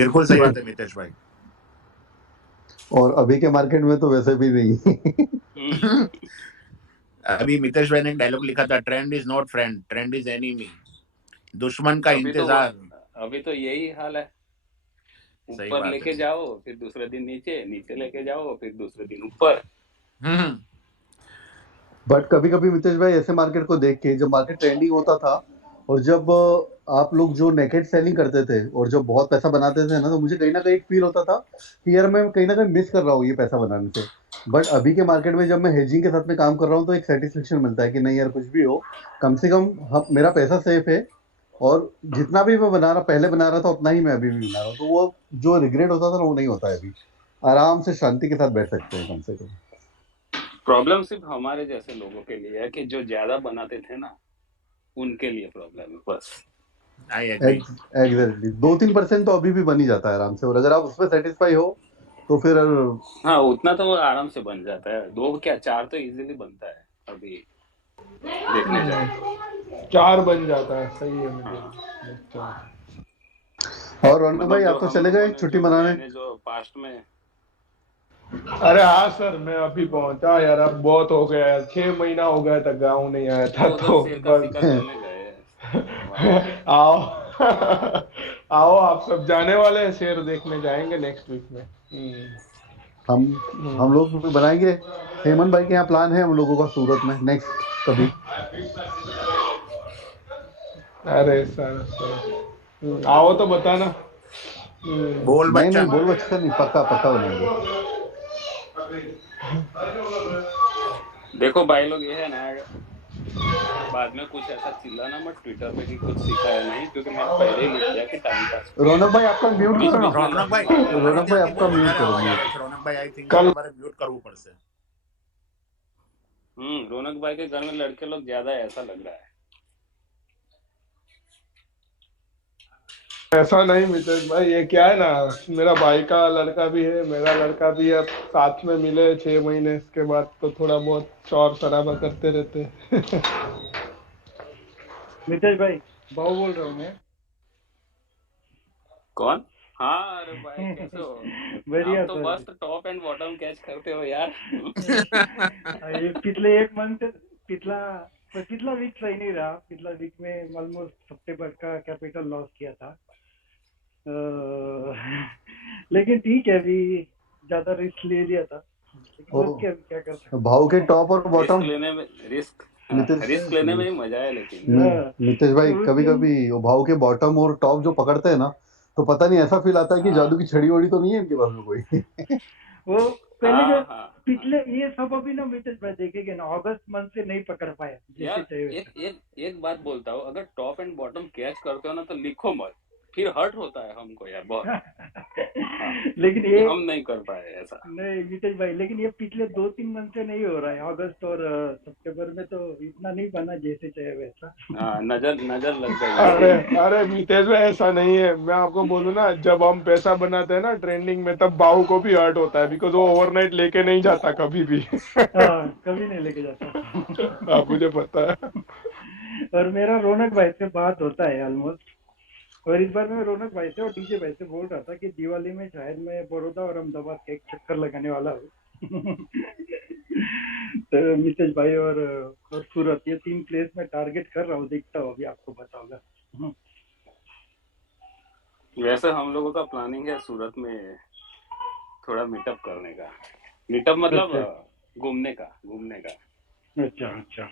बिल्कुल सही बात है मितेश भाई। और अभी के मार्केट में तो वैसे भी नहीं। अभी मितेश भाई ने एक डायलॉग लिखा था, trend is not friend, trend is enemy. दुश्मन का अभी तो इंतजार। अभी तो यही हाल है। सही ऊपर बात है। लेके जाओ फिर दूसरे दिन नीचे, नीचे लेके जाओ फिर दूसरे दिन ऊपर। हम्म। बट कभी कभी मितेश भाई ऐसे मार्केट को देख के, जब मार्केट ट्रेंडिंग होता था और जब आप लोग जो नेकेड सेलिंग करते थे और जब बहुत पैसा बनाते थे ना, तो मुझे कहीं ना कहीं फील होता था कि यार मैं कहीं ना कहीं मिस कर रहा हूँ ये पैसा बनाने से। बट अभी के मार्केट में जब मैं हेजिंग के साथ में काम कर रहा हूँ तो एक सेटिस्फेक्शन मिलता है कि नहीं यार, कुछ भी हो, कम से कम मेरा पैसा सेफ है। और जितना भी मैं पहले बना रहा था उतना ही मैं अभी भी बना रहा हूँ, तो वो जो रिग्रेट होता था ना, वो नहीं होता है अभी। आराम से शांति के साथ बैठ सकते हैं कम से कम। प्रॉब्लम सिर्फ हमारे जैसे लोगों के लिए है कि जो ज्यादा बनाते थे ना, उनके लिए प्रॉब्लम है बस। I agree. एग्जैक्टली 2-3% तो अभी भी बन ही जाता है आराम से, और अगर आप उसमें सेटिस्फाई हो तो फिर हाँ, उतना तो वो आराम से बन जाता है। 2 क्या 4 तो इजीली बनता है अभी देखने जाए तो। 4 बन जाता है, सही है मुझे। हाँ, 4। और रौनक मतलब भाई, जो आप तो हम चले लोगों गए ने छुट्टी जो मनाने। मैंने जो पास्ट में। अरे हाँ सर, मैं अभी पहुंचा यार, अब बहुत हो गया यार, 6 महीना हो गया था, गाँव नहीं आया था वो उधर तो शेर का बस। शिकार करने गए हैं वहां पे। आओ। आओ, आप सब जाने वाले हैं, शेर देखने जाएंगे नेक्स्ट वीक में। हम हम्म। हम लोग भी बनाएंगे। हेमंत भाई के यहाँ प्लान है हम लोगों का सूरत में नेक्स्ट कभी। अरे सर, आओ तो बताना। बोल नहीं बच्चा। नहीं, बोल बच्चा नहीं, पक्का पक्का बनाएंगे। देखो भाई लोग, ये है ना, बाद में कुछ ऐसा चिल्लाना मत ट्विटर पे कि कुछ सीखा है नहीं, क्योंकि मैंने पहले ही लिख दिया कि टाइम पास के लिए रौनक भाई आपका म्यूट बीच करो ना। बीच में रौनक भाई, लड़ना તમારી रौनक मत। भाई ત્યાંથી आपका બહુ म्यूट વધારે करो, અવાજ આવે म्यूट। છે રौनक ભાઈ, आई थिंक कल તમારે म्यूट કરવું પડશે। रौनक भाई के घर में लड़के लोग ज्यादा है, ऐसा लग रहा है। ऐसा नहीं मितेश भाई, ये क्या है ना, मेरा भाई का लड़का भी है, मेरा लड़का भी है, अब साथ में मिले 6 महीने, इसके बाद तो थोड़ा बहुत शोर शराबा करते रहते हैं। मितेश भाई, भाव बोल रहा हूँ मैं। कौन? हाँ, अरे भाई कैसे हो? बढ़िया आप तो सर। बस टॉप एंड बॉटम कैच करते हो यार। ये पिछले एक मंथ, पिछला पिछला वीक सही नहीं रहा। पिछला वीक में ऑलमोस्ट सप्टेम्बर का कैपिटल लॉस किया था। अ, लेकिन ठीक है, अभी ज्यादा रिस्क ले लिया था, लेकिन ओ, ओके, अभी क्या कर सकते भाव के टॉप और रिस्क बॉटम। लेने में रिस्क मितेश रिस्क लेने में ही मजा है लेकिन। हैं। मितेश भाई, उस कभी दिन कभी वो भाव के बॉटम और टॉप जो पकड़ते हैं ना, तो पता नहीं ऐसा फील आता है कि हाँ जादू की छड़ी वड़ी तो नहीं है इनके पास में कोई। वो पहले जो हाँ हाँ हाँ। पिछले ये सब अभी ना मितेश भाई देखेंगे ना, अगस्त मंथ से नहीं पकड़ पाया जैसे यार चाहिए एक वैसा। एक एक बात बोलता हूँ, अगर टॉप एंड बॉटम कैच करते हो ना तो लिखो मत, फिर हर्ट होता है हमको यार बहुत। हाँ, लेकिन कि ये हम नहीं कर पाए ऐसा। नहीं मितेश भाई, लेकिन ये पिछले 2-3 मंथ से नहीं हो रहा है। अगस्त और सितंबर में तो इतना नहीं बना जैसे चाहिए वैसा। हाँ, नजर नजर लग गई अरे होगी। अरे मितेश भाई, ऐसा नहीं है, मैं आपको बोलूँ ना, जब हम पैसा बनाते हैं ना ट्रेंडिंग में, तब बाहू को भी हर्ट होता है, बिकॉज वो ओवरनाइट लेके नहीं जाता कभी भी। हाँ, कभी नहीं लेके जाता। आप मुझे पता है। और मेरा रौनक भाई से बात होता है ऑलमोस्ट। और इस बार मैं रौनक भाई से और डीजे भाई से बोल रहा था कि दिवाली में शायद मैं बड़ौदा और अहमदाबाद का एक चक्कर लगाने वाला हूँ। तो मितेश भाई और सूरत, ये 3 प्लेस में टारगेट कर रहा हूँ, देखता हूँ अभी आपको बताऊंगा। वैसे हम लोगों का प्लानिंग है सूरत में थोड़ा मीटअप करने का। मीटअप मतलब अच्छा घूमने का। अच्छा अच्छा,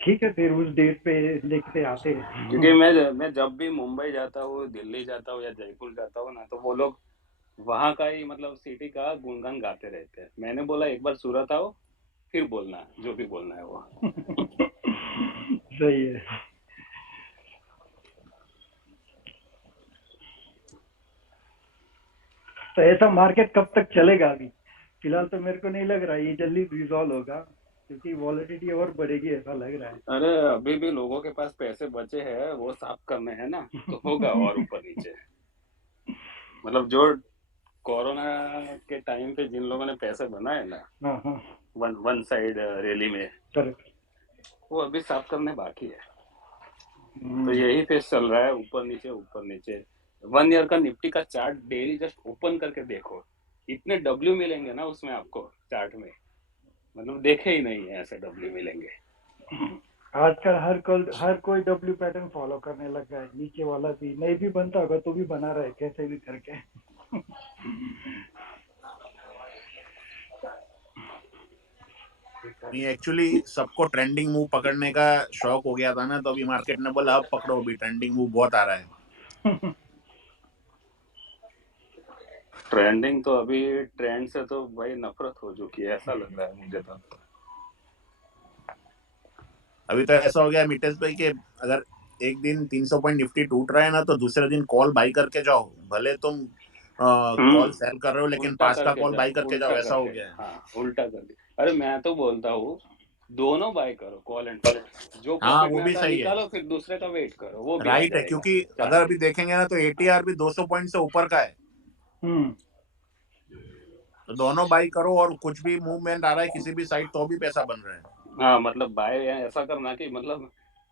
ठीक है, फिर उस डेट पे देखते आते हैं। क्योंकि मैं जब भी मुंबई जाता हूँ, दिल्ली जाता हूँ या जयपुर जाता हूँ ना, तो वो लोग वहां का ही मतलब सिटी का गुणगान गाते रहते हैं। मैंने बोला एक बार सूरत आओ, फिर बोलना जो भी बोलना है वो। सही है। तो ऐसा मार्केट कब तक चलेगा अभी? फिलहाल तो मेरे को नहीं लग रहा है ये जल्दी रिजॉल्व होगा, क्योंकि वॉलेटिलिटी और बढ़ेगी ऐसा लग रहा अरे अभी भी लोगों के पास पैसे बचे हैं, वो साफ करने हैं ना, तो होगा और ऊपर नीचे। मतलब जो कोरोना के टाइम पे जिन लोगों ने पैसे बनाए ना, हाँ हाँ, वन साइड रैली में, करेक्ट। वो अभी साफ करने बाकी है। तो यही फेस चल रहा है, ऊपर नीचे ऊपर नीचे। 1 ईयर का निफ्टी का चार्ट डेली जस्ट ओपन करके देखो, इतने डब्ल्यू मिलेंगे ना उसमें आपको चार्ट में, मतलब देखे ही नहीं है ऐसे डब्ल्यू मिलेंगे। आजकल हर कोई डब्ल्यू पैटर्न फॉलो करने लगा है, नीचे वाला भी नहीं भी बनता होगा तो भी बना रहा है कैसे भी करके। नहीं, एक्चुअली सबको ट्रेंडिंग मूव पकड़ने का शौक हो गया था ना, तो अभी मार्केट ने बोला अब पकड़ो, अभी ट्रेंडिंग मूव बहुत आ रहा है। ट्रेंडिंग तो अभी ट्रेंड से तो भाई नफरत हो चुकी है, ऐसा लग रहा है मुझे तो। अभी तो ऐसा हो गया मितेश भाई कि अगर एक दिन 300 पॉइंट निफ्टी टूट रहा है ना, तो दूसरे दिन कॉल बाई करके जाओ, भले तुम कॉल सेल कर रहे हो लेकिन उल्टा पास का करके कॉल बाई करके जाओ, उल्टा ऐसा हो करके, गया है। हाँ उल्टा करके। अरे मैं तो बोलता हूँ दोनों बाय करो, कॉल एंड पुट, जो हाँ, प्रॉफिट वो में भी आता है सही है, निकालो, फिर दूसरे का वेट करो, वो भी आ राइट है, जाएगा क्योंकि अगर चार्ट। अभी देखेंगे ना तो एटीआर भी 200 पॉइंट से ऊपर का है, तो दोनों बाई करो, और कुछ भी मूवमेंट आ रहा है किसी भी साइड तो भी पैसा बन रहा है। हाँ मतलब बाय ऐसा करना कि मतलब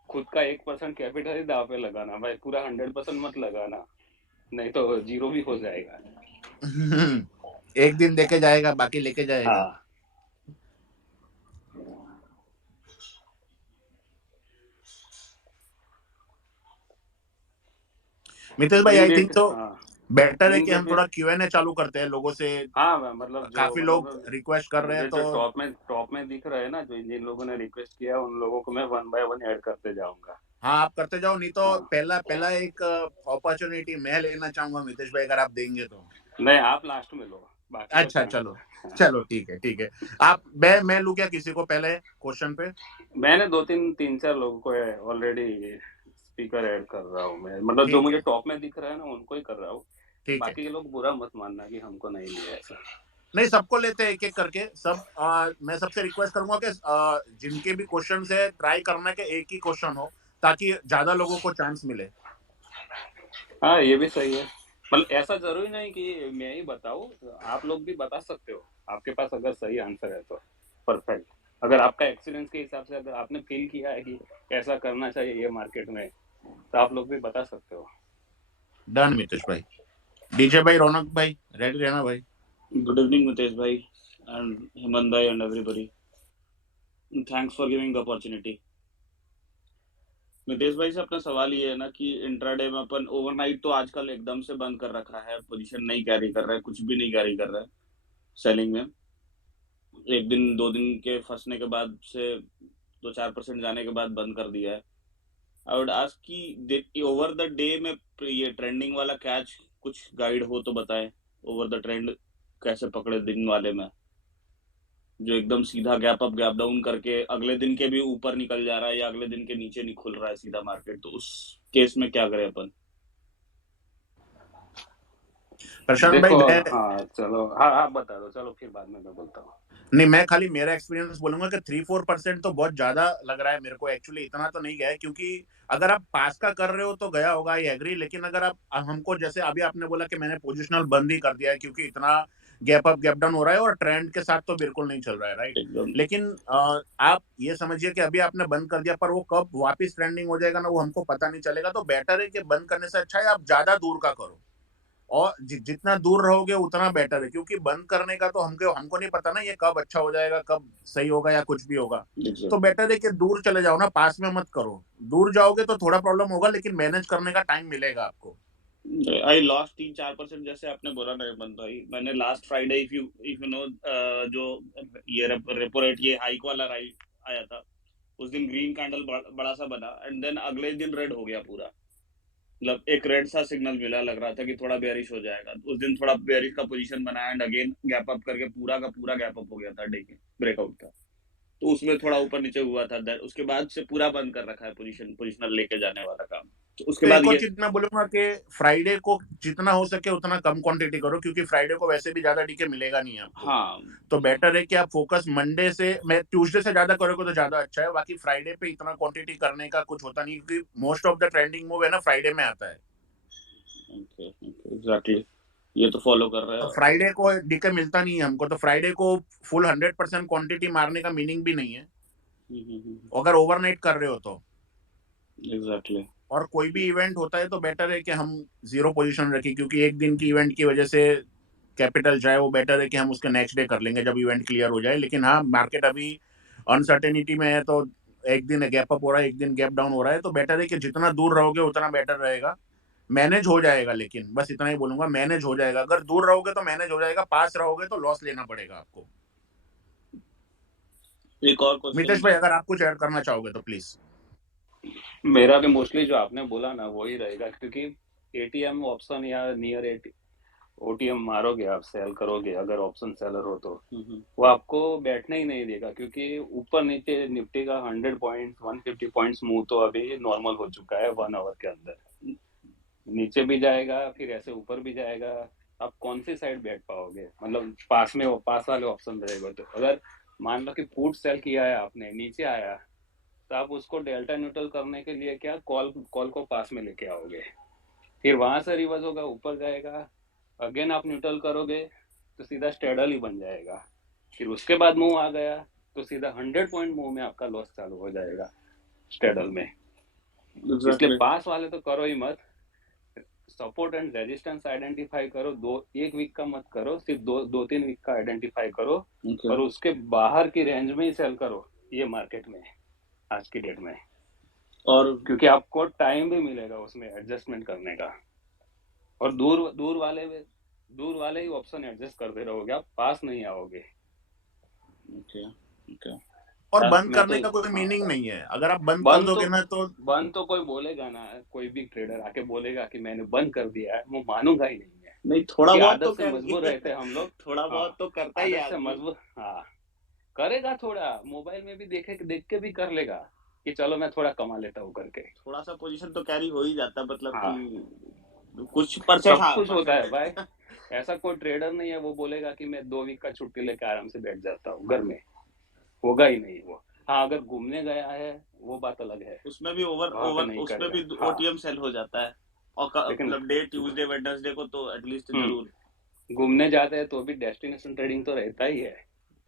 खुद का 1% कैपिटल ही दाव पे लगाना भाई, पूरा 100% मत लगाना, नहीं तो जीरो भी हो जाएगा। एक दिन देके जाएगा, बाकी लेके जाएगा। हाँ मितेश भाई, आई थिंक इमीडिएट, तो हाँ बेटर है कि हम इमीडिएटली। थोड़ा क्यूएनए चालू करते हैं लोगों से। हाँ मतलब जो काफी लोग मतलब रिक्वेस्ट कर रहे हैं, मुझे तो जो टॉप में दिख रहे हैं ना, जो जिन लोगों ने रिक्वेस्ट किया उन लोगों को मैं 1 बाय 1 ऐड करते जाऊंगा। हाँ आप करते जाओ, नहीं तो हाँ पहला पहला एक अपॉर्चुनिटी मैं लेना चाहूंगा मितेश भाई, अगर आप देंगे तो। नहीं, आप लास्ट में लो, बाकी तो अच्छा, टाइम चलो पे। चलो, ठीक है, ठीक है। आप मैं लूं क्या किसी को पहले क्वेश्चन पे? मैंने 2-3 4 लोगों को ऑलरेडी स्पीकर ऐड कर रहा हूँ मैं, मतलब जो ठीक मुझे है, टॉप में दिख रहा है ना उनको ही कर रहा हूँ। ठीक है। बाकी के लोग बुरा मत मानना कि हमको नहीं लिया ऐसा। नहीं, सबको लेते हैं एक एक करके, सब मैं सबसे रिक्वेस्ट करूंगा कि जिनके भी क्वेश्चन है ट्राई करना कि एक ही क्वेश्चन हो, ताकि ज्यादा लोगों को चांस मिले। हाँ ये भी सही है, मतलब ऐसा जरूरी नहीं कि मैं ही बताऊँ, आप लोग भी बता सकते हो, आपके पास अगर सही आंसर है तो परफेक्ट। अगर आपका एक्सपीरियंस के हिसाब से अगर आपने फील किया है कि ऐसा करना चाहिए ये मार्केट में, तो आप लोग भी बता सकते हो। डन मितेश भाई। डीजे भाई, रौनक भाई, रेडी रहना भाई। Good evening, Mitesh bhai and Hemant bhai and everybody. And thanks for giving the opportunity. Mitesh भाई से अपना सवाल ये है ना कि इंट्राडे में अपन ओवरनाइट तो आजकल एकदम से बंद कर रखा है, पोजीशन नहीं कैरी कर रहा है, कुछ भी नहीं कैरी कर रहा है सेलिंग में। एक दिन 2 दिन के फंसने के बाद से 2-4% जाने के बाद बंद कर दिया है। आई वुड आस्क कि ओवर द डे में ये ट्रेंडिंग वाला कैच कुछ गाइड हो तो बताएं। ओवर द ट्रेंड कैसे पकड़े दिन वाले में, जो एकदम सीधा गैप अप गैप डाउन करके अगले दिन के भी ऊपर निकल जा रहा है या अगले दिन के नीचे नहीं खुल रहा है सीधा मार्केट, तो उस केस में क्या करें अपन? प्रशांत भाई, देखो मैं हाँ चलो, हाँ आप बता दो, चलो फिर बाद में मैं बोलता हूँ। नहीं, मैं खाली मेरा एक्सपीरियंस बोलूंगा कि 3-4% तो बहुत ज्यादा लग रहा है मेरे को, एक्चुअली इतना तो नहीं गया है, क्योंकि अगर आप पास का कर रहे हो तो गया होगा, आई एग्री, लेकिन अगर आप हमको जैसे अभी आपने बोला कि मैंने पोजिशनल बंद ही कर दिया है क्योंकि इतना गैप अप गैप डाउन हो रहा है और ट्रेंड के साथ तो बिल्कुल नहीं चल रहा है, राइट। एकदम लेकिन आप ये समझिए कि अभी आपने बंद कर दिया, पर वो कब वापस ट्रेंडिंग हो जाएगा ना, वो हमको पता नहीं चलेगा, तो बेटर है कि बंद करने से अच्छा है आप ज्यादा दूर का करो, और जितना दूर रहोगे उतना बेटर है, क्योंकि बंद करने का तो हमको हमको नहीं पता ना ये कब अच्छा हो जाएगा, कब सही होगा या कुछ भी होगा। तो एग्जैक्टली। बेटर है कि दूर चले जाओ ना, पास में मत करो। दूर जाओगे तो थोड़ा प्रॉब्लम होगा, लेकिन मैनेज करने का टाइम मिलेगा आपको। आई लॉस्ट 3-4% जैसे आपने बोला ना हेमंत भाई, मैंने last Friday if you know जो ये रेपो रेट ये हाइक वाला राइट आया था, उस दिन ग्रीन कैंडल बड़ा सा बना एंड देन अगले दिन रेड हो गया पूरा, मतलब एक रेड सा सिग्नल मिला, लग रहा था कि थोड़ा बेयरिश हो जाएगा, उस दिन थोड़ा बेयरिश का पोजीशन बना एंड अगेन गैप अप करके पूरा का पूरा गैप अप हो गया था डे के ब्रेकआउट का, तो उसमें थोड़ा ऊपर नीचे हुआ था, उसके बाद से पूरा बंद कर रखा है पोजीशनल लेके जाने वाला काम। तो उसके तो बाद एक और ये चीज मैं बोलूंगा कि फ्राइडे को जितना हो सके उतना कम क्वांटिटी करो, क्योंकि फ्राइडे को वैसे भी ज्यादा डीके मिलेगा नहीं आपको। हाँ तो बेटर है कि आप फोकस मंडे से, मैं ट्यूसडे से ज्यादा करोगे तो ज्यादा अच्छा है, बाकी फ्राइडे पे इतना क्वांटिटी करने का कुछ होता नहीं, क्योंकि most of the trending move है ना फ्राइडे में आता है। एग्जैक्टली, ये तो फॉलो कर रहे तो हैं। फ्राइडे को डीके मिलता नहीं है हमको, तो फ्राइडे को फुल 100% क्वांटिटी मारने का मीनिंग भी नहीं है, अगर ओवरनाइट कर रहे हो तो। एग्जैक्टली। और कोई भी इवेंट होता है तो बेटर है कि हम जीरो पोजीशन रखें, क्योंकि एक दिन की इवेंट की वजह से कैपिटल जाए, वो बेटर है कि हम उसके नेक्स्ट डे कर लेंगे जब इवेंट क्लियर हो जाए। लेकिन हाँ, मार्केट अभी अनसर्टेनिटी में है, तो एक दिन गैप अप हो रहा है, एक दिन गैप डाउन हो रहा है, तो बेटर है कि जितना दूर रहोगे उतना बेटर रहेगा। मैनेज हो जाएगा, लेकिन बस इतना ही बोलूंगा, मैनेज हो जाएगा। अगर दूर रहोगे तो मैनेज हो जाएगा, पास रहोगे तो लॉस लेना पड़ेगा आपको। एक और क्वेश्चन मितेश भाई, अगर आप कुछ ऐड करना चाहोगे तो प्लीज। मेरा भी मोस्टली जो आपने बोला ना वही रहेगा, क्योंकि एटीएम ऑप्शन या नियर ओटीएम मारोगे आप, सेल करोगे अगर ऑप्शन सेलर हो तो वो आपको बैठने ही नहीं देगा, क्योंकि ऊपर नीचे निफ्टी का 100 पॉइंट्स 150 पॉइंट्स मूव तो अभी नॉर्मल हो चुका है 1 आवर के अंदर। नीचे भी जाएगा फिर ऐसे ऊपर भी जाएगा, आप कौन सी साइड बैठ पाओगे? मतलब पास वाले ऑप्शन रहेगा तो अगर मान लो कि पुट सेल किया है आपने, नीचे आया तो आप उसको डेल्टा न्यूट्रल करने के लिए क्या कॉल को पास में लेके आओगे, फिर वहां से रिवर्स होगा ऊपर जाएगा, अगेन आप न्यूट्रल करोगे तो सीधा स्टेडल ही बन जाएगा। फिर उसके बाद मूव आ गया तो सीधा 100 पॉइंट मूव में आपका लॉस चालू हो जाएगा स्टेडल में। इसलिए पास वाले तो करो ही मत, सपोर्ट एंड रेजिस्टेंस आइडेंटिफाई करो, एक वीक का मत करो, सिर्फ दो तीन वीक का आइडेंटिफाई करो और उसके बाहर की रेंज में ही सेल करो ये मार्केट में आज की डेट में। और क्योंकि आपको टाइम भी मिलेगा उसमें एडजस्टमेंट करने का, और दूर वाले ही ऑप्शन एडजस्ट करते रहोगे, आप पास नहीं आओगे। और बंद करने का कोई मीनिंग नहीं है, अगर आप बंद कर दोगे ना तो बंद तो कोई बोलेगा ना, कोई भी ट्रेडर आके बोलेगा कि मैंने बंद कर दिया है, वो मानूंगा ही नहीं है। नहीं, थोड़ा बहुत तो से मजबूर रहते हम लोग, थोड़ा बहुत तो करता ही है मजबूर। हाँ, करेगा थोड़ा, मोबाइल में भी देख के भी कर लेगा कि चलो मैं थोड़ा कमा लेता हूँ करके, थोड़ा सा पोजीशन तो कैरी हो ही जाता, मतलब हाँ, कि कुछ परसेंट कुछ होता है भाई। ऐसा कोई ट्रेडर नहीं है वो बोलेगा कि मैं 2 वीक का छुट्टी लेके आराम से बैठ जाता हूँ घर में, होगा ही नहीं वो। हाँ, अगर घूमने गया है वो बात अलग है, उसमें भी उसमें भी ओटीएम सेल हो जाता है, और मतलब डे ट्यूसडे वेडनेसडे को तो एटलीस्ट जरूर घूमने जाते हैं तो भी डेस्टिनेशन ट्रेडिंग तो रहता ही है,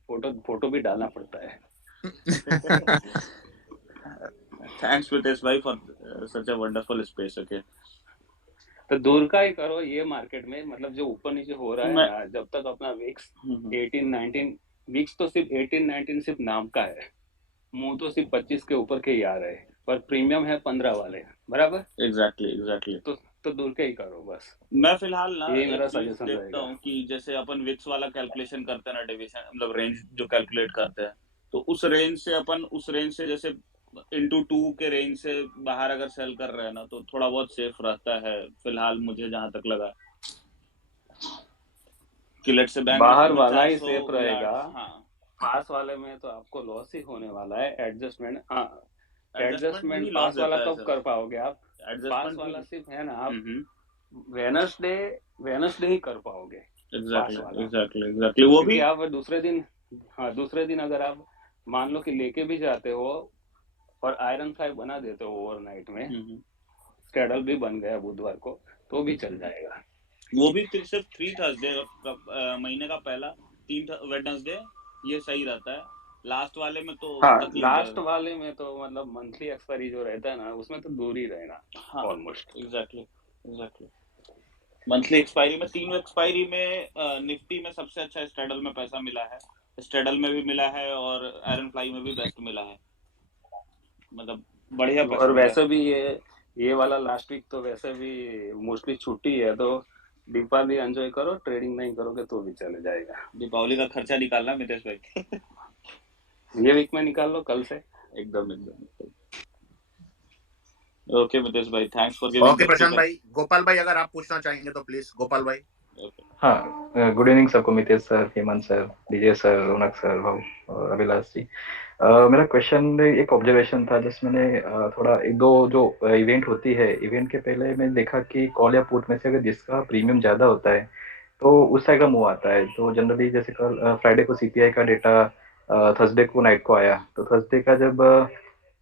फोटो भी डालना पड़ता है। थैंक्स Mitesh भाई for such a wonderful space. Okay, तो दूर का ही करो ये मार्केट में, मतलब जो ऊपर नीचे हो रहा है ना, जब तक अपना विक्स 18-19 विक्स तो सिर्फ 18-19 सिर्फ नाम का है, मुंह तो सिर्फ 25 के ऊपर के ही आ रहे हैं, पर प्रीमियम है 15 वाले, बराबर। एग्जैक्टली तो दूर के ही करो बस। मैं फिलहाल ना ये मेरा एक चीज सजेशन देखता हूँ कि जैसे अपन विक्स वाला कैलकुलेशन करते हैं ना, डिवीजन मतलब रेंज जो कैलकुलेट करते हैं, तो उस रेंज से जैसे इंटू 2 के रेंज से बाहर अगर सेल कर रहे हैं ना, तो थोड़ा बहुत सेफ रहता है फिलहाल, मुझे जहां तक लगा कि लेट से बैंक बाहर वाला ही सेफ रहेगा। हाँ, पास वाले में तो आपको लॉस ही होने वाला है। एडजस्टमेंट पास वाला कब कर पाओगे आप? पास वाला सिर्फ है ना, आप वेनसडे ही कर पाओगे। एग्जैक्टली वो भी आप दूसरे दिन अगर आप मान लो कि लेके भी जाते हो और आयरन 5 बना देते हो ओवरनाइट में, स्ट्रेडल भी बन गया बुधवार को, तो भी चल जाएगा। वो भी सिर्फ 3 थर्सडे महीने का पहला 3 वेडनेसडे ये सही रहता है। लास्ट वाले में तो लास्ट वाले में तो मतलब मंथली एक्सपायरी जो रहता है ना, उसमें तो दूर ही रहना ऑलमोस्ट। एग्जैक्टली मंथली एक्सपायरी में 3 एक्सपायरी में निफ्टी में सबसे अच्छा स्ट्रेडल में पैसा मिला है, स्ट्रेडल में भी मिला है और आयरन फ्लाई में भी बेस्ट मिला है, मतलब बढ़िया पैसा। और वैसे भी ये वाला लास्ट वीक तो वैसे भी मोस्टली छुट्टी है, तो दीपावली एंजॉय करो, ट्रेडिंग नहीं करोगे तो भी चले जाएगा। दीपावली का खर्चा निकालना मितेश भाई। ये वीक में निकाल लो कल से। एकदम ओके मितेश भाई, थैंक्स फॉर गिविंग। ओके प्रशांत भाई, गोपाल भाई अगर आप पूछना चाहेंगे तो प्लीज गोपाल भाई। हाँ, गुड इवनिंग सबको, Mitesh sir, Hemant sir, DJ sir, Raunak sir, भाऊ और अभिलाष जी। मेरा क्वेश्चन एक ऑब्जर्वेशन था, जिसमें मैंने थोड़ा एक दो जो इवेंट होती है, इवेंट के पहले मैंने देखा कि कॉल या पुट में से अगर जिसका प्रीमियम ज़्यादा होता है तो उस साइड का मूव आता है। तो जनरली जैसे कल फ्राइडे को सीपीआई का डेटा थर्सडे को नाइट को आया, तो थर्सडे का जब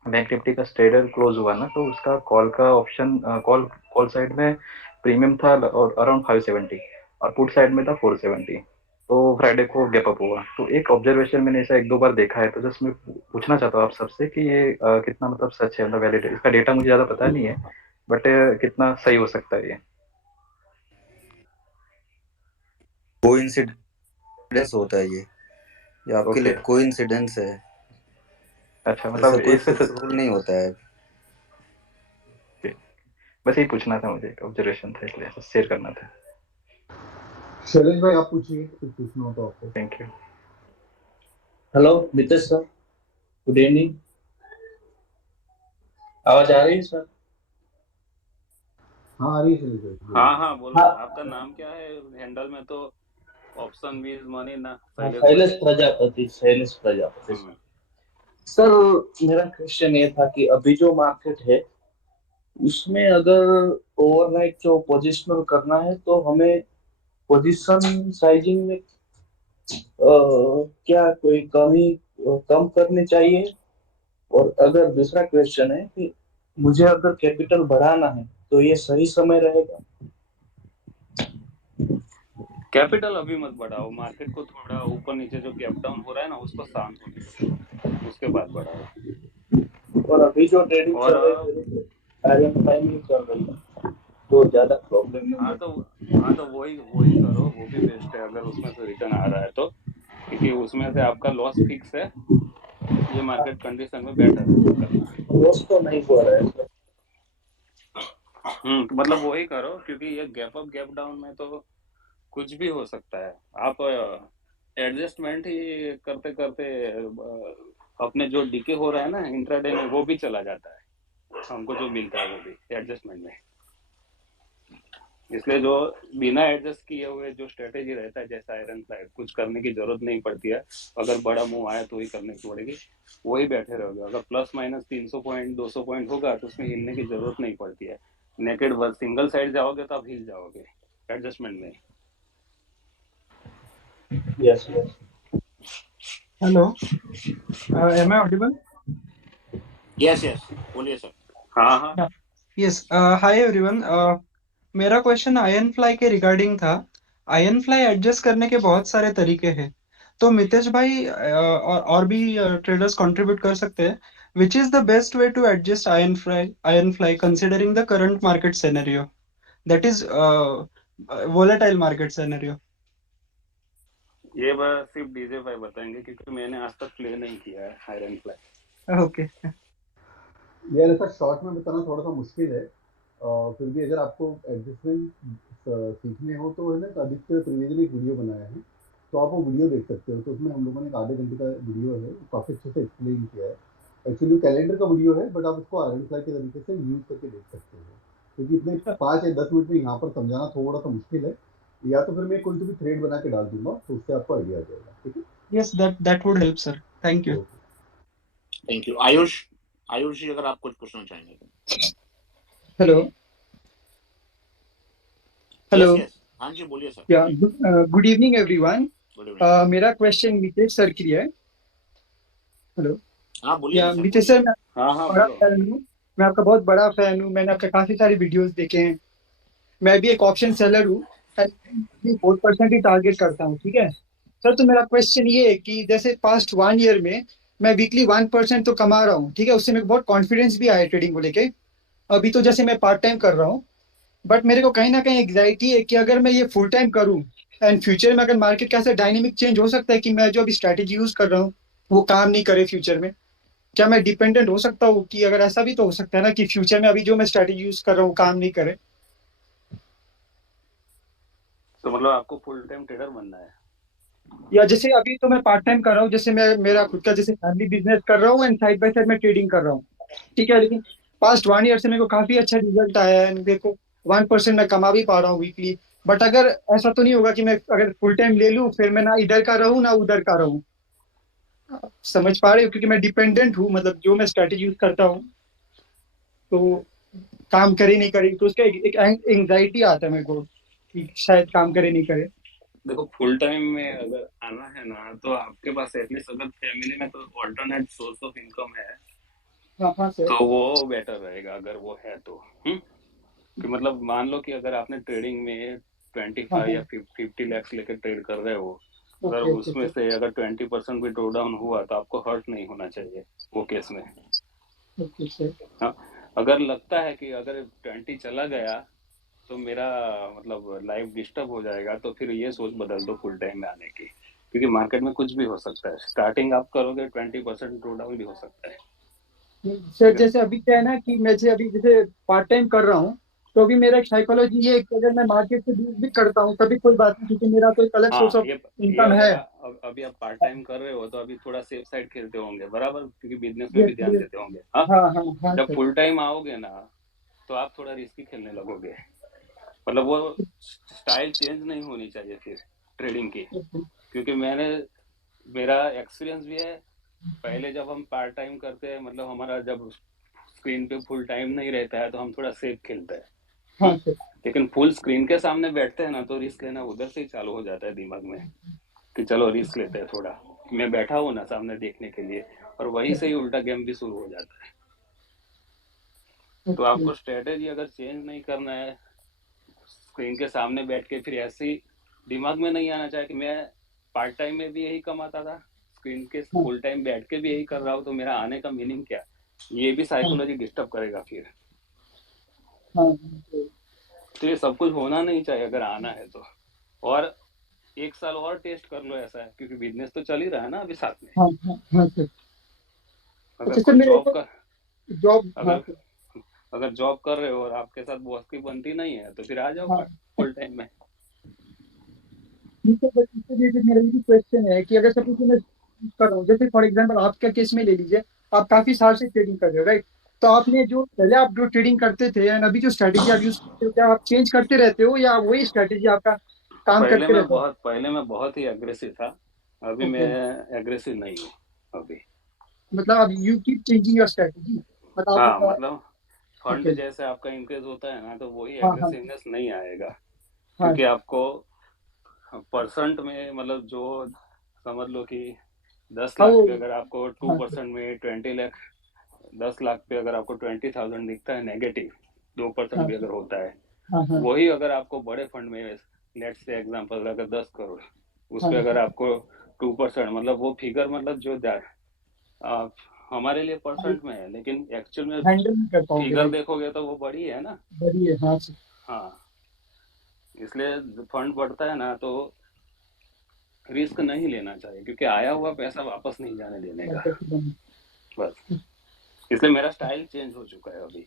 बैंक निफ्टी का स्ट्रेडर क्लोज हुआ ना, तो उसका कॉल का ऑप्शन कॉल साइड में प्रीमियम था और अराउंड 570 और पुट साइड में था 470। तो फ्राइडे को गैप अप हुआ। तो एक ऑब्जर्वेशन मैंने ऐसा एक दो बार देखा है, तो जस्ट मैं पूछना चाहता हूँ आप सबसे कि ये कितना मतलब सच है, मतलब वैलिड है। इसका डेटा मुझे ज़्यादा पता नहीं है, बट कितना सही हो सकता है ये? कोइंसिडेंस होता है ये आपके लिए ओके, कोइंसिडेंस है, अच्छा, ऐसा मतलब कोई इससे फिक्स रूल नहीं होता है। बस यही पूछना था मुझे, एक ऑब्जर्वेशन था इसलिए शेयर करना था। शैलेश भाई आप पूछिए, कुछ पूछना हो तो आपको। Thank you. Hello Mitesh sir, good evening. आवाज आ रही है सर? हाँ आ रही है शैलेश भाई, बोलिए। हाँ बोलो। हाँ आपका नाम क्या है? हैंडल में तो ऑप्शन भी इज मनी ना, हाँ, शैलेश भाई। शैलेश प्रजापति, शैलेश प्रजापति हम्म। सर। मेरा क्वेश्चन ये था कि अभी जो मार्केट है उसमें अगर ओवरनाइट जो पोजिशनल करना है तो हमें पोजीशन साइजिंग में क्या कोई कमी कम करनी चाहिए? और अगर दूसरा क्वेश्चन है कि मुझे अगर कैपिटल बढ़ाना है तो ये सही समय रहेगा? कैपिटल अभी मत बढ़ाओ, मार्केट को थोड़ा ऊपर नीचे जो गैप डाउन हो रहा है ना उसको शांत होने दो, उसके बाद बढ़ाओ। और अभी जो ट्रेडिंग और चल रही है आयरन टाइम में चल रही है तो ज्यादा प्रॉब्लम नहीं हाँ है। तो हाँ तो वही वही करो, वो भी बेस्ट है अगर उसमें से रिटर्न आ रहा है तो, क्योंकि उसमें से आपका लॉस फिक्स है। ये मार्केट कंडीशन में बेटर है करना। लॉस तो नहीं हुआ है सर। तो मतलब वही करो, क्योंकि ये गैप अप गैप डाउन में तो कुछ भी हो सकता है। आप एडजस्टमेंट ही करते करते अपने जो डीके हो रहा है ना इंट्राडे में वो भी चला जाता है, हमको जो मिलता है वो भी एडजस्टमेंट में। इसलिए जो बिना एडजस्ट किए हुए जो स्ट्रेटेजी रहता है, जैसा आयरन फ्लाई, कुछ करने की जरूरत नहीं पड़ती है। अगर बड़ा मूव आया तो ही करने की पड़ेगी, वही बैठे रहोगे। अगर प्लस माइनस 300 पॉइंट 200 पॉइंट होगा तो उसमें हिलने की जरूरत नहीं पड़ती है। नेकेड बस सिंगल साइड जाओगे तो आप हिल जाओगे एडजस्टमेंट में। Yes yes. Hello, am I audible? Yes yes, बोलिए सर। हाँ यस, हाय एवरीवन। मेरा क्वेश्चन आयन फ्लाई के रिगार्डिंग था। आयन फ्लाई एडजस्ट करने के बहुत सारे तरीके हैं, तो मितेश भाई और भी ट्रेडर्स कंट्रीब्यूट कर सकते हैं। Which is the best way to adjust iron fly considering the current market scenario, that is volatile market scenario? ये बात सिर्फ डीजे भाई बताएंगे, क्योंकि मैंने आज तक प्ले नहीं किया है आयरन फ्लाई। ओके। यार ऐसा शॉर्ट में बताना थोड़ा सा मुश्किल है, फिर भी अगर आपको एडजस्टमेंट सीखने हो तो है ना, आदित्य त्रिवेदी ने एक वीडियो बनाया है, तो आप वो वीडियो देख सकते हो। तो उसमें हम लोगों ने एक आधे घंटे का वीडियो है, काफ़ी अच्छे से एक्सप्लेन किया है। एक्चुअली कैलेंडर का वीडियो है, बट आप उसको आयरन फ्लाई के तरीके से यूज़ करके देख सकते हो, क्योंकि इतने 5 या 10 मिनट में यहाँ पर समझाना थोड़ा सा मुश्किल है। या तो फिर मैं कोई तो भी थ्रेड बना के डाल दूंगा, तो उससे आपको आइडिया आ जाएगा। ठीक है, yes, that would help sir, thank you. Okay. Thank you. Ayush, Ayush ji अगर आप कुछ पूछना चाहेंगे तो। Hello hello. यस यस, हाँ जी बोलिए सर। या good evening everyone. Good evening. मेरा क्वेश्चन मितेश सर के लिए है। हेलो। हाँ बोलिए ना या सर, मितेश बोलिए। सर, मैं हाँ बड़ा बोलो। फैन हूँ। मैं आपका बहुत बड़ा फैन हूँ, मैंने आपके काफी सारे वीडियोस देखे हैं। मैं भी एक ऑप्शन सेलर हूँ, 4% ही टारगेट करता हूँ, ठीक है सर। तो मेरा क्वेश्चन ये है कि जैसे पास्ट 1 ईयर में मैं वीकली 1% तो कमा रहा हूँ, ठीक है, उससे मेरे को बहुत कॉन्फिडेंस भी आया है ट्रेडिंग को लेके। अभी तो जैसे मैं पार्ट टाइम कर रहा हूँ, बट मेरे को कहीं ना कहीं एग्जाइटी है कि अगर मैं ये फुल टाइम करूं एंड फ्यूचर में अगर मार्केट कैसे डायनेमिक चेंज हो सकता है कि मैं जो अभी स्ट्रैटेजी यूज कर रहा हूँ वो काम नहीं करे फ्यूचर में। क्या मैं डिपेंडेंट हो सकता हूँ कि अगर ऐसा भी तो हो सकता है ना कि फ्यूचर में अभी जो मैं स्ट्रैटेजी यूज कर रहा हूँ काम नहीं करे? तो मतलब आपको फुल टाइम ट्रेडर बनना है? या जैसे अभी तो मैं पार्ट टाइम कर रहा हूँ, जैसे मैं मेरा खुद का जैसे फैमिली बिजनेस कर रहा हूँ एंड साइड बाय साइड मैं ट्रेडिंग कर रहा हूँ, ठीक है। लेकिन पास्ट 1 ईयर से मेरे को काफी अच्छा रिजल्ट आया है, मेरे को 1% मैं कमा भी पा रहा हूँ वीकली। बट अगर ऐसा तो नहीं होगा कि मैं अगर फुल टाइम ले लूँ फिर मैं ना इधर का रहूँ ना उधर का रहूँ? समझ पा रहे हो, क्योंकि मैं डिपेंडेंट हूँ, मतलब जो मैं स्ट्रेटेजी यूज करता हूँ तो काम करे नहीं करे तो उसका एक एंग्जाइटी आता है मेरे को कि शायद काम करे नहीं करे। देखो, फुल टाइम में अगर आना है ना तो आपके पास एटलीस्ट अगर फैमिली में तो ऑल्टरनेट सोर्स ऑफ इनकम है हाँ हाँ सर। तो वो बेटर रहेगा, अगर वो है तो। कि मतलब मान लो कि अगर आपने ट्रेडिंग में हाँ 25 हाँ। या 50 लाख लेकर ट्रेड कर रहे हो, अगर ओके ओके उसमें सर। से अगर 20% भी ड्रॉ डाउन हुआ तो आपको हर्ट नहीं होना चाहिए वो केस में। Okay sir. हाँ, अगर लगता है कि अगर 20 चला गया तो मेरा मतलब लाइफ डिस्टर्ब हो जाएगा, तो फिर ये सोच बदल दो फुल टाइम में आने की, क्योंकि मार्केट में कुछ भी हो सकता है। स्टार्टिंग आप करोगे 20% ड्रॉ डाउन भी हो सकता है। सर जैसे अभी क्या है ना कि मैं अभी जैसे पार्ट टाइम कर रहा हूँ, तो अभी मेरा एक साइकोलॉजी ये है कि अगर मैं मार्केट से दूर भी करता हूँ तभी कोई बात नहीं, क्योंकि मेरा तो एक अलग सोर्स हाँ, ऑफ ये इनकम है। अगर अभी आप पार्ट टाइम कर रहे हो तो अभी थोड़ा सेफ साइड खेलते होंगे, बराबर, क्योंकि बिजनेस में भी ध्यान ये देते होंगे। हाँ, हाँ हाँ हाँ जब सर। फुल टाइम आओगे ना तो आप थोड़ा रिस्की खेलने लगोगे, मतलब वो स्टाइल चेंज नहीं होनी चाहिए फिर ट्रेडिंग की, क्योंकि मेरा एक्सपीरियंस भी है। पहले जब हम पार्ट टाइम करते हैं, मतलब हमारा जब स्क्रीन पे फुल टाइम नहीं रहता है तो हम थोड़ा सेफ खेलते हैं। हाँ सर। लेकिन फुल स्क्रीन के सामने बैठते हैं ना तो रिस्क लेना उधर से ही चालू हो जाता है दिमाग में, कि चलो रिस्क लेते हैं थोड़ा, मैं बैठा हूँ ना सामने देखने के लिए, और वहीं से ही उल्टा गेम भी शुरू हो जाता है। तो आपको स्ट्रेटेजी अगर चेंज नहीं करना है, स्क्रीन के सामने बैठ के फिर ऐसे ही दिमाग में नहीं आना चाहिए कि मैं पार्ट टाइम में भी यही कमाता था, स्क्रीन के फुल टाइम बैठ के भी यही कर रहा हूँ, तो मेरा आने का मीनिंग क्या। ये भी साइकोलॉजी डिस्टर्ब करेगा फिर। तो ये सब कुछ होना नहीं चाहिए अगर आना है तो। और 1 साल और टेस्ट कर लो ऐसा है, क्योंकि बिजनेस तो चल ही रहा है ना अभी साथ में। हाँ सर। अगर अच्छा कोई मेरे जॉब हाँ अगर जॉब कर रहे हो और आपके साथ बॉस की बनती नहीं है तो फिर आ जाओ फुल टाइम में। ठीक है, बट इसके लिए मेरा ये भी क्वेश्चन है कि अगर सपोज मैं कर रहा हूँ, जैसे फॉर एग्जांपल आपका केस में ले लीजिए, आप काफी साल से ट्रेडिंग कर रहे हो, राइट? तो आपने जो पहले आप जो ट्रेडिंग करते थे एंड अभी जो स्ट्रेटेजी आप यूज करते हो, क्या आप चेंज करते रहते हो या वही स्ट्रेटेजी आपका काम करते रहता है? पहले मैं बहुत ही एग्रेसिव था, अभी मैं एग्रेसिव नहीं हूँ अभी। मतलब अब you keep changing your strategy, मतलब हाँ, आप मतलब फंड जैसे आपका इंक्रीज होता है ना तो वही हाँ एग्रेसिवनेस नहीं आएगा, हाँ क्योंकि आपको परसेंट में, मतलब जो समझ लो कि 10 लाख पे अगर आपको 2% में 20 लाख, 10 लाख पे अगर आपको 20,000 दिखता है नेगेटिव, 2% भी अगर होता है, वही अगर आपको बड़े फंड में, लेट्स से एग्जांपल अगर 10 करोड़ उस पे अगर आपको 2%, मतलब वो फिगर, मतलब जो हमारे लिए परसेंट में है, लेकिन एक्चुअल में हैंडल नहीं कर पाओगे, फिगर देखोगे तो वो बड़ी है ना। बड़ी है, हाँ सर। हाँ, इसलिए फंड बढ़ता है ना तो रिस्क नहीं लेना चाहिए, क्योंकि आया हुआ पैसा वापस नहीं जाने देने का, बस। इसलिए मेरा स्टाइल चेंज हो चुका है अभी।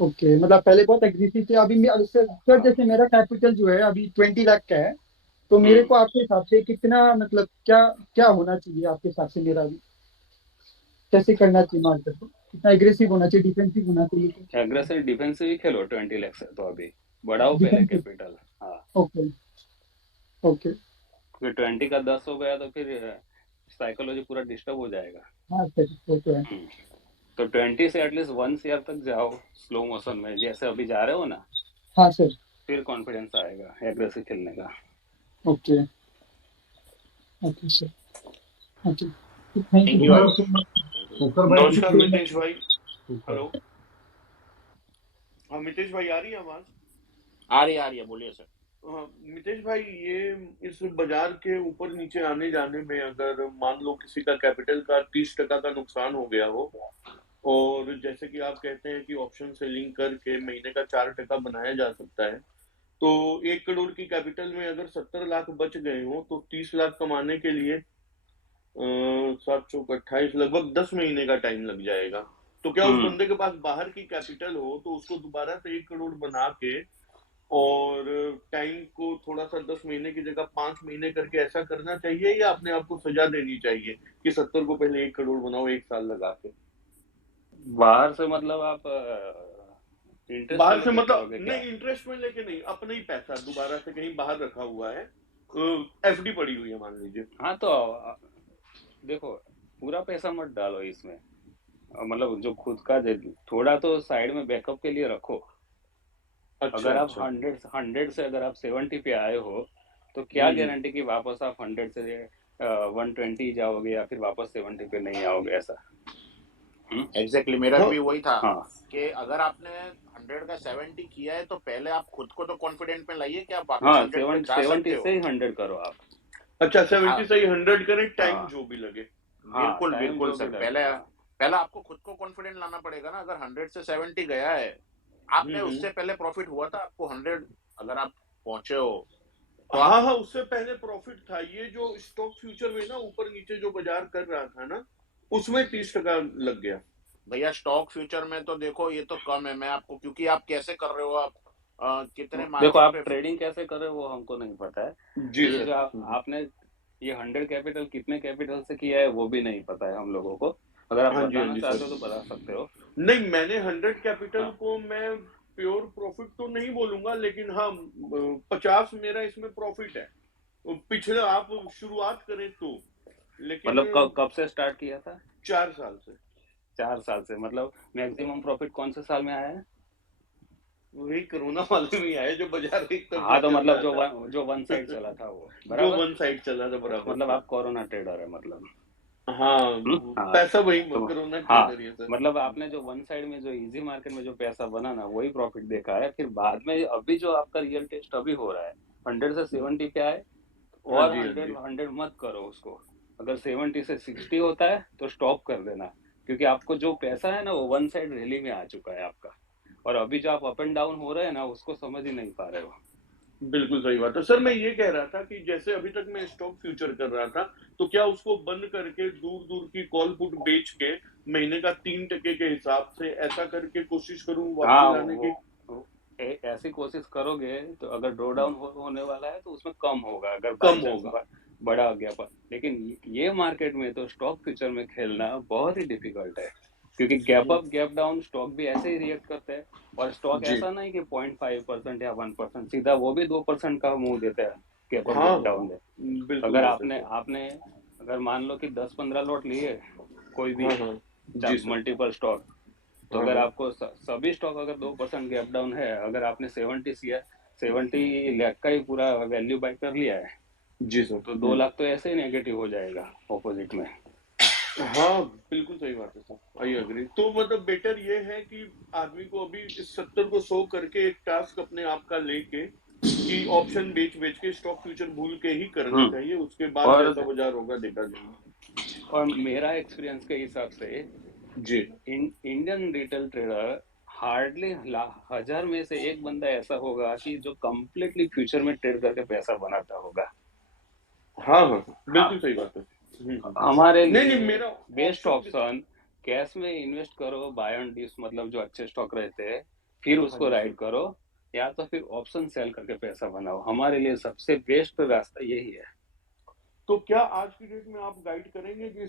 ओके, मतलब पहले बहुत एग्रेसिव थे, अभी सर जैसे मेरा कैपिटल जो है अभी 20 लाख का है, तो मेरे को आपके हिसाब से कितना, मतलब क्या क्या होना चाहिए आपके हिसाब से? मेरा अभी कैसे करना चाहिए मार्केट को? कितना एग्रेसिव होना चाहिए, डिफेंसिव होना चाहिए? एग्रेसिव डिफेंसिव ही खेलो 20 लाख से, तो अभी बढ़ाओ पहले कैपिटल। हाँ, ओके ओके। फिर 20 का 10 हो गया तो फिर साइकोलॉजी पूरा डिस्टर्ब हो जाएगा। हाँ सर, वो तो है। तो 20 से एटलीस्ट 1 ईयर तक जाओ स्लो मोशन में, जैसे अभी जा रहे हो ना। हाँ सर। फिर कॉन्फिडेंस आएगा एग्रेसिव खेलने का। Okay okay sir, okay, thank you. नमस्कार मितेश भाई। हेलो, हाँ मितेश भाई, आ रही है आवाज? आ रही है, बोलिए सर। हाँ मितेश भाई, ये इस बाजार के ऊपर नीचे आने जाने में अगर मान लो किसी का कैपिटल का 30% का नुकसान हो गया हो, और जैसे कि आप कहते हैं कि ऑप्शन सेलिंग करके महीने का 4% बनाया जा सकता है, तो 1 करोड़ की कैपिटल में अगर 70 लाख बच गए हो तो 30 लाख कमाने के लिए 7 चौक 28, लगभग 10 महीने का टाइम लग जाएगा। तो क्या उस बंदे के पास बाहर की कैपिटल हो तो उसको दोबारा से 1 करोड़ बना के और टाइम को थोड़ा सा 10 महीने की जगह 5 महीने करके ऐसा करना चाहिए, या अपने आप को सजा देनी चाहिए कि 70 को पहले 1 करोड़ बनाओ 1 साल लगा के? बाहर से मतलब आप बाहर से मतलब नहीं, इंटरेस्ट में लेके नहीं, अपना ही पैसा दोबारा से कहीं बाहर रखा हुआ है, एफडी पड़ी हुई है मान लीजिए। हाँ, तो देखो पूरा पैसा मत डालो इसमें, मतलब जो खुद का थोड़ा तो साइड में बैकअप के लिए रखो। अगर आप 100 से अगर आप 70 पे आए हो तो क्या गारंटी कि वापस आप 100 से 120 जाओगे या फिर वापस 70 पे नहीं आओगे, ऐसा। एग्जैक्टली मेरा भी वही था कि अगर आपने 100 का 70 किया है तो पहले आप खुद को तो कॉन्फिडेंट में लाइए कि आप वापस 100 पे जा सकते हो। 70 से ही 100 करो आप। अच्छा, 70 से ही 100 करें, टाइम जो भी लगे। बिल्कुल बिल्कुल सर, पहले पहला आपको खुद को कॉन्फिडेंट लाना पड़ेगा ना। अगर 100 से 70 गया है, आपने उससे पहले प्रॉफिट हुआ था, आपको 100 अगर आप पहुंचे हो तो आप हाँ हाँ, उससे पहले प्रॉफिट था। ये जो स्टॉक फ्यूचर में ना ऊपर नीचे जो बाजार कर रहा था ना, उसमें 30% लग गया। भैया स्टॉक फ्यूचर में तो देखो ये तो कम है। मैं आपको, क्योंकि आप कैसे कर रहे हो, आप कितने देखो मार्जिन आप पे ट्रेडिंग कैसे कर रहे हो वो हमको नहीं पता है। जी ये सर। जो आपने ये 100 कैपिटल कितने कैपिटल से किया है वो भी नहीं पता है हम लोगों को। अगर आप हाँ जी, हाँ बताना जी चाहते सर। हो तो बता सकते हो। नहीं, मैंने 100 कैपिटल हाँ को मैं प्योर प्रॉफिट तो नहीं बोलूंगा, लेकिन हाँ 50 मेरा इसमें प्रॉफिट है। पिछले आप शुरुआत करें तो, लेकिन मतलब कब से स्टार्ट किया था? 4 साल से। 4 साल से। मतलब मैक्सिमम प्रॉफिट कौन से साल में आया है? वही कोरोना वाले में आए जो बाजार एक तरफ हाँ तो चल मतलब रहा था। जो वन साइड चला था वो जो बराबर। वन साइड चला था बराबर मतलब से। आप कोरोना ट्रेडर है मतलब। हाँ, हाँ पैसा वही तो कोरोना हाँ ट्रेडर ही है सर। मतलब आपने जो वन साइड में जो इजी मार्केट में जो पैसा बना ना वही प्रॉफिट देखा है। फिर बाद में अभी जो आपका रियल टेस्ट अभी हो रहा है 100 से 70 पे आए हाँ और जी, हाँ 100 जी। 100 मत करो उसको। अगर 70 से 60 होता है तो स्टॉप कर देना, क्योंकि आपको जो पैसा है ना वो वन साइड रैली में आ चुका है आपका। और अभी जो आप अप एंड डाउन हो रहे हैं ना उसको समझ ही नहीं पा रहे हो। बिल्कुल सही बात है सर। मैं ये कह रहा था कि जैसे अभी तक मैं स्टॉक फ्यूचर कर रहा था, तो क्या उसको बंद करके दूर दूर की कॉल पुट बेच के महीने का 3% के हिसाब से ऐसा करके कोशिश करूं वापसी हाँ लाने की? ऐसी कोशिश करोगे तो अगर ड्रॉ डाउन होने वाला है तो उसमें कम होगा अगर बाई कम चांस होगा। बड़ा गया पर। लेकिन ये मार्केट में तो स्टॉक फ्यूचर में खेलना बहुत ही डिफिकल्ट है, क्योंकि gap up gap down stock भी ऐसे ही रिएक्ट करते हैं। और स्टॉक जी। ऐसा नहीं कि 0.5% या 1%, सीधा वो भी 2% का मुंह देता है गैप अप हाँ, गैप डाउन में। बिल्कुल अगर देते आपने सर। आपने अगर मान लो कि 10-15 लॉट लिए कोई भी हाँ हाँ, जी सर। मल्टीपल स्टॉक, तो हाँ अगर हाँ, आपको सभी स्टॉक अगर 2% गैप डाउन है, अगर आपने 70 लाख का ही पूरा वैल्यू बाय कर लिया है जी सर। तो 2 लाख तो ऐसे ही नेगेटिव हो जाएगा ऑपोजिट में। हाँ, बिल्कुल सही बात है सर। I agree. तो मतलब बेटर ये है कि आदमी को अभी इस 70 को 100 करके एक टास्क अपने आप का लेके कि ऑप्शन बेच बेच के स्टॉक फ्यूचर भूल के ही करना चाहिए। उसके बाद और जैसा बाजार होगा देखा जाएगा। और मेरा एक्सपीरियंस के हिसाब से जी। इंडियन रिटेल ट्रेडर हार्डली 1000 में से एक बंदा ऐसा होगा कि जो कंप्लीटली फ्यूचर में ट्रेड करके पैसा बनाता होगा। हाँ हाँ, हाँ बिल्कुल सही बात है। हमारे नहीं लिए नहीं, मेरा बेस्ट ऑप्शन। ऑप्शन कैश में इन्वेस्ट करो, बाय ऑन डिप्स मतलब जो अच्छे स्टॉक रहते हैं, फिर हाँ उसको जी राइड सर। करो, या तो फिर ऑप्शन सेल करके पैसा बनाओ। हमारे लिए सबसे बेस्ट रास्ता यही है। तो क्या आज की डेट में आप गाइड करेंगे कि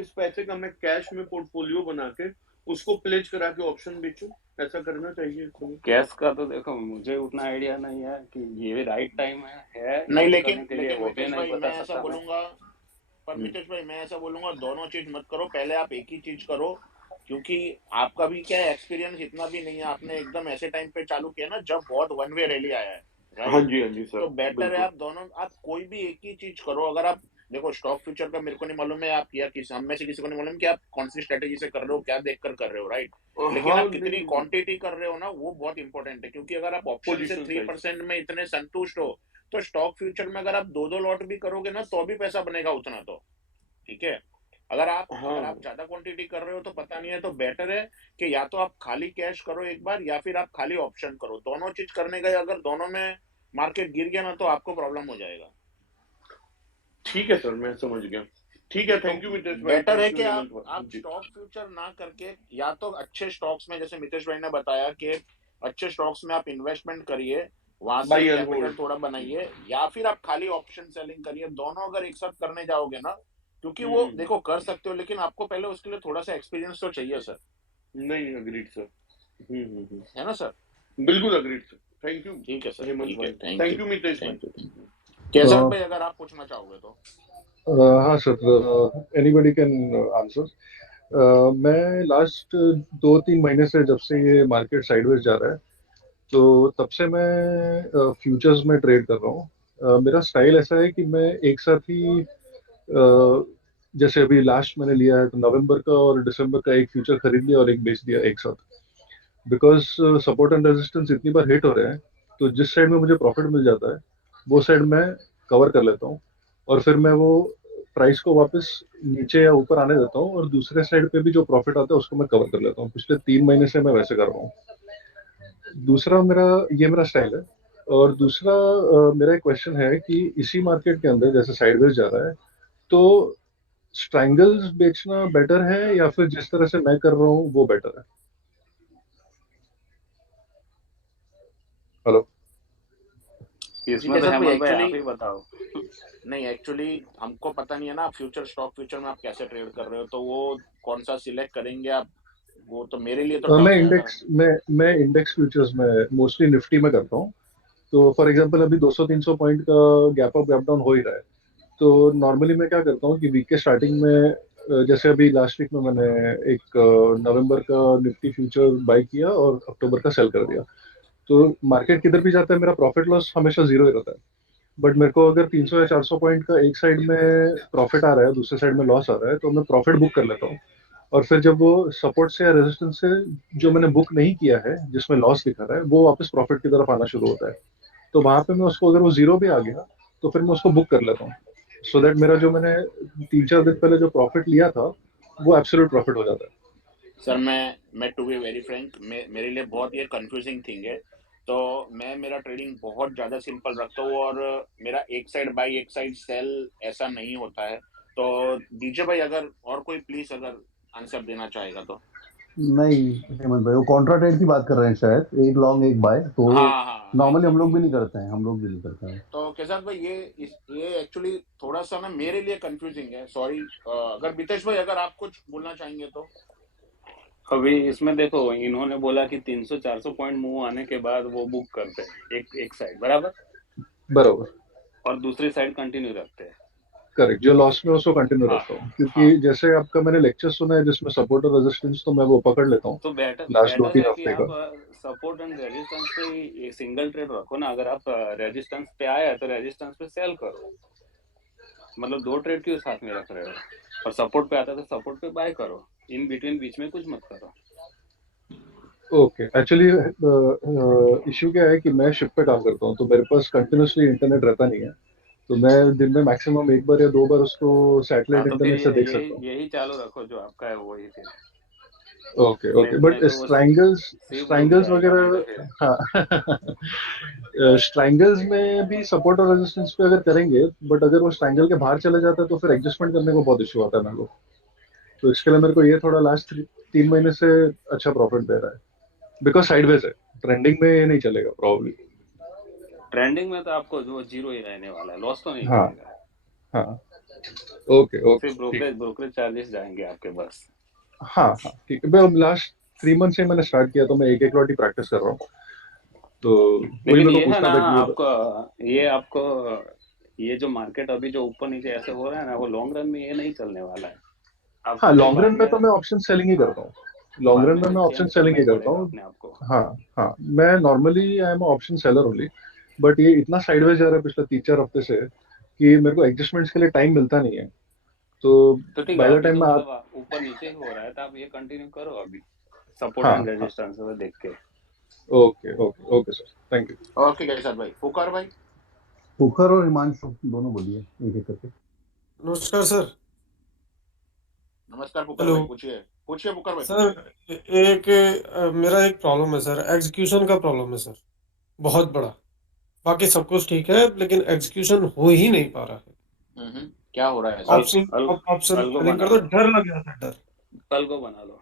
इस पैसे का मैं कैश में पोर्टफोलियो बना के उसको प्लेज करा के ऑप्शन बेचूं? ऐसा करना चाहिए तो? कैश का तो देखो मुझे उतना आइडिया नहीं है कि ये राइट टाइम है नहीं, इन्वेस्ट लेकिन करने के लिए, लेकिन वो भी मितेश नहीं भाई बता मैं ऐसा सकता मैं। बोलूंगा, पर मितेश भाई मैं ऐसा बोलूंगा दोनों चीज मत करो। पहले आप एक ही चीज करो, क्योंकि आपका भी क्या एक्सपीरियंस इतना भी नहीं है। आपने एकदम ऐसे टाइम पे चालू किया ना जब बहुत वन वे रैली आया है, हाँ राइट? जी सर। तो बेटर है बिल्कुल। आप दोनों, आप कोई भी एक ही चीज करो। अगर आप देखो स्टॉक फ्यूचर का मेरे को नहीं मालूम है आप या किसी हम में से किसी को नहीं मालूम कि आप कौन सी स्ट्रेटेजी से कर रहे हो, क्या देखकर कर रहे हो, राइट? लेकिन हाँ आप कितनी नहीं, क्वांटिटी कर रहे हो ना वो बहुत इंपॉर्टेंट है। क्योंकि अगर आप ऑप्शन से पोजीशन साइज। 3% में इतने संतुष्ट हो तो स्टॉक फ्यूचर में अगर आप दो दो लॉट भी करोगे ना तो भी पैसा बनेगा उतना। तो ठीक है, हाँ अगर आप ज्यादा क्वांटिटी कर रहे हो तो पता नहीं है, तो बेटर है कि या तो आप खाली कैश करो एक बार या फिर आप खाली ऑप्शन करो। दोनों चीज करने गए अगर दोनों में मार्केट गिर गया ना तो आपको प्रॉब्लम हो जाएगा। ठीक है सर, मैं समझ गया। ठीक है, तो थैंक यू मितेश भाई, बेटर है थैंक यू कि हेमंत आप भाई जी। स्टॉक फ्यूचर ना करके या तो अच्छे स्टॉक्स में, जैसे मितेश भाई ने बताया कि अच्छे स्टॉक्स में आप इन्वेस्टमेंट करिए, वहां से बाई एंड कैपिटल होल्ड। थोड़ा बनाइए, या फिर आप खाली ऑप्शन सेलिंग करिए। दोनों अगर एक साथ करने जाओगे ना, क्योंकि वो देखो कर सकते हो लेकिन आपको पहले उसके लिए थोड़ा सा एक्सपीरियंस तो चाहिए सर। नहीं, अग्रीड सर। है ना सर? बिल्कुल अग्रीड सर। थैंक यू ठीक है सर, हेमंत ठीक है, भाई। Thank you, thank you Mitesh भाई। Thank you. केसर भाई अगर आप पूछना चाहोगे तो। हाँ सर, एनीबडी कैन आंसर। मैं लास्ट 2-3 महीने से जब से ये मार्केट साइडवेज जा रहा है तो तब से मैं फ्यूचर्स में ट्रेड कर रहा हूँ। मेरा स्टाइल ऐसा है कि मैं एक साथ ही जैसे अभी लास्ट मैंने लिया है तो नवंबर का और दिसंबर का एक फ्यूचर खरीद लिया और एक बेच दिया एक साथ, बिकॉज सपोर्ट एंड रेजिस्टेंस इतनी बार हिट हो रहे हैं तो जिस साइड में मुझे प्रॉफिट मिल जाता है वो साइड मैं कवर कर लेता हूँ और फिर मैं वो प्राइस को वापस नीचे या ऊपर आने देता हूँ और दूसरे साइड पे भी जो प्रॉफिट आता है उसको मैं कवर कर लेता हूँ। पिछले 3 महीने से मैं वैसे कर रहा हूँ। दूसरा मेरा स्टाइल है। और दूसरा मेरा एक क्वेश्चन है कि इसी मार्केट के अंदर जैसे साइडवेज जा रहा है, तो स्ट्रैंगल्स बेचना बेटर है या फिर जिस तरह से मैं कर रहा हूँ वो बेटर है? हेलो। जी इसमें तो कैसा भाई हेमंत भाई आप एक्चुअली ही बताओ। नहीं एक्चुअली हमको पता नहीं है ना आप फ्यूचर में आप कैसे ट्रेड कर रहे हो, तो वो कौन सा सिलेक्ट करेंगे आप, वो तो मेरे लिए तो मैं टफ है अगर। इंडेक्स मैं इंडेक्स फ्यूचर्स में मोस्टली निफ्टी में करता हूँ। तो फॉर एग्जांपल अभी 200-300 पॉइंट का गैप अप गैप डाउन हो ही रहा है। तो नॉर्मली मैं क्या करता हूँ कि वीक के स्टार्टिंग में जैसे अभी लास्ट वीक में मैंने एक नवंबर का निफ्टी फ्यूचर बाय किया और अक्टूबर का सेल कर दिया। तो मार्केट किधर भी जाता है मेरा प्रॉफिट लॉस हमेशा जीरो ही रहता है। बट मेरे को अगर 300 या 400 पॉइंट का एक साइड में प्रॉफिट आ रहा है, दूसरे साइड में लॉस आ रहा है, तो मैं प्रॉफिट बुक कर लेता हूँ। और फिर जब वो सपोर्ट से या रेजिस्टेंस से जो मैंने बुक नहीं किया है जिसमें लॉस दिखा रहा है वो वापस प्रॉफिट की तरफ आना शुरू होता है। तो वहां पे मैं उसको, अगर वो जीरो भी आ गया तो फिर मैं उसको बुक कर लेता हूँ, सो दैट मेरा जो मैंने 3-4 दिन पहले जो प्रॉफिट लिया था वो एब्सोल्यूट प्रॉफिट हो जाता है। सर मैं टू बी वेरी फ्रैंक, मेरे लिए बहुत ये कंफ्यूजिंग थिंग है। तो मैं मेरा ट्रेडिंग बहुत ज़्यादा सिंपल रखता हूँ और मेरा एक साइड बाई एक साइड सेल ऐसा नहीं होता है। तो दीजिए भाई, अगर और कोई प्लीज अगर आंसर देना चाहेगा तो। नहीं हेमंत भाई, वो कॉन्ट्रा ट्रेड की बात कर रहे हैं शायद, एक लॉन्ग एक बाय, तो हाँ हाँ नॉर्मली हम एग्जैक्टली। लोग भी नहीं करते हैं, हम लोग भी नहीं करते हैं। तो केसार भाई ये एक्चुअली थोड़ा सा ना मेरे लिए कंफ्यूजिंग है, सॉरी। अगर मितेश भाई अगर आप कुछ बोलना चाहेंगे तो। अभी इसमें देखो इन्होंने बोला कि 300-400 पॉइंट मूव आने के बाद वो बुक करते हैं एक एक साइड बराबर, बराबर। और दूसरी साइड कंटिन्यू रखते हैं। करेक्ट, जो लॉस में उसको कंटिन्यू हाँ रखता हूँ, हाँ। क्योंकि जैसे आपका मैंने लेक्चर सुना है जिसमें सपोर्ट और रेजिस्टेंस तो मैं वो पकड़ लेता हूँ तो बेटर लास्ट दो बेटर तीन है कि हफ्ते आप का। सपोर्ट एंड रेजिस्टेंस पे ही सिंगल ट्रेड रखो ना। अगर आप रेजिस्टेंस पे आया तो रेजिस्टेंस पे सेल करो, मतलब 2 ट्रेड क्यों साथ में रख रहे हो। और सपोर्ट पे आता है तो सपोर्ट पे बाय करो, इन बिटवीन बीच में कुछ मत करो। ओके, एक्चुअली इश्यू क्या है कि मैं शिप पे काम करता हूँ तो मेरे पास कंटिन्यूसली इंटरनेट रहता नहीं है। तो मैं दिन में मैक्सिमम एक बार या दो बार उसको हाँ सैटेलाइट तो फिर इंटरनेट से देख यही सकता हूँ। यही चालू रखो, जो आपका है वही फिर। ओके नहीं ओके, नहीं बट तो वो सिर्फ रुक स्ट्रैंगल्स जाएगा नहीं तो वगैरह, फिर। हाँ। स्ट्रैंगल्स में भी सपोर्ट और रेजिस्टेंस पे अगर करेंगे, बट अगर वो स्ट्रैंगल के बाहर चले जाता है तो फिर एडजस्टमेंट करने को बहुत इशू आता है मेरे को। तो इसके लिए मेरे को ये थोड़ा लास्ट 3 महीने से अच्छा प्रॉफिट दे रहा है, बिकॉज साइडवेज है। ट्रेंडिंग में ये नहीं चलेगा प्रॉब्ली। ट्रेंडिंग में तो आपको जो जीरो ही रहने वाला है, लॉस तो नहीं हाँ करेगा। हाँ। ओके ओके सिर्फ ठीक। ब्रोकरेज चार्जेस जाएंगे आपके बस। हाँ हाँ ठीक है, मैं लास्ट 3 मंथ से मैंने स्टार्ट किया तो मैं एक एक लॉट ही प्रैक्टिस कर रहा हूँ। तो वही लेकिन मेरे को ये है पूछना ना, था कि ये आपको ये जो मार्केट अभी जो ऊपर नीचे ऐसे हो रहा है ना, वो लॉन्ग रन में ये नहीं चलने वाला है। हाँ, आपको सिर्फ लॉन्ग रन बाद में में, तो मैं ऑप्शन सेलिंग ही हाँ, करता हूँ। लॉन्ग बाद रन में में मैं ऑप्शन चेंज सेलिंग करना ही ही करता पड़ेगा हूँ। अपने आप को। हाँ हाँ, मैं normally I am option seller only. But ये इतना साइडवेज जा रहा है पिछले 3-4 हफ्ते से कि मेरे को एडजस्टमेंट्स के लिए टाइम मिलता नहीं है। तो तो ठीक है, बाय द अभी टाइम तो मैं आप, मतलब ऊपर नीचे ही हो रहा है तो आप ये कंटिन्यू करो अभी, सपोर्ट हाँ एंड हाँ, रेजिस्टेंस देख के। Okay okay okay sir, thank you. Okay Kesar भाई, पुकार भाई। पुखर और हिमांशु दोनों बोलिए एक एक करके। नमस्कार सर। नमस्कार पुकार हेलो भाई, पूछिए पूछिए पुकार भाई सर। पूछिए। मेरा एक प्रॉब्लम है सर, एग्जीक्यूशन का प्रॉब्लम है सर, बहुत बड़ा। बाकी सब कुछ ठीक है लेकिन एग्जीक्यूशन हो ही नहीं पा रहा है। क्या हो रहा है ऐसा। कल कल ऑप्शन कल को सेलिंग बना कर दो, लो, डर लग जाता है, डर। कल को बना लो।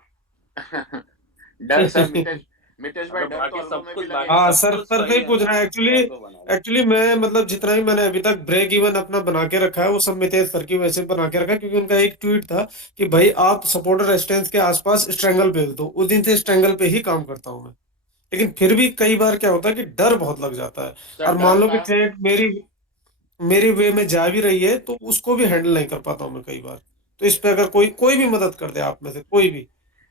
डर सर, मितेश भाई मतलब डर तो बाकी अलगों सब में भी कुछ बाकी लगेगा। हाँ सब सर, कुछ सर सही नहीं है पूछ ना, रहा है एक्चुअली। कल को बना लो। एक्चुअली मैं मतलब जितना ही मैंने अभी तक ब्रेक इवन अपना बना के रखा है वो सब मितेश सर की वजह से बना के रखा है, क्योंकि उनका एक ट्वीट था कि भाई आप सपोर्टर रेजिस्टेंस के आसपास स्ट्रैंगल भेज दो। उस दिन से स्ट्रैंगल पे ही काम करता हूँ मैं। लेकिन फिर भी कई बार क्या होता है कि डर बहुत लग जाता है। सर और डर मान लो कि का, ट्रेड मेरी मेरी वे में जा भी रही है तो उसको भी हैंडल नहीं कर पाता हूँ मैं कई बार। तो इस पे अगर कोई कोई भी मदद कर दे आप में से कोई भी।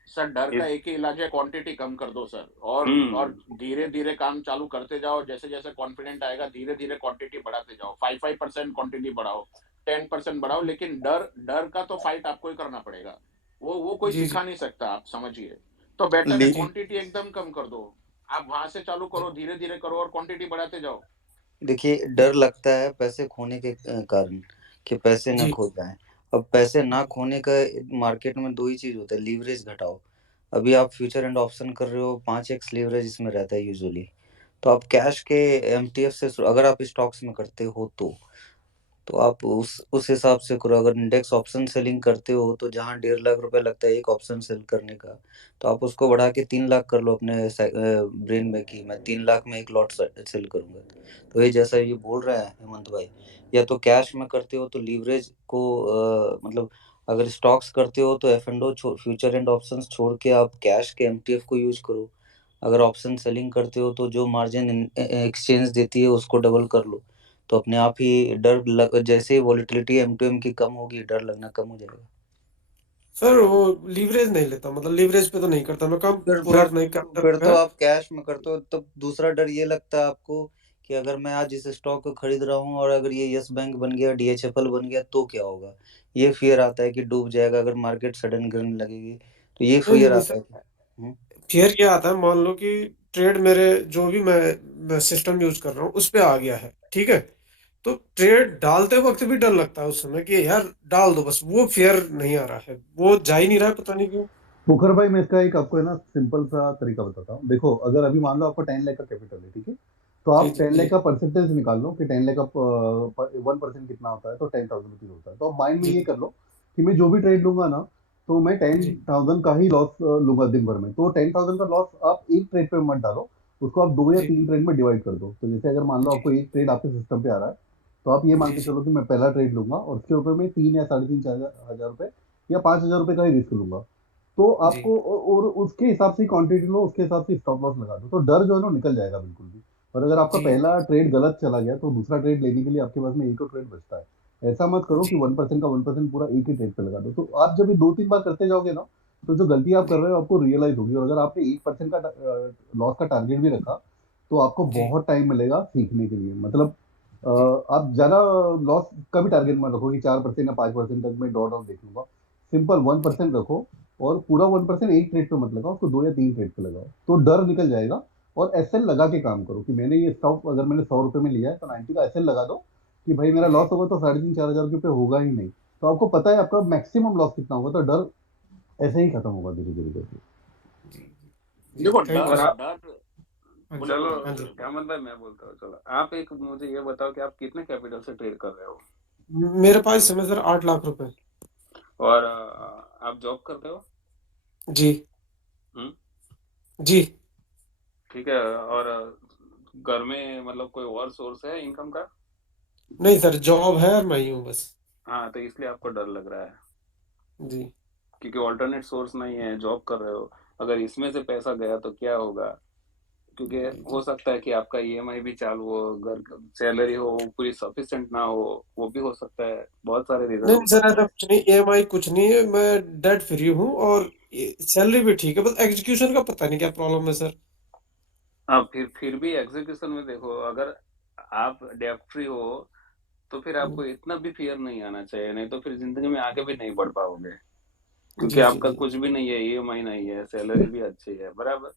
सर डर का इस एक ही इलाज है, क्वांटिटी कम कर दो सर। और हम्म धीरे धीरे काम चालू करते जाओ, जैसे जैसे कॉन्फिडेंट आएगा धीरे धीरे क्वांटिटी बढ़ाते जाओ। 5% क्वांटिटी बढ़ाओ, 10% बढ़ाओ, लेकिन डर डर का तो फाइट आपको ही करना पड़ेगा। वो कोई जी जी सिखा नहीं सकता, आप समझिए। तो बेटर है ले, जी क्वांटिटी एकदम कम कर दो। आप वहां से चालू जी करो, धीरे धीरे करो और क्वांटिटी बढ़ाते जाओ। देखिए डर लगता है पैसे खोने के कारण कि पैसे ना जी खो जाएं। अब पैसे ना खोने का मार्केट में दो ही चीज होता है, लीवरेज घटाओ। अभी आप फ्यूचर एंड ऑप्शन कर रहे हो, 5x लीवरेज इसमें रहता है यूजुअली। तो आप कैश के एमटीएफ से, अगर आप स्टॉक्स में करते हो तो आप उस हिसाब से करो। अगर इंडेक्स ऑप्शन सेलिंग करते हो तो जहाँ 1.5 लाख रुपए लगता है एक ऑप्शन सेल करने का, तो आप उसको बढ़ा के 3 लाख कर लो अपने ब्रेन में कि मैं 3 लाख में एक लॉट सेल करूंगा। तो ये जैसा ये बोल रहे हैं हेमंत भाई, या तो कैश में करते हो तो लीवरेज को मतलब अगर स्टॉक्स करते हो तो F and O future and options छोड़ के आप कैश के एमटीएफ को यूज करो। अगर ऑप्शन सेलिंग करते हो तो जो मार्जिन एक्सचेंज देती है उसको डबल कर लो। तो अपने आप ही जैसे ही वॉलिटिलिटी M2M की कम होगी, डर लगना कम हो जाएगा। सर वो लीवरेज नहीं लेता, मतलब लीवरेज पे तो नहीं करता मैं काम, फिर पूरा फिर अपने काम फिर करता तो है। आप कैश में करते हो, तब दूसरा डर ये लगता है आपको कि अगर मैं आज इस स्टॉक को खरीद रहा हूँ और अगर ये यस बैंक बन गया, DHFL बन गया तो क्या होगा। ये फियर आता है कि डूब जाएगा अगर मार्केट सडन गिरने लगेगी, तो ये नहीं नहीं फियर नहीं आता सर, है। हम्म, फियर क्या आता है, मान लो कि ट्रेड मेरे जो भी मैं सिस्टम यूज कर रहा हूँ उस पे आ गया है, ठीक है, तो ट्रेड डालते वक्त भी डर लगता है उस समय कि यार डाल दो, बस वो फियर नहीं आ रहा है, वो जा ही नहीं रहा है, पता नहीं क्यों। मुखर भाई, मैं इसका एक आपको है ना सिंपल सा तरीका बताता हूँ। देखो, अगर अभी मान लो आपको 10 लाख का कैपिटल है, ठीक है, तो जी आप जी 10 लाख जी का परसेंटेज निकाल लो कि 10 लाख का 1% कितना होता है, तो 10,000 रुपीज होता है। तो आप माइंड में जी ये कर लो कि मैं जो भी ट्रेड लूंगा ना, तो मैं टेन जी थाउजेंड का ही लॉस लूंगा दिन भर में। तो 10,000 का लॉस आप एक ट्रेड पे मत डालो, उसको आप 2 या 3 ट्रेड में डिवाइड कर दो। तो जैसे अगर मान लो जी आपको एक ट्रेड आपके सिस्टम पे आ रहा है, तो आप ये मान जी के जी चलो कि मैं पहला ट्रेड लूंगा और उसके ऊपर मैं 3 या 3.5 हजार रुपए या 5,000 रुपए का ही रिस्क लूंगा। तो जी आपको और उसके हिसाब से क्वांटिटी लो, उसके हिसाब से स्टॉप लॉस लगा दो, तो डर जो है ना निकल जाएगा बिल्कुल भी। और अगर आपका जी पहला ट्रेड गलत चला गया तो दूसरा ट्रेड लेने के लिए आपके पास में एक और ट्रेड बचता है। ऐसा मत करो कि जी 1% का 1% पूरा एक ही ट्रेड पे लगा दो। तो आप जब ये 2-3 बार करते जाओगे ना, तो जो गलती आप कर जी रहे हो आपको रियलाइज होगी। और अगर आपने 1% का लॉस का टारगेट भी रखा, तो आपको जी बहुत टाइम मिलेगा सीखने के लिए। मतलब आप ज्यादा लॉस का भी टारगेट मत रखो कि 4% या 5% तक मैं डॉट ऑफ देख लूंगा। सिंपल वन जी परसेंट रखो, और पूरा 1% एक ट्रेड पे मत लगाओ, उसको 2 या 3 ट्रेड पे लगाओ, तो डर निकल जाएगा। और एसएल लगा के काम करो कि मैंने ये स्टॉक अगर मैंने 100 रुपए में लिया है तो 90 का एसएल लगा दो कि भाई मेरा जी लॉस होगा तो 3,500-4,000 रुपये होगा ही नहीं। तो आपको पता है आपका मैक्सिमम लॉस कितना होगा, तो डर ऐसे ही खत्म होगा धीरे धीरे करके। जी जी देखो थैंक यू और डर सर। आप, डर हाँ जी चलो हाँ जी। हेमंत भाई मैं बोलता हूँ, चलो आप एक मुझे ये बताओ कि आप कितने कैपिटल से ट्रेड कर रहे हो, मेरे पास इस समय सर 8 लाख रुपए। और आप जॉब करते हो? जी हम्म, जी। ठीक है, और घर में मतलब कोई और सोर्स है इनकम का? नहीं सर, जॉब है और मैं ही हूँ बस। हाँ, तो इसलिए आपको डर लग रहा है, जी क्योंकि ऑल्टरनेट सोर्स नहीं है, जॉब कर रहे हो। अगर इसमें से पैसा गया तो क्या होगा, क्योंकि जी हो जी। सकता है कि आपका ईएमआई भी चालू हो, घर सैलरी हो वो पूरी सफिशिएंट ना हो, वो भी हो सकता है, बहुत सारे रीजन नहीं हो नहीं सर, सकते ऐसा हैं। कुछ नहीं, ईएमआई कुछ नहीं है, मैं डेट फ्री हूँ और सैलरी भी ठीक है, बस एग्जीक्यूशन का पता नहीं क्या प्रॉब्लम है सर। हाँ, फिर भी एग्जीक्यूशन में देखो, अगर आप डेब्ट फ्री हो तो फिर आपको इतना भी फियर नहीं आना चाहिए, नहीं तो फिर जिंदगी में आगे भी नहीं बढ़ पाओगे, क्योंकि जी जी आपका जी कुछ भी नहीं है, ईएमआई नहीं है, सैलरी भी अच्छी है बराबर।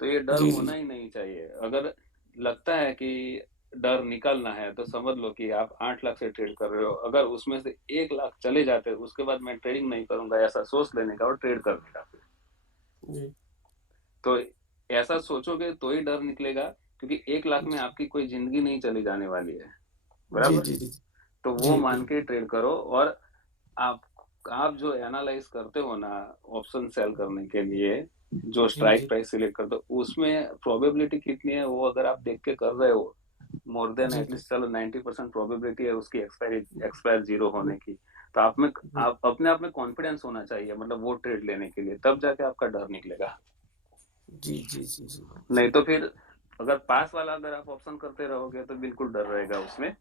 तो ये डर जी होना जी ही नहीं चाहिए। अगर लगता है कि डर निकालना है तो समझ लो कि आप 8 लाख से ट्रेड कर रहे हो, अगर उसमें से 1 लाख चले जाते उसके बाद मैं ट्रेडिंग नहीं करूंगा, ऐसा सोच लेने का और ट्रेड करने का फिर, जी तो ऐसा सोचोगे तो ही डर निकलेगा, क्योंकि 1 लाख में आपकी कोई जिंदगी नहीं चली जाने वाली है जी बराबर। जी जी तो वो जी मान बिल्कुल। के ट्रेड करो। और आप आप जो एनालाइज करते हो ना ऑप्शन सेल करने के लिए, जो जी स्ट्राइक जी प्राइस सिलेक्ट करते हो उसमें प्रोबेबिलिटी कितनी है वो अगर आप देख के कर रहे हो, मोर देन जी जी एटलीस्ट चलो 90% प्रोबेबिलिटी है उसकी एक्सपायर जीरो होने की, तो आप में आप अपने आप में कॉन्फिडेंस होना चाहिए, मतलब वो ट्रेड लेने के लिए, तब जाके आपका डर निकलेगा। जी जी जी जी नहीं तो फिर अगर पास वाला अगर आप ऑप्शन करते रहोगे तो बिल्कुल डर रहेगा उसमें।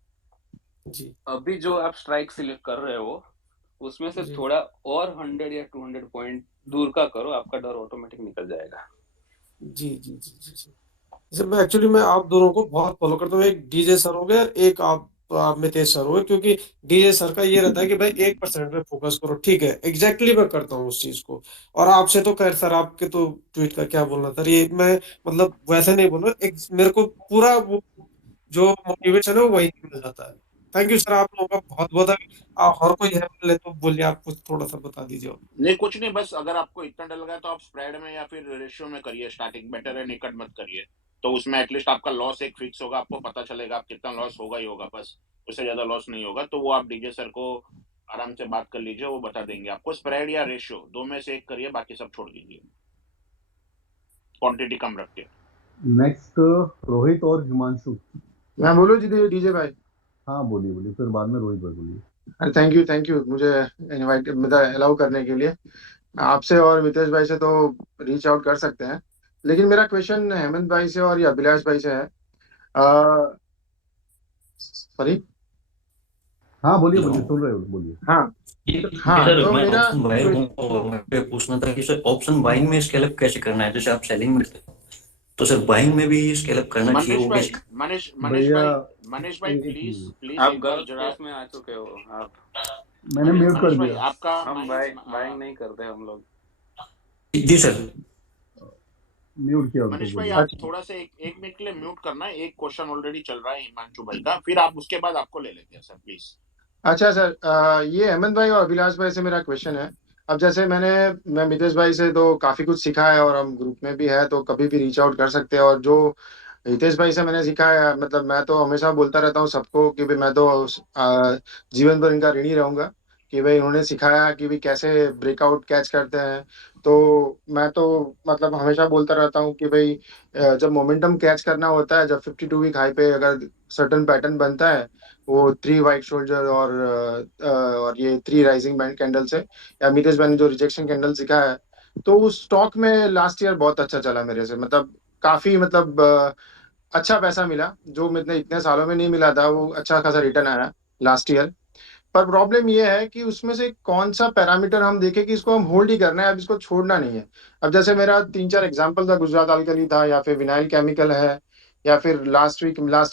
जी अभी जो आप स्ट्राइक सिलेक्ट कर रहे हो उसमें से जी थोड़ा और 100 या 200 पॉइंट दूर का करो, आपका डर ऑटोमेटिक निकल जाएगा। जी जी जी जी जी। जैसे मैं एक्चुअली मैं आप दोनों को बहुत फॉलो करता हूँ, एक डीजे सर हो गए और एक आप मितेश सर हो गए, क्योंकि डीजे सर का ये रहता है कि भाई 1% पे फोकस करो, ठीक है, एग्जैक्टली मैं करता हूँ उस चीज को। और आपसे तो खैर सर, आपके तो ट्वीट का क्या बोलना सर, ये मैं मतलब वैसे नहीं बोल रहा, मेरे को पूरा वो जो मोटिवेशन है वो वही मिल जाता है। थैंक यू सर, आप लोगों का बहुत बहुत और कोई है बोले तो बोलिए, आप कुछ थोड़ा सा बता दीजिए। नहीं कुछ नहीं, बस अगर आपको इतना डर लगा तो आप स्प्रेड में या फिर रेशियो में करिए स्टार्टिंग, बेटर है निकट मत करिए। तो उसमें एटलीस्ट आपका लॉस एक फिक्स होगा, आपको पता चलेगा आप कितना लॉस होगा ही होगा, बस उससे ज्यादा लॉस नहीं होगा। तो वो आप डीजे सर को आराम से बात कर लीजिए, वो बता देंगे आपको। स्प्रेड या रेशियो दो में से एक करिए, बाकी सब छोड़ दीजिए, क्वांटिटी कम रखिए। नेक्स्ट रोहित और हिमांशु। मैं बोलूं जी डीजे भाई? हाँ बोलिए बोलिए, फिर बाद में रोहित भाई बोलिए। थैंक यू मुझे इनवाइट मतलब अलाउ करने के लिए। आपसे और मितेश भाई से तो रीच आउट कर सकते हैं, लेकिन मेरा क्वेश्चन हेमंत भाई से और या अभिलाष भाई से है। सॉरी। हाँ बोलिए बोलिए, सुन रहे हो, बोलिए। हाँ हाँ, सर तो मैं मेरा ऑप्शन बायर हूँ, और मैं पूछना था कि सर ऑप्शन बाइंग में स्केल अप कैसे करना है? जैसे आप सेलिंग में तो सर बाइंग में भी स्केल अप करना चाहिए, मनीष वो भाई, बेसिक। मनीष भाई प्लीज आप एक बार गलत जरा। केस में आ चुके हो आप। मैंने म्यूट कर मनीष भाई दिया। आपका हम बाइंग नहीं करते हम लोग। जी सर। म्यूट किया उनको, मनीष भाई बोलिए। आप थोड़ा सा एक मिनट के लिए म्यूट करना है, एक क्वेश्चन ऑलरेडी चल रहा है हिमांशु भाई का, फिर आप उसके बाद आपको ले लेते हैं सर प्लीज। अच्छा सर, ये हेमंत भाई और अभिलाष भाई से मेरा क्वेश्चन है। अब जैसे मैं मितेश भाई से तो काफी कुछ सीखा है, और हम ग्रुप में भी है तो कभी भी रीच आउट कर सकते हैं। और जो हितेश भाई से मैंने सीखा है, मतलब मैं तो हमेशा बोलता रहता हूँ सबको कि भाई मैं तो जीवन भर इनका ऋणी रहूंगा, कि भाई उन्होंने सिखाया कि भाई कैसे ब्रेकआउट कैच करते हैं। तो मैं तो मतलब हमेशा बोलता रहता हूँ कि भाई जब मोमेंटम कैच करना होता है, जब 52 वीक हाई पे अगर सर्टन पैटर्न बनता है, वो 3 वाइट शोल्डर और ये 3 राइजिंग बैंड कैंडल से, या मितेश भाई ने जो रिजेक्शन कैंडल सिखाया है, तो उस स्टॉक में लास्ट ईयर बहुत अच्छा चला मेरे से। मतलब काफी मतलब अच्छा पैसा मिला, जो मुझे इतने सालों में नहीं मिला था। वो अच्छा खासा रिटर्न आया लास्ट ईयर। पर प्रॉब्लम ये है कि उसमें से कौन सा पैरामीटर हम देखें कि इसको हम होल्ड ही करना है, अब इसको छोड़ना नहीं है। अब जैसे मेरा 3-4 एग्जांपल था, गुजरात अल्कली था, या फिर विनाइल केमिकल है, या फिर लास्ट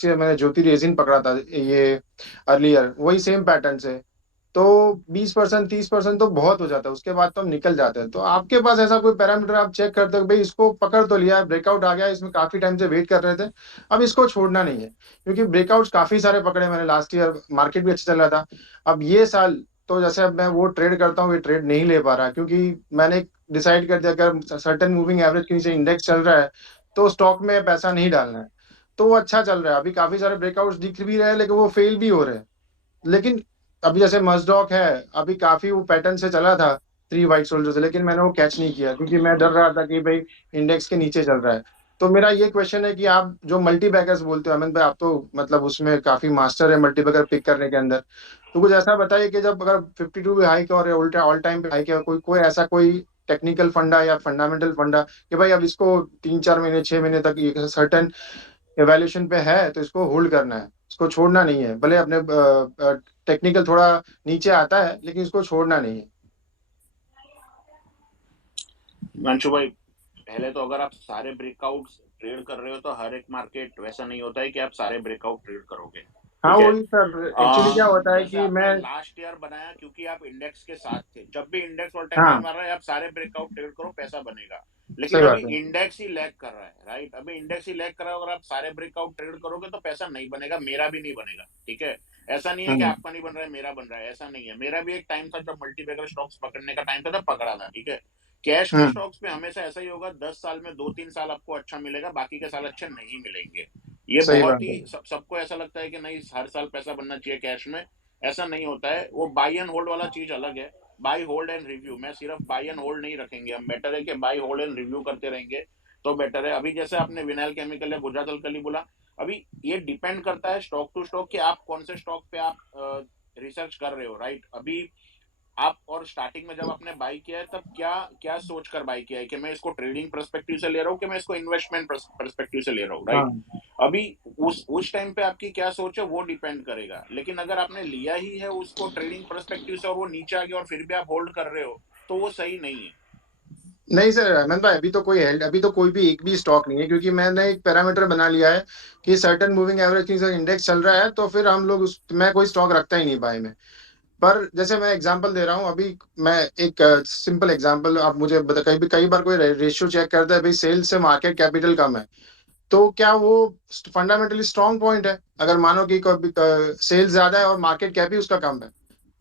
ईयर मैंने ज्योति रेजिन पकड़ा था ये अर्लियर, वही सेम पैटर्न से। तो 20% 30% तो बहुत हो जाता है, उसके बाद तो हम निकल जाते हैं। तो आपके पास ऐसा कोई पैरामीटर आप चेक करते हो भाई इसको पकड़ तो लिया, ब्रेकआउट आ गया, इसमें काफी टाइम से वेट कर रहे थे, अब इसको छोड़ना नहीं है? क्योंकि ब्रेकआउट्स काफी सारे पकड़े मैंने लास्ट ईयर, मार्केट भी अच्छा चल रहा था। अब ये साल तो जैसे अब मैं वो ट्रेड करता हूँ, ये ट्रेड नहीं ले पा रहा, क्योंकि मैंने डिसाइड कर दिया अगर सर्टेन मूविंग एवरेज के नीचे इंडेक्स चल रहा है तो स्टॉक में पैसा नहीं डालना है। तो वो अच्छा चल रहा है, अभी काफी सारे ब्रेकआउट्स दिख भी रहे हैं, लेकिन वो फेल भी हो रहे हैं। लेकिन अभी जैसे मस्डॉक है, अभी काफी वो पैटर्न से चला था 3 वाइट शोल्डर से, लेकिन मैंने वो कैच नहीं किया क्योंकि मैं डर रहा था कि भाई इंडेक्स के नीचे चल रहा है। तो मेरा ये क्वेश्चन है कि आप जो मल्टी बैगर्स बोलते हो अमित भाई, आप तो मतलब उसमें काफी मास्टर है मल्टी बैगर पिक करने के अंदर। तो कुछ ऐसा बताइए कि जब अगर 52 हाई का और ऑल टाइम पे हाई का कोई कोई ऐसा कोई टेक्निकल फंडा या फंडामेंटल फंडा कि भाई अब इसको 3-4 महीने 6 महीने तक सर्टन एवेल्यूशन पे है तो इसको होल्ड करना है, इसको छोड़ना नहीं है, भले अपने टेक्निकल थोड़ा नीचे आता है लेकिन इसको छोड़ना नहीं है। हिमांशु भाई, पहले तो अगर आप सारे ब्रेकआउट ट्रेड कर रहे हो तो हर एक मार्केट वैसा नहीं होता है कि आप सारे ब्रेकआउट ट्रेड करोगे। हाँ ठीक है, वही सर, एक्चुअली क्या होता है जैसे कि आपने मैं लास्ट ईयर बनाया क्योंकि आप इंडेक्स के साथ थे, जब भी इंडेक्स ऑल टाइम हाई हाँ मार रहा है आप सारे ब्रेकआउट ट्रेड करो, पैसा बनेगा। लेकिन सही अभी बात है। इंडेक्स ही लैग कर रहा है, राइट? अभी इंडेक्स ही लैग कर रहा है, अगर आप सारे ब्रेकआउट ट्रेड करोगे तो पैसा नहीं बनेगा, मेरा भी नहीं बनेगा। ठीक है, ऐसा नहीं है कि आपका नहीं बन रहा है मेरा बन रहा है, ऐसा नहीं है। मेरा भी एक टाइम था जब मल्टीबैगर स्टॉक्स पकड़ने का टाइम था, तब पकड़ा था। ठीक है, कैश के हम्म, स्टॉक्स पे हमेशा ऐसा ही होगा, 10 साल में 2-3 साल आपको अच्छा मिलेगा, बाकी के साल अच्छे नहीं मिलेंगे। ये सही बहुत बात ही है। सबको ऐसा लगता है कि नहीं हर साल पैसा बनना चाहिए कैश में, ऐसा नहीं होता है। वो बाई एंड होल्ड वाला चीज अलग है, बाई होल्ड एंड रिव्यू। मैं सिर्फ बाई एंड होल्ड नहीं रखेंगे हम, बेटर है कि बाई होल्ड एंड रिव्यू करते रहेंगे तो बेटर है। अभी जैसे आपने विनाइल केमिकल या गुजरात अल्कली बोला, अभी ये डिपेंड करता है स्टॉक टू स्टॉक कि आप कौन से स्टॉक पे आप रिसर्च कर रहे हो, राइट? अभी आप और स्टार्टिंग में जब आपने बाई किया है तब क्या क्या सोच कर बाई किया है कि मैं इसको ट्रेडिंग पर्सपेक्टिव से ले रहा हूँ कि मैं इसको इन्वेस्टमेंट पर्सपेक्टिव से ले रहा हूँ, राइट? हाँ अभी उस टाइम पे आपकी क्या सोच है वो डिपेंड करेगा। लेकिन अगर आपने लिया ही है उसको ट्रेडिंग पर्सपेक्टिव से और वो नीचे आ गया और फिर भी आप होल्ड कर रहे हो तो वो सही नहीं है। नहीं सर अहमद भाई, अभी तो कोई भी एक भी स्टॉक नहीं है, क्योंकि मैंने एक पैरामीटर बना लिया है कि सर्टेन मूविंग एवरेज की इंडेक्स चल रहा है तो फिर हम लोग मैं कोई स्टॉक रखता ही नहीं बाय में। पर जैसे मैं एग्जांपल दे रहा हूँ अभी, मैं एक सिंपल एग्जांपल आप मुझे बता, कई बार कोई रेशियो चेक करता है भाई सेल्स से मार्केट कैपिटल कम है, तो क्या वो फंडामेंटली स्ट्रांग पॉइंट है? अगर मानो कि सेल्स ज्यादा है और मार्केट कैप ही उसका कम है,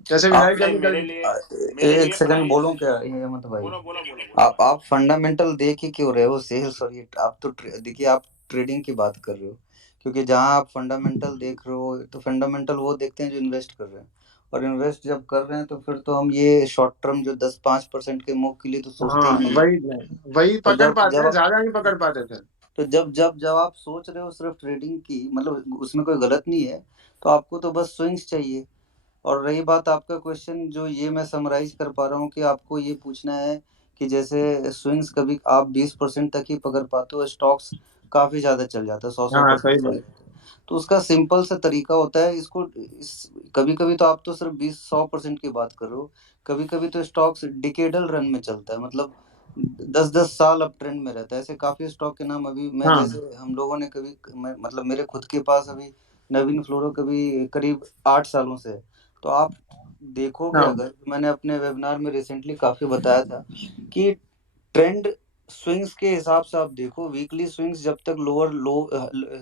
जैसे आप विनायक नहीं, केमिकल। एक सेकंड बोलो क्या हेमंत भाई, बोलो। आप फंडामेंटल देख ही क्यों रहे हो सेल्स और ये आप तो देखिए आप ट्रेडिंग की बात कर रहे हो, क्योंकि जहां आप फंडामेंटल देख रहे हो तो फंडामेंटल वो देखते हैं जो इन्वेस्ट कर रहे हैं, और इन्वेस्ट जब कर रहे हैं तो फिर तो हम ये शॉर्ट टर्म जो 10-5% के मूव के लिए तो सोचते हाँ, ही नहीं है। वही तो पकड़ जब पाते जब हैं, ज्यादा नहीं पकड़ पाते थे। तो जब आप सोच रहे हो सिर्फ ट्रेडिंग की, मतलब उसमें कोई गलत नहीं है, तो आपको तो बस स्विंग्स चाहिए। और रही बात आपका क्वेश्चन, जो ये मैं समराइज कर पा रहा हूँ कि आपको ये पूछना है कि जैसे स्विंग्स कभी आप 20% तक ही पकड़ पाते हो, स्टॉक्स काफी ज्यादा चल जाता है, 100-100% सही चल बात। जाता है। तो उसका सिंपल सा तरीका होता है इसको कभी कभी तो आप तो सिर्फ 20-100% की बात कर रहे हो, कभी कभी तो स्टॉक्स डिकेडल रन में चलता है, मतलब 10-10 साल अप ट्रेंड में रहता है। ऐसे काफी स्टॉक के नाम अभी मैं जैसे हम लोगों ने कभी मतलब मेरे खुद के पास अभी नवीन फ्लोरो कभी करीब 8 सालों से है। तो आप देखोगे, अगर मैंने अपने वेबिनार में रिसेंटली काफी बताया था कि ट्रेंड स्विंग्स के हिसाब से आप देखो, वीकली स्विंग्स जब तक लोअर लो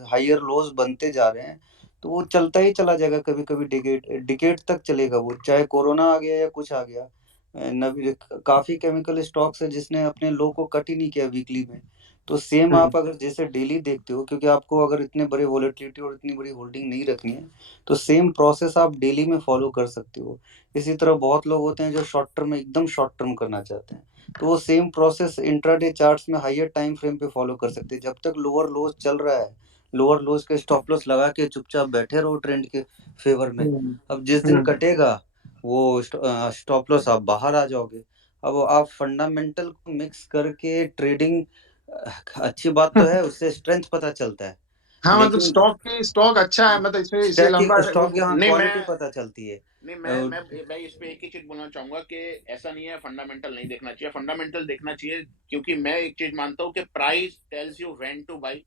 हायर लोज बनते जा रहे हैं तो वो चलता ही चला जाएगा, कभी कभी डिकेट तक चलेगा वो, चाहे कोरोना आ गया या कुछ आ गया। नवी काफी केमिकल स्टॉक्स है जिसने अपने लो को कट ही नहीं किया वीकली में। तो सेम आप अगर जैसे डेली देखते हो, क्योंकि आपको अगर इतने बड़े वॉलेटिलिटी और इतनी बड़ी होल्डिंग नहीं रखनी है, तो सेम प्रोसेस आप डेली में फॉलो कर सकते हो। इसी तरह बहुत लोग होते हैं जो शॉर्ट टर्म में एकदम शॉर्ट टर्म करना चाहते हैं, तो वो सेम प्रोसेस इंट्राडे चार्ट्स में हायर टाइम फ्रेम पे फॉलो कर सकते हैं। जब तक लोअर लोज चल रहा है, लोअर लोज के स्टॉप लॉस लगा के चुपचाप बैठे रहो ट्रेंड के फेवर में। अब जिस दिन कटेगा वो स्टॉप लॉस आप बाहर आ जाओगे। अब आप फंडामेंटल को मिक्स करके ट्रेडिंग, अच्छी बात तो है, उससे स्ट्रेंथ पता चलता है, हाँ, मतलब लेकिन स्टॉक अच्छा है, मतलब इससे लंबा स्टॉक की हाँ नहीं, क्वालिटी पता चलती है। नहीं, मैं इस पे एक ही चीज बोलना चाहूंगा कि ऐसा नहीं है फंडामेंटल नहीं देखना चाहिए, फंडामेंटल देखना चाहिए, क्योंकि मैं एक चीज मानता हूँ कि price tells you when to buy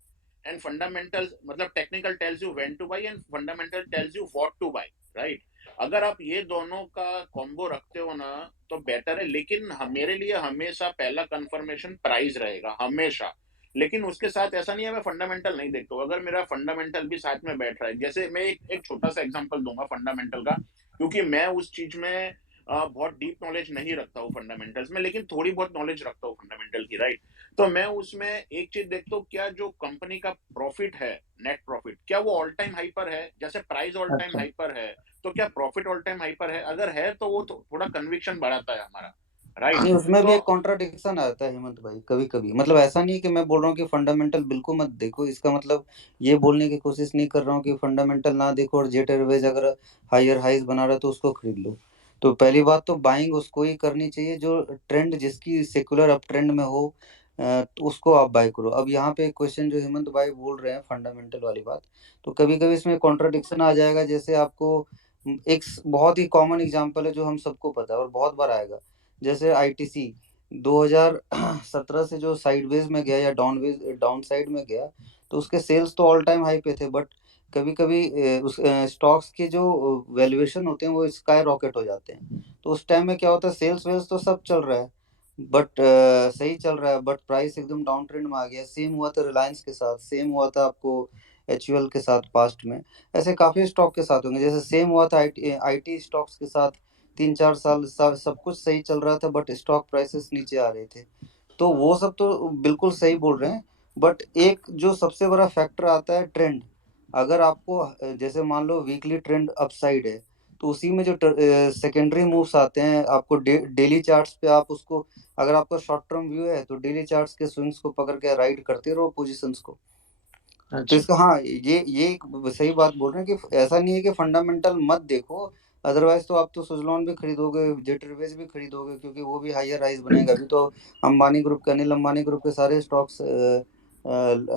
and fundamental, मतलब technical tells you when to buy and fundamental tells you what to buy, right. अगर आप ये दोनों का कॉम्बो रखते हो ना तो बेटर है, लेकिन मेरे लिए हमेशा पहला कंफर्मेशन प्राइस रहेगा हमेशा। लेकिन उसके साथ ऐसा नहीं है मैं फंडामेंटल नहीं देखता हूँ, अगर मेरा फंडामेंटल भी साथ में बैठ रहा है, जैसे मैं एक छोटा सा एग्जांपल दूंगा फंडामेंटल का, क्योंकि मैं उस चीज में बहुत डीप नॉलेज नहीं रखता हूँ फंडामेंटल्स में, लेकिन थोड़ी बहुत नॉलेज रखता हूँ फंडामेंटल की, राइट। तो मैं उसमें एक चीज देखता हूँ, क्या जो कंपनी का प्रॉफिट है, नेट प्रॉफिट, क्या वो ऑल टाइम हाई पर है, जैसे प्राइस ऑल टाइम हाई पर है तो क्या प्रॉफिट ऑल टाइम हाई पर है, अगर है तो वो थोड़ा कन्विक्शन बढ़ाता है हमारा, राइट। नहीं, उसमें भी तो एक कॉन्ट्राडिक्शन आता है हेमंत भाई कभी कभी, मतलब ऐसा नहीं कि मैं बोल रहा हूँ कि फंडामेंटल बिल्कुल मत देखो, इसका मतलब ये बोलने की कोशिश नहीं कर रहा हूँ कि फंडामेंटल ना देखो और जेट एयरवेज अगर हायर हाइज बना रहा है तो उसको खरीद लो। तो पहली बात तो बाइंग उसको ही करनी चाहिए जो ट्रेंड जिसकी सेकुलर अप ट्रेंड में हो, तो उसको आप बाय करो। अब यहाँ पे क्वेश्चन जो हेमंत भाई बोल रहे हैं फंडामेंटल वाली बात, तो कभी कभी इसमें कॉन्ट्राडिक्शन आ जाएगा। जैसे आपको एक बहुत ही कॉमन एग्जांपल है जो हम सबको पता है और बहुत बार आएगा, जैसे आईटीसी 2017 से जो साइडवेज में गया या डाउन साइड में गया, तो उसके सेल्स तो ऑल टाइम हाई पे थे, बट कभी कभी उस स्टॉक्स के जो वैल्यूएशन होते हैं वो स्काई रॉकेट हो जाते हैं। तो उस टाइम में क्या होता है, सेल्स वेल्स तो सब चल रहा है, बट सही चल रहा है, बट प्राइस एकदम डाउन ट्रेंड में आ गया। सेम हुआ था रिलायंस के साथ, सेम हुआ था आपको एचयूएल के साथ पास्ट में, ऐसे काफी स्टॉक के साथ होंगे। जैसे सेम हुआ था आईटी स्टॉक्स के साथ, 3-4 साल सब कुछ सही चल रहा था बट स्टॉक प्राइसेस नीचे आ रहे थे। तो वो सब तो बिल्कुल सही बोल रहे हैं, बट एक जो सबसे बड़ा फैक्टर आता है ट्रेंड। अगर आपको जैसे मान लो वीकली ट्रेंड अपसाइड है, तो उसी में जो सेकेंडरी मूव्स आते हैं आपको डेली चार्ट्स पे आप उसको, अगर आपका शॉर्ट टर्म व्यू है तो डेली चार्ट्स के स्विंग्स को पकड़ के राइड करते रहो पोजीशंस को। तो इसका हाँ ये एक सही बात बोल रहे हैं कि ऐसा नहीं है कि फंडामेंटल मत देखो, अदरवाइज तो आप तो सुजलॉन भी खरीदोगे, जेट एयरवेज भी खरीदोगे, क्योंकि वो भी हायर राइज बनेगा। अभी तो अंबानी ग्रुप के, अनिल अंबानी ग्रुप के सारे स्टॉक्स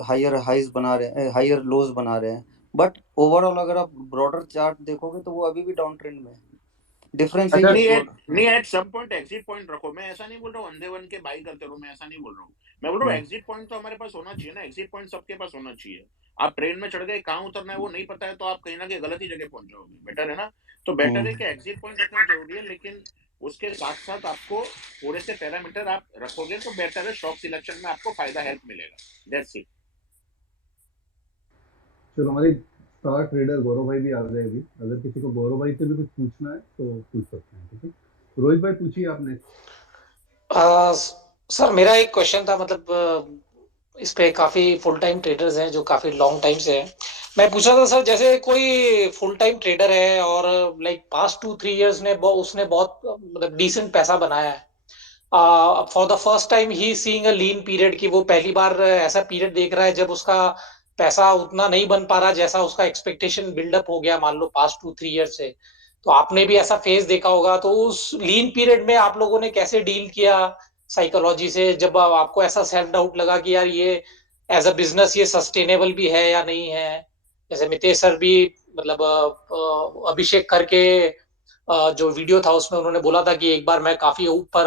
हायर हाइज बना रहे हैं, हायर लोज बना रहे हैं। बट ओवरऑल अगर आप ब्रॉडर चार्ट देखोगे तो वो अभी भी डाउन ट्रेंड में है। डिफरेंस यही नहीं है। नहीं, at some point exit point रखो, मैं ऐसा नहीं बोल रहा हूँ अंधे बन के बाई करते रहो, मैं ऐसा नहीं बोल रहा हूँ। मैं बोल रहा हूँ एग्जिट पॉइंट तो हमारे पास होना चाहिए ना, एग्जिट पॉइंट सबके पास होना चाहिए। आप ट्रेन में चढ़ गए, कहाँ उतरना है वो नहीं पता है तो आप कहीं ना कहीं गलत ही जगह पहुंच जाओगे, बेटर है ना। तो बेटर है कि एग्जिट पॉइंट रखना जरूरी है, लेकिन उसके साथ साथ आपको थोड़े से पैरामीटर आप रखोगे तो बेटर है, स्टॉक सिलेक्शन में आपको फायदा हेल्प मिलेगा, दैट्स इट। फिर हमारे स्टार ट्रेडर गौरव भाई भी आ गए अभी, अगर किसी को गौरव भाई से भी कुछ पूछना है तो पूछ सकते हैं, ठीक है। रोहित भाई पूछिए आपने। सर मेरा एक क्वेश्चन था, मतलब इस पे काफी फुल टाइम ट्रेडर्स हैं जो काफी लॉन्ग टाइम से हैं। मैं पूछ रहा था सर, जैसे कोई फुल टाइम ट्रेडर है और लाइक पास्ट 2-3 इयर्स ने उसने बहुत मतलब डिसेंट पैसा बनाया है, for the first time he seeing a lean period, कि वो पहली बार ऐसा पीरियड देख रहा है जब उसका पैसा उतना नहीं बन पा रहा जैसा उसका एक्सपेक्टेशन बिल्डअप हो गया, मान लो पास्ट 2-3 इयर्स से। तो आपने भी ऐसा फेज देखा होगा, तो उस लीन पीरियड में आप लोगों ने कैसे डील किया साइकोलॉजी से, जब आपको ऐसा सेल्फ डाउट लगा कि यार ये एज अ बिजनेस ये सस्टेनेबल भी है या नहीं है। जैसे मितेश सर भी, मतलब अभिषेक करके जो वीडियो था उसमें उन्होंने बोला था कि एक बार मैं काफी ऊपर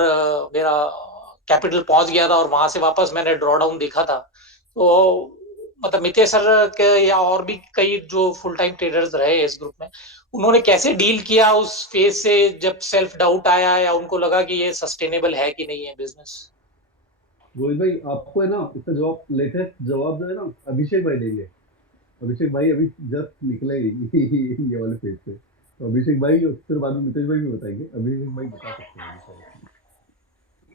मेरा कैपिटल पहुंच गया था और वहां से वापस मैंने ड्रॉ डाउन देखा था। तो मतलब मितेश सर के या और भी कई जो फुल टाइम ट्रेडर्स रहे इस ग्रुप में, उन्होंने कैसे डील किया उस फेज से जब सेल्फ डाउट आया या उनको लगा कि ये सस्टेनेबल है कि नहीं है बिजनेस। रोहित भाई आपको है ना इसका जवाब, लेटेस्ट जवाब जो है ना अभिषेक भाई देंगे। अभिषेक भाई अभी जस्ट निकले ये वाले पेज से, तो अभिषेक भाई और फिर बाद में मितेश भाई भी बताएंगे। अभिषेक भाई बता सकते हैं शायद।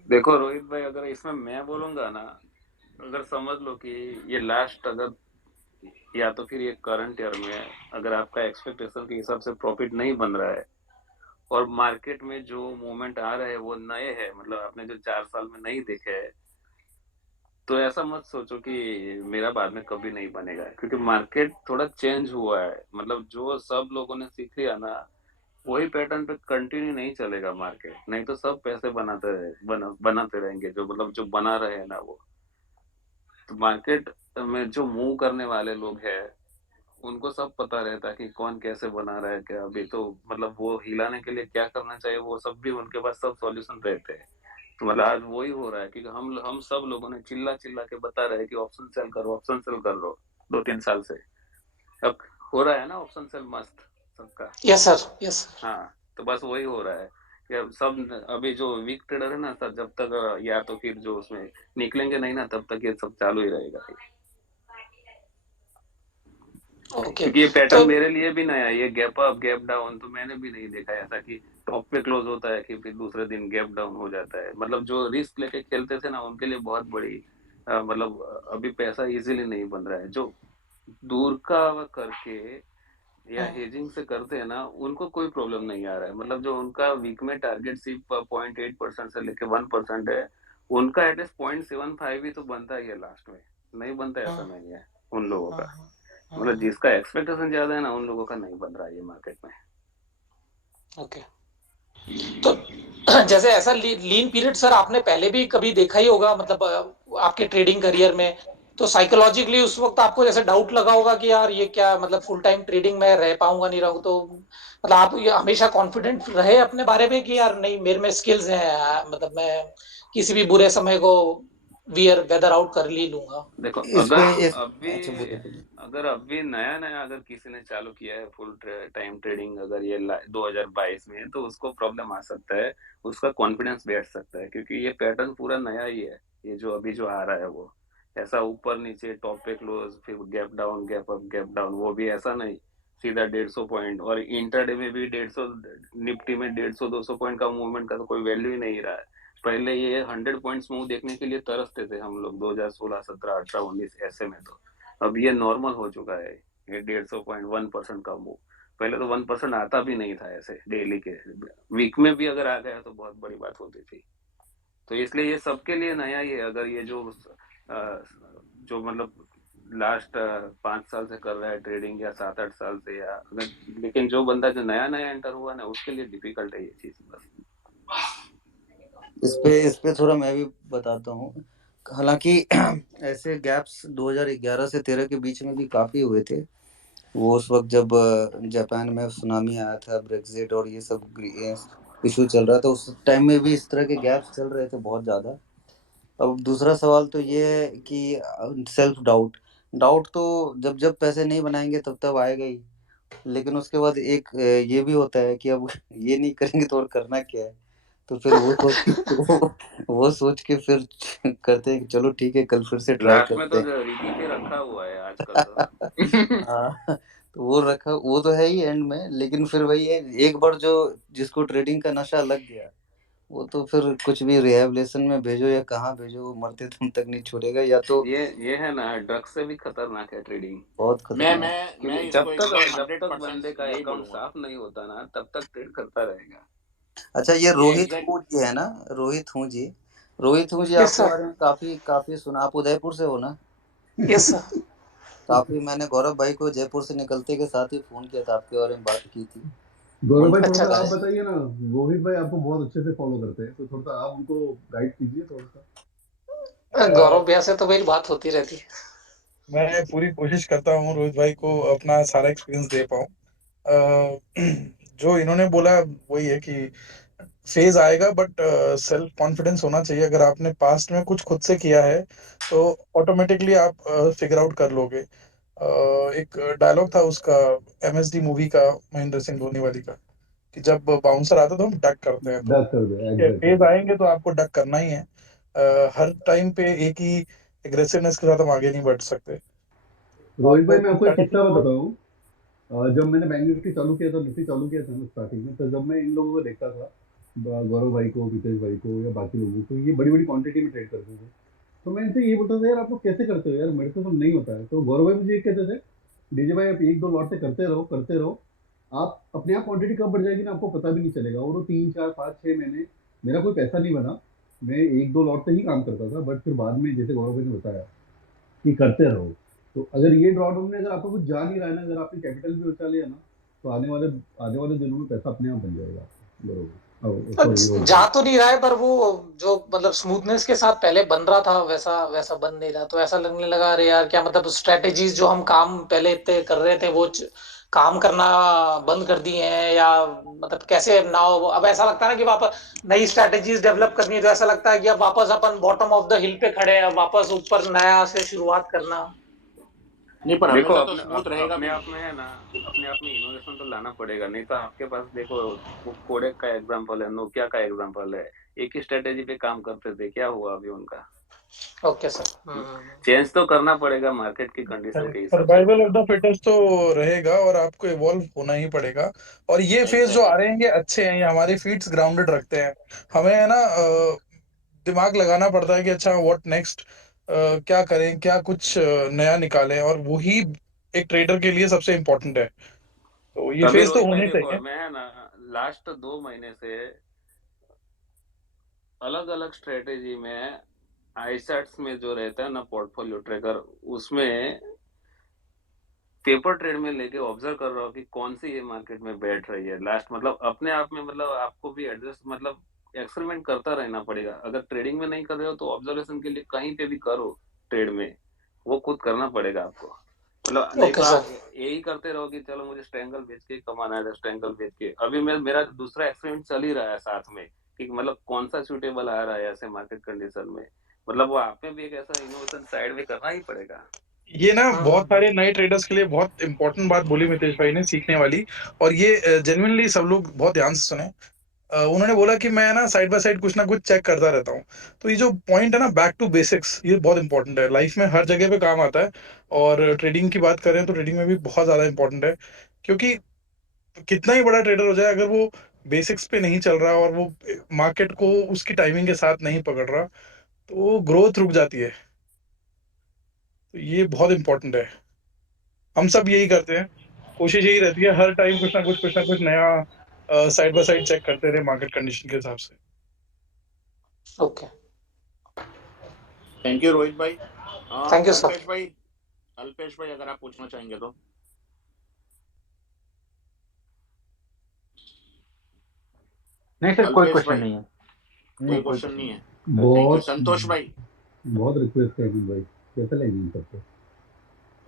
देखो रोहित भाई, अगर इसमें मैं बोलूंगा ना, अगर समझ लो कि ये लास्ट, अगर या तो फिर ये करंट ईयर में अगर आपका एक्सपेक्टेशन के हिसाब से प्रॉफिट नहीं बन रहा है और मार्केट में जो मूवमेंट आ रहे हैं वो नए हैं, मतलब आपने जो 4 साल में नहीं देखे हैं, तो ऐसा मत सोचो कि मेरा बाद में कभी नहीं बनेगा, क्योंकि मार्केट थोड़ा चेंज हुआ है। मतलब जो सब लोगों ने सीख लिया ना, वही पैटर्न पे कंटिन्यू नहीं चलेगा मार्केट, नहीं तो सब पैसे बनाते रहेंगे, जो मतलब जो बना रहे हैं ना वो। तो मार्केट में जो मूव करने वाले लोग हैं उनको सब पता रहता है कि कौन कैसे बना रहा है क्या। अभी तो मतलब वो हिलाने के लिए क्या करना चाहिए वो सब भी उनके पास सब सॉल्यूशन रहते हैं। तो मतलब आज वही हो रहा है कि हम सब लोगों ने चिल्ला चिल्ला के बता रहे हैं कि ऑप्शन सेल करो, ऑप्शन सेल कर लो 2-3 साल से। अब हो रहा है ना ऑप्शन सेल मस्त सबका। Yes sir, yes. हाँ, तो बस वही हो रहा है कि अब सब, अभी जो वीक ट्रेडर है ना सर, जब तक या तो फिर जो उसमें निकलेंगे नहीं ना, तब तक ये सब चालू ही रहेगा। ओके, क्योंकि ये तो पैटर्न मेरे लिए भी नया है, ये गैप अप गैप डाउन तो मैंने भी नहीं देखा है ऐसा कि टॉप पे क्लोज होता है कि फिर दूसरे दिन गैप डाउन हो जाता है। मतलब जो रिस्क लेके खेलते थे ना उनके लिए बहुत बड़ी मतलब अभी पैसा इजीली नहीं बन रहा है। जो दूर का करके या हेजिंग से करते हैं ना, उनको कोई प्रॉब्लम नहीं आ रहा है। मतलब जो उनका वीक में टारगेट सिर्फ 0.8% से लेके 1% है, उनका एटलीस्ट 0.75 ही तो बनता ही है लास्ट में। नहीं बनता ऐसा नहीं है उन लोगों का। मतलब जिसका एक्सपेक्टेशन ज्यादा है ना, उन लोगों का नहीं बन रहा है ये मार्केट में। ओके, तो जैसे ऐसा लीन पीरियड सर आपने पहले भी कभी देखा ही होगा, मतलब आपके ट्रेडिंग करियर में। तो साइकोलॉजिकली उस वक्त आपको जैसे डाउट लगा होगा कि यार ये क्या, मतलब फुल टाइम ट्रेडिंग में रह पाऊंगा नहीं रहूँ, तो मतलब आप ये हमेशा कॉन्फिडेंट रहे अपने बारे में कि यार नहीं मेरे में स्किल्स हैं, मतलब मैं किसी भी बुरे समय को वेदर आउट कर ही लूंगा। देखो इस पे अच्छा अभी बोलिए बोलिए। अगर अभी नया नया अगर किसी ने चालू किया है फुल टाइम ट्रेडिंग, अगर ये 2022 में, तो उसको प्रॉब्लम आ सकता है, उसका कॉन्फिडेंस बैठ सकता है, क्योंकि ये पैटर्न पूरा नया ही है। ये जो अभी जो आ रहा है वो ऐसा ऊपर नीचे, टॉप पे क्लोज, फिर gap down, gap up, gap down, वो भी ऐसा नहीं सीधा 150 पॉइंट। और इंटरडे में भी 150, निफ्टी में 150-200 पॉइंट का मूवमेंट का तो कोई वैल्यू ही नहीं रहा है। पहले ये 100 पॉइंट्स मूव देखने के लिए तरसते थे हम लोग 2016, 17, 18, 19 ऐसे में। तो अब ये नॉर्मल हो चुका है, ये 150 पॉइंट 1% का मूव। पहले तो 1% आता भी नहीं था ऐसे डेली के, वीक में भी अगर आ गया तो बहुत बड़ी बात होती थी। तो इसलिए ये सबके लिए नया ही है। अगर ये जो मतलब लास्ट 5 साल से कर रहा है ट्रेडिंग, या 7-8 साल से, या अगर, लेकिन जो बंदा जो नया नया एंटर हुआ ना, उसके लिए डिफिकल्ट है ये चीज बस। इस पे थोड़ा मैं भी बताता हूँ। हालांकि ऐसे गैप्स 2011 से 13 के बीच में भी काफी हुए थे। वो उस वक्त जब जापान में सुनामी आया था, ब्रेक्सिट और ये सब इशू चल रहा था, उस टाइम में भी इस तरह के गैप्स चल रहे थे बहुत ज्यादा। अब दूसरा सवाल तो ये है कि सेल्फ डाउट, डाउट तो जब जब पैसे नहीं बनाएंगे तब तब आएगा ही। लेकिन उसके बाद एक ये भी होता है कि अब ये नहीं करेंगे तो और करना क्या है। तो फिर वो सोच के फिर करते हैं कि चलो ठीक है कल फिर से ट्राई लास्ट में करते तो हैं। रिकी पे रखा हुआ है आजकल तो। हाँ, तो वो तो है ही एंड में, लेकिन फिर वही है, एक बार जो जिसको ट्रेडिंग का नशा लग गया वो तो फिर कुछ भी रिहैबिलिटेशन में भेजो या कहाँ भेजो, वो मरते दम तक नहीं छोड़ेगा, या तो ये है ना, ड्रग्स से भी खतरनाक है ट्रेडिंग। बहुत मैं खतरनाक। मैं क्योंकि इसको एकदम जब तक 100% बंदे का यही अकाउंट बोलूंगा। साफ नहीं होता ना, तब तक ट्रेड करता रहेगा। अच्छा, ये ये रोहित एग्जैक्ट हूँ जी है ना, रोहित हूँ जी, रोहित हूँ जी, यस आपके सर, बारे में काफी काफी सुना। आप उदयपुर से हो ना? Yes sir. काफी मैंने गौरव भाई को जयपुर से निकलते के साथ ही फोन किया था, आपके बारे में बात की थी। गौरव भाई, थोड़ा अच्छा सा अच्छा। आप बताइए ना, रोहित भाई आपको बहुत अच्छे से फॉलो करते हैं, तो थोड़ा सा आप उनको गाइड कीजिए थोड़ा सा। गौरव भैया से तो मेरी बात होती रहती है। मैं पूरी कोशिश करता हूँ रोहित भाई को अपना सारा एक्सपीरियंस दे पाऊँ। जो इन्होंने बोला वही है कि फेज आएगा, बट सेल्फ कॉन्फिडेंस होना चाहिए। अगर आपने पास्ट में कुछ खुद से किया है तो ऑटोमेटिकली आप फिगर आउट कर लोगे। एक डायलॉग था उसका, एमएसडी मूवी का, महेंद्र सिंह धोनी वाली का, कि जब बाउंसर आता तो हम डक करते हैं। तो डक कर दे, फेज एग्जैक्टली। आएंगे तो आपको डक करना ही है। हर टाइम पे एक ही एग्रेसिवनेस के साथ हम आगे नहीं बढ़ सकते। रोहित भाई, तो मैं आपको एक स्ट्रेटेजी किस्सा को बताता हूँ। जब मैंने बैंक निफ्टी चालू किया था, ना स्टार्टिंग में, तो जब मैं इन लोगों को देखता था, गौरव भाई को, मितेश भाई को या बाकी लोगों को, ये बड़ी बड़ी क्वांटिटी में ट्रेड करते थे, तो मैं इनसे ये बोलता था, यार आप लोग कैसे करते हो यार, मेरे से तो नहीं होता है। तो गौरव भाई मुझे ये कहते थे, डीजे भाई आप एक दो लॉट से करते रहो, आप अपने आप क्वांटिटी कब बढ़ जाएगी ना आपको पता भी नहीं चलेगा। और वो 3 4 5 6 महीने मेरा कोई पैसा नहीं बना, मैं एक दो लॉट से ही काम करता था, बट फिर बाद में जैसे गौरव भाई ने बताया कि करते रहो। तो अगर ये ड्रॉडाउन में अगर आपको कुछ जा नहीं रहा है ना, अगर आपने कैपिटल भी बचा लिया ना, तो आने वाले दिनों में पैसा अपने आप बन जाएगा। बरोबर, सॉरी। जा तो नहीं रहा है, पर वो जो मतलब स्मूथनेस के साथ पहले बन रहा था वैसा वैसा बन नहीं रहा। तो ऐसा लगने लगा, अरे यार क्या मतलब स्ट्रेटेजीज जो हम काम पहले इतने कर रहे थे वो काम करना बंद कर दिए हैं, या मतलब कैसे नाउ अब ऐसा लगता है ना कि वापस नई स्ट्रेटेजीज डेवलप करनी है। तो ऐसा लगता है कि अब वापस अपन बॉटम ऑफ द हिल पे खड़े हैं, वापस ऊपर नया से शुरुआत करना। नहीं, पर देखो हमेशा तो स्मूथ रहेगा भी अपने आप नहीं। में है ना, अपने आप में इनोवेशन तो लाना पड़ेगा। नहीं तो आपके पास देखो, कोडेक का एग्जांपल है, नोकिया का एग्जांपल है, एक ही स्ट्रेटेजी पे काम करते थे, क्या हुआ अभी उनका? Okay sir. चेंज तो करना पड़ेगा मार्केट की कंडीशन के हिसाब से। सर्वाइवल ऑफ द फिटेस्ट तो रहेगा, और आपको इवॉल्व होना ही पड़ेगा। और ये फेज जो आ रहे हैं ये अच्छे हैं, ये हमारे फीट्स ग्राउंडेड रखते हैं। हमें है ना दिमाग लगाना पड़ता है कि अच्छा व्हाट नेक्स्ट, क्या करें, क्या कुछ नया निकालें, और वही एक ट्रेडर के लिए सबसे इम्पोर्टेंट है। तो ये अभी फेज तो रोहित भाई होने देखो, चाहिए। मैं है ना लास्ट 2 महीने से अलग अलग स्ट्रेटेजी में, आईसेट्स में जो रहता है ना पोर्टफोलियो ट्रेकर, उसमें पेपर ट्रेड में लेके ऑब्जर्व कर रहा हूँ कि कौन सी ये मार्केट में बैठ रही है लास्ट। मतलब अपने आप में, मतलब आपको भी एडजस्ट, मतलब एक्सपेरिमेंट करता रहना पड़ेगा। अगर ट्रेडिंग में नहीं कर रहे हो तो ऑब्जर्वेशन के लिए कहीं पे भी करो, ट्रेड में वो खुद करना पड़ेगा आपको। मतलब नहीं तो आप यही करते रहो कि चलो मुझे स्ट्रैंगल बेच के कमाना है, स्ट्रैंगल बेच के। अभी मेरा दूसरा एक्सपेरिमेंट चल ही रहा है साथ में, कि मतलब कौन सा सूटेबल आ रहा है ऐसे मार्केट कंडीशन में। मतलब वो आप में भी एक ऐसा इनोवेशन साइड में करना ही पड़ेगा। ये ना बहुत सारे नए ट्रेडर्स के लिए बहुत इंपॉर्टेंट बात बोली मितेश भाई ने, सीखने वाली। और ये जेन्युइनली सब लोग बहुत ध्यान से सुने। उन्होंने बोला कि मैं ना साइड बाय साइड कुछ ना कुछ चेक करता रहता हूँ। तो ये जो पॉइंट है ना, बैक टू बेसिक्स, ये बहुत इंपॉर्टेंट है, लाइफ में हर जगह पे काम आता है। और ट्रेडिंग की बात करें तो ट्रेडिंग में भी बहुत ज्यादा इंपॉर्टेंट है। क्योंकि कितना ही बड़ा ट्रेडर हो जाए, अगर वो बेसिक्स पे नहीं चल रहा और वो मार्केट को उसकी टाइमिंग के साथ नहीं पकड़ रहा, तो ग्रोथ रुक जाती है। तो ये बहुत इंपॉर्टेंट है। हम सब यही करते हैं, कोशिश यही रहती है हर टाइम कुछ ना कुछ नया साइड बाय साइड चेक करते रहे मार्केट कंडीशन के हिसाब से। ओके, थैंक यू रोहित भाई। Thank you sir. अल्पेश भाई अगर आप पूछना चाहेंगे तो। नहीं सर, कोई क्वेश्चन नहीं है। कोई क्वेश्चन नहीं है। बहुत संतोष भाई, बहुत रिक्वेस्ट है भाई, कैसे लेंगे इन सबको?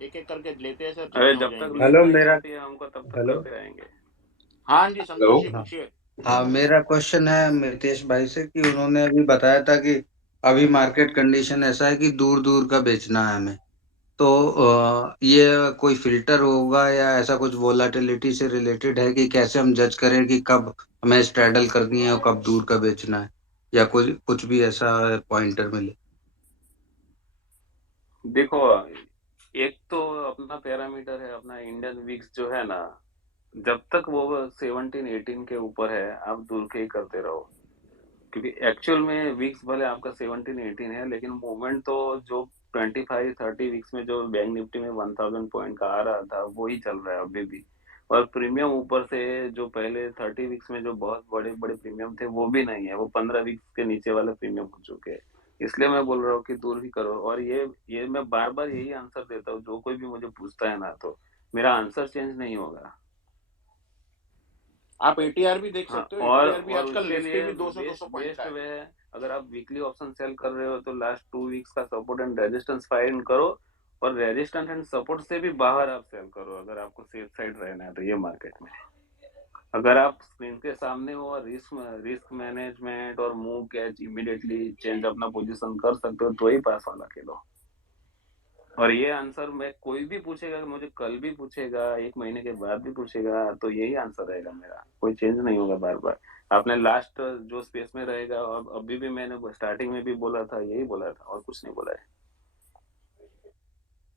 एक एक करके लेते हैं सर। अरे जब तक हेलो, मेरा हमको तब तक करते रहेंगे। हाँ जी संतोष जी पूछिए। हाँ, मेरा क्वेश्चन है मितेश भाई से कि उन्होंने अभी बताया था कि अभी मार्केट कंडीशन ऐसा है कि दूर दूर का बेचना है हमें, तो ये कोई फिल्टर होगा या ऐसा कुछ वोलाटिलिटी से रिलेटेड है कि कैसे हम जज करें कि कब हमें स्ट्रैडल करनी है और कब दूर का बेचना है, या कुछ भी ऐसा पॉइंटर मिले? देखो, एक तो अपना पैरामीटर है, अपना इंडियन विक्स जो है ना, जब तक वो 17-18 के ऊपर है आप दूर के ही करते रहो, क्योंकि एक्चुअल में विक्स भले आपका 17-18 है, लेकिन मूवमेंट तो जो 25-30 विक्स में जो बैंक निफ्टी में 1000 पॉइंट का आ रहा था वही चल रहा है अभी भी। और प्रीमियम ऊपर से जो पहले 30 विक्स में जो बहुत बड़े बड़े प्रीमियम थे वो भी नहीं है, वो 15 विक्स के नीचे वाले प्रीमियम हो चुके हैं। इसलिए मैं बोल रहा हूँ कि दूर ही करो। और ये मैं बार बार यही आंसर देता हूँ, जो कोई भी मुझे पूछता है ना, तो मेरा आंसर चेंज नहीं होगा। आप एटीआर भी देख हाँ, सकते हो। और एटीआर भी आजकल उसके निफ्टी लिए भी 200-200 पॉइंट बेस्ट का है। वे है, अगर आप वीकली ऑप्शन सेल कर रहे हो तो लास्ट 2 वीक्स का सपोर्ट एंड रेजिस्टेंस फाइंड करो, और रेजिस्टेंस एंड सपोर्ट से भी बाहर आप सेल करो अगर आपको सेफ साइड रहना है तो ये मार्केट में। अगर आप स्क्रीन के सामने हो और रिस्क मैनेजमेंट और मूव कैच इमीडिएटली चेंज अपना पोजीशन कर सकते हो तो ही पास वाला खेलो। और ये आंसर मैं कोई भी पूछेगा, मुझे कल भी पूछेगा, 1 महीने के बाद भी पूछेगा, तो यही आंसर रहेगा मेरा, कोई चेंज नहीं होगा बार बार। आपने लास्ट जो स्पेस में रहेगा, और अभी भी मैंने स्टार्टिंग में भी बोला था, यही बोला था और कुछ नहीं बोला है।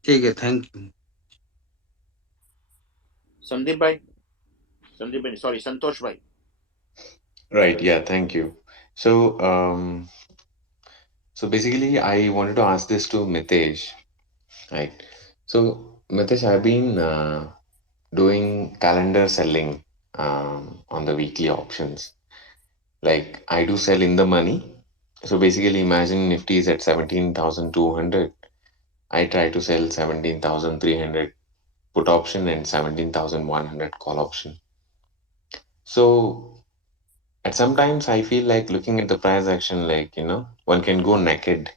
ठीक है, थैंक यू। संदीप भाई, सॉरी, संतोष भाई। Right, yeah, thank you. So basically, I wanted to ask this to Mitesh, right? So Mitesh, I've been doing calendar selling on the weekly options. Like I do sell in the money. So basically, imagine Nifty is at 17,200. I try to sell 17,300 put option and 17,100 call option. So at sometimes I feel like looking at the price action, like, one can go naked,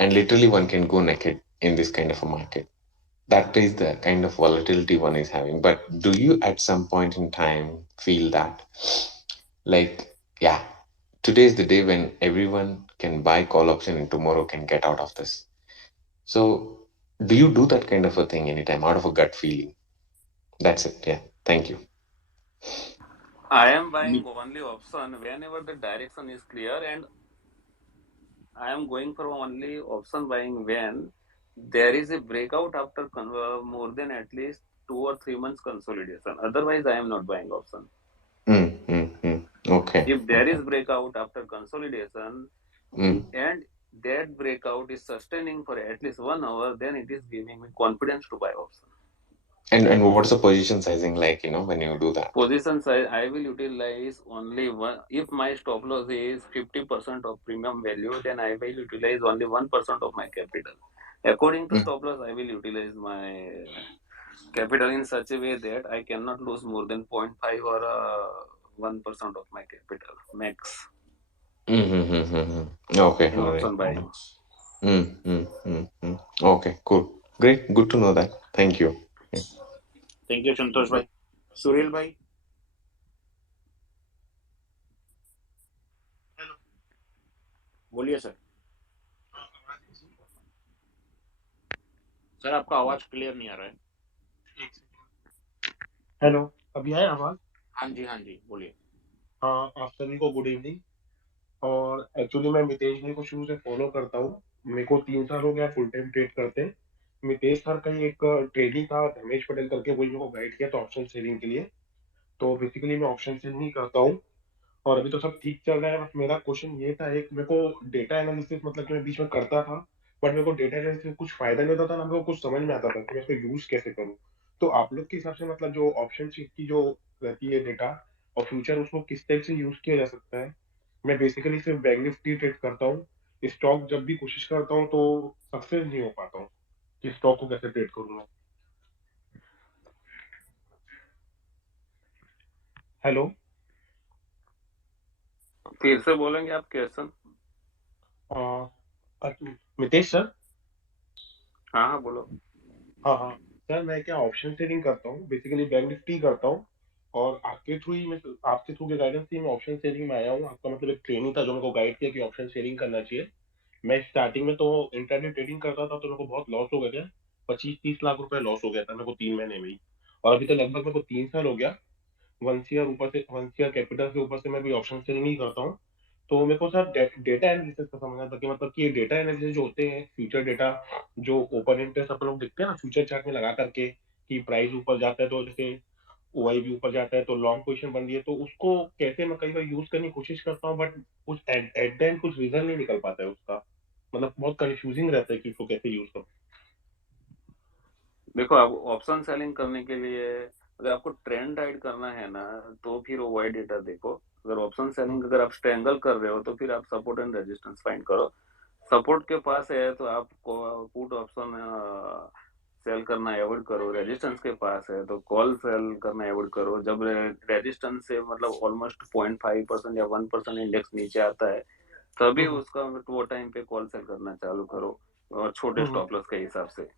and literally one can go naked in this kind of a market. That is the kind of volatility one is having. But do you at some point in time feel that, like, yeah, today is the day when everyone can buy call option and tomorrow can get out of this? So do you do that kind of a thing anytime out of a gut feeling? That's it. Yeah. Thank you. I am buying only option whenever the direction is clear, and I am going for only option buying when there is a breakout after more than at least 2 or 3 months consolidation. Otherwise, I am not buying option. Okay. If there is breakout after consolidation Mm. and that breakout is sustaining for at least 1 hour, then it is giving me confidence to buy option. And what's the position sizing like, when you do that? Position size, I will utilize only one. If my stop loss is 50% of premium value, then I will utilize only 1% of my capital. According to stop loss, I will utilize my capital in such a way that I cannot lose more than 0.5 or 1% of my capital max Okay, in all right. option buying. Okay, cool. Great. Good to know that. Thank you. Yeah. Thank you Santosh भाई। सुरील भाई। बोलिए sir. Sir आपका आवाज clear नहीं आ रहा है। Hello, अभी आया आवाज? हाँ जी बोलिए। हाँ, आप सभी को गुड इवनिंग। और एक्चुअली मैं मितेश भाई को शुरू से फॉलो करता हूँ। मेरे को 3 साल हो गया फुल टाइम ट्रेड करते। मितेश सर का ही एक ट्रेडिंग था, धर्मेश पटेल करके, वही मेरे को गाइड किया था ऑप्शन सेलिंग के लिए। तो बेसिकली मैं ऑप्शन सेलिंग ही करता हूँ और अभी तो सब ठीक चल रहा है। बस मेरा क्वेश्चन ये था, एक मेरे को डेटा एनालिसिस, मतलब कि मैं बीच में करता था, बट मेरे को डेटा एनालिसिस में कुछ फायदा नहीं होता था, ना मेरे को कुछ समझ में आता था कि मैं इसको यूज कैसे करूँ। तो आप लोग के हिसाब से, मतलब जो ऑप्शन की जो रहती है डेटा और फ्यूचर, उसको किस टाइप से यूज किया जा सकता है? मैं बेसिकली सिर्फ बैंक निफ्टी ट्रेड करता हूँ। स्टॉक जब भी कोशिश करता हूँ तो सक्सेस नहीं हो पाता हूँ कि स्टॉक को कैसे ट्रेड करूँ मैं। हेलो, फिर से बोलेंगे आप क्वेश्चन? मितेश सर। हाँ बोलो। हाँ सर, मैं क्या ऑप्शन ट्रेडिंग करता हूँ, बेसिकली बैंक निफ्टी करता हूँ। और आपके थ्रू ही, मैं आपके थ्रू के गाइडेंस से मैं ऑप्शन शेयरिंग में आया हूँ। आपका मतलब एक ट्रेनिंग था जो मेरे को गाइड किया कि ऑप्शन शेयरिंग करना चाहिए। मैं स्टार्टिंग में तो इंटरनेट ट्रेडिंग करता था तो मेरे को बहुत लॉस हो गया था, 25-30 लाख रुपए लॉस हो गया था मेरे को 3 महीने में ही, और अभी तो लगभग मेरे को 3 साल हो गया वंशिया कैपिटल के ऊपर से मैं भी ऑप्शन सेलिंग नहीं करता हूँ। तो मेरे को सर डेटा एनालिसिस का समझना था कि मतलब कि ये डेटा एनालिसिस जो होते हैं, फ्यूचर डेटा जो ओपन इंटरेस्ट अपन लोग देखते हैं ना फ्यूचर चार्ट में लगा करके कि प्राइस ऊपर जाता है तो जैसे ओआई भी ऊपर जाता है तो लॉन्ग पोजीशन बन रही है, तो उसको कैसे मैं कई बार यूज करने की कोशिश करता हूँ, बट कुछ एट द एंड कुछ रीजन नहीं निकल पाता है उसका, मतलब बहुत कंफ्यूजिंग रहता है कि इसको कैसे यूज करूँ। देखो, आप ऑप्शन सेलिंग करने के लिए अगर आपको ट्रेंड राइड करना है ना, तो फिर ओआई डेटा देखो। अगर ऑप्शन सेलिंग अगर आप स्ट्रेंगल कर रहे हो तो फिर आप सपोर्ट एंड रेजिस्टेंस फाइंड करो। सपोर्ट के पास है तो आप पुट ऑप्शन सेल करना अवॉइड करो। रेजिस्टेंस के पास है तो कॉल सेल करना अवॉइड करो। जब रेजिस्टेंस से मतलब ऑलमोस्ट 0.5% या 1% इंडेक्स नीचे आता है तभी उसका वो टाइम पे कॉल सेल करना चालू करो, और छोटे स्टॉप लॉस के हिसाब से।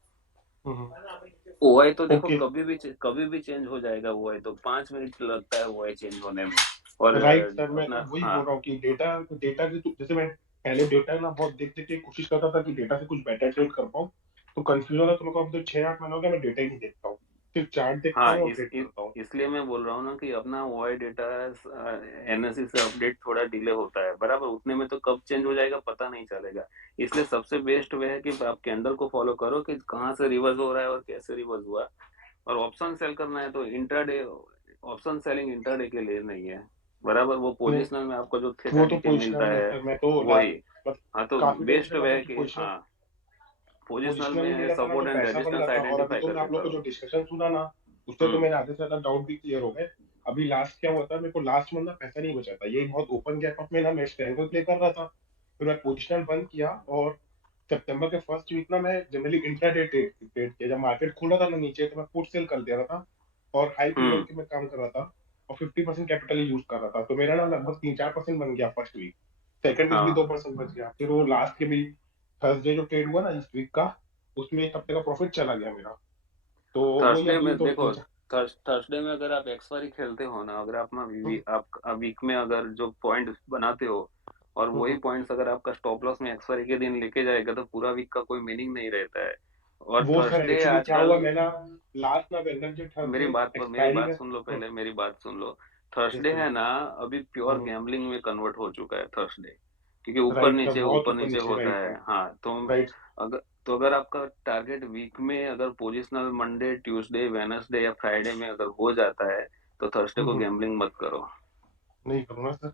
ओआई तो देखो कभी भी चेंज हो जाएगा। ओआई तो 5 मिनट लगता है ओआई चेंज होने में। और राइट सर, मैं वही बोल रहा हूँ कि डेटा की जैसे मैं पहले डेटा ना बहुत देख के कोशिश करता था कि डेटा से कुछ बेटर ट्रेड कर पाऊँ, तो कंफ्यूजन है। तो मेरे को अब तो 6-8 महीने हो गया मैं डेटा ही नहीं देखता हूँ, सिर्फ चार्ट देखता हूँ और ट्रेड करता हूँ। इसलिए मैं बोल रहा हूँ ना कि अपना ओआई डेटा एनएससी से अपडेट थोड़ा डिले होता है, बराबर। उतने में तो कब चेंज हो जाएगा पता नहीं चलेगा। इसलिए सबसे बेस्ट वे है कि आप कैंडल को फॉलो करो कि कहाँ से रिवर्स हो रहा है और कैसे रिवर्स हुआ। और ऑप्शन सेल करना है तो इंट्राडे ऑप्शन सेलिंग इंट्राडे के लिए नहीं है, बराबर। वो पोजिशनल में आपको जो वो तो डिटेल मिलता है वही। हाँ, तो बेस्ट वे है कि हाँ पोजिशनल में सपोर्ट एंड रेजिस्टेंस आइडेंटिफाई तो आप लोग को जो डिस्कशन सुना ना उससे तो मेरे आधे से ज्यादा डाउट भी क्लियर हो गए। अभी लास्ट क्या हुआ था, मेरे को लास्ट मंथ ना पैसा नहीं बचा था, ये बहुत ओपन गैप अप में ना मैं स्ट्रेंगल प्ले कर रहा था, फिर मैं पोजिशनल बंद किया और सितंबर के फर्स्ट वीक ना मैं जनरली इंट्राडे ट्रेड किया। जब मार्केट खुला था ना नीचे तो मैं पुट सेल कर दे रहा था और हाई पीरियड के मैं काम कर रहा था और 50% कैपिटल यूज कर रहा था, तो मेरा ना लगभग 3-4% बन गया फर्स्ट वीक। सेकंड वीक भी 2% बच गया। फिर वो लास्ट के भी थर्सडे जो ट्रेड हुआ ना इस वीक का, उसमें एक हफ्ते का प्रॉफिट चला गया मेरा। तो थर्सडे में देखो, थर्सडे में अगर आप एक्सपायरी खेलते हो ना, अगर आप वीक में अगर जो पॉइंट बनाते हो और वही पॉइंट्स अगर आपका स्टॉप लॉस में एक्सपायरी के दिन लेके जाएगा तो पूरा वीक का कोई मीनिंग नहीं रहता है। और थर्सडे आजकल मेरी बात सुन लो पहले, मेरी बात सुन लो। थर्सडे है ना अभी प्योर गैम्बलिंग में कन्वर्ट हो चुका है थर्सडे, क्योंकि ऊपर नीचे होता है। हाँ, तो अगर आपका टारगेट वीक में अगर पोजिशनल मंडे, ट्यूसडे, वेडनेसडे या फ्राइडे में अगर हो जाता है तो थर्सडे को गैम्बलिंग मत करो। नहीं करूंगा सर।